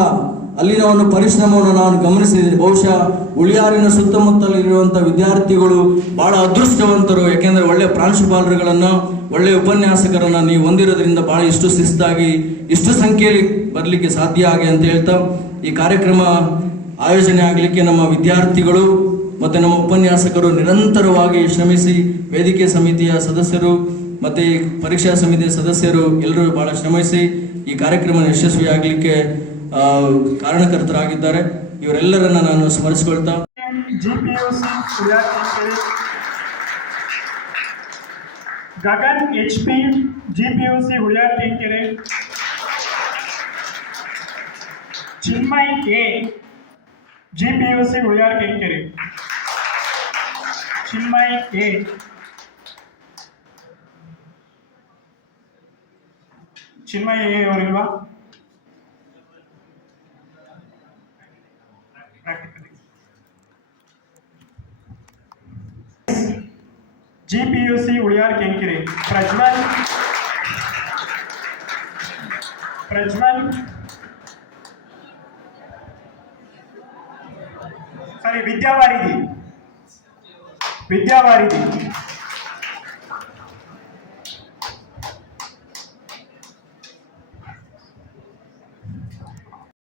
ಅಲ್ಲಿನ ಒಂದು ಪರಿಶ್ರಮವನ್ನು ನಾನು ಗಮನಿಸಿದೆ. ಬಹುಶಃ ಉಳಿಯಾರಿನ ಸುತ್ತಮುತ್ತಲಿರುವಂಥ ವಿದ್ಯಾರ್ಥಿಗಳು ಬಹಳ ಅದೃಷ್ಟವಂತರು. ಯಾಕೆಂದರೆ ಒಳ್ಳೆಯ ಪ್ರಾಂಶುಪಾಲರುಗಳನ್ನು, ಒಳ್ಳೆಯ ಉಪನ್ಯಾಸಕರನ್ನು ನೀವು ಹೊಂದಿರೋದ್ರಿಂದ ಬಹಳ ಇಷ್ಟು ಶಿಸ್ತಾಗಿ ಇಷ್ಟು ಸಂಖ್ಯೆಯಲ್ಲಿ ಬರಲಿಕ್ಕೆ ಸಾಧ್ಯ ಆಗಿ ಅಂತ ಹೇಳ್ತಾ, ಈ ಕಾರ್ಯಕ್ರಮ ಆಯೋಜನೆ ಆಗಲಿಕ್ಕೆ ನಮ್ಮ ವಿದ್ಯಾರ್ಥಿಗಳು ಮತ್ತು ನಮ್ಮ ಉಪನ್ಯಾಸಕರು ನಿರಂತರವಾಗಿ ಶ್ರಮಿಸಿ, ವೇದಿಕೆ ಸಮಿತಿಯ ಸದಸ್ಯರು ಮತ್ತು ಪರೀಕ್ಷಾ ಸಮಿತಿಯ ಸದಸ್ಯರು ಎಲ್ಲರೂ ಬಹಳ ಶ್ರಮಿಸಿ ಈ ಕಾರ್ಯಕ್ರಮ ಯಶಸ್ವಿಯಾಗಲಿಕ್ಕೆ ಕಾರಣಕರ್ತರಾಗಿದ್ದಾರೆ. ಇವರೆಲ್ಲರನ್ನ ನಾನು ಸ್ಮರಿಸಿಕೊಳ್ತಾ Gagan HP GPUC Huliyar Kenkere, Chinmay A GPUC Huliyar Kenkere, Chinmay A. Chinmay A ಅವರಿಲ್ವಾ? GPUC Uliyar Kenkere, Prajwal sorry ವಿದ್ಯಾವಾರಿಧಿ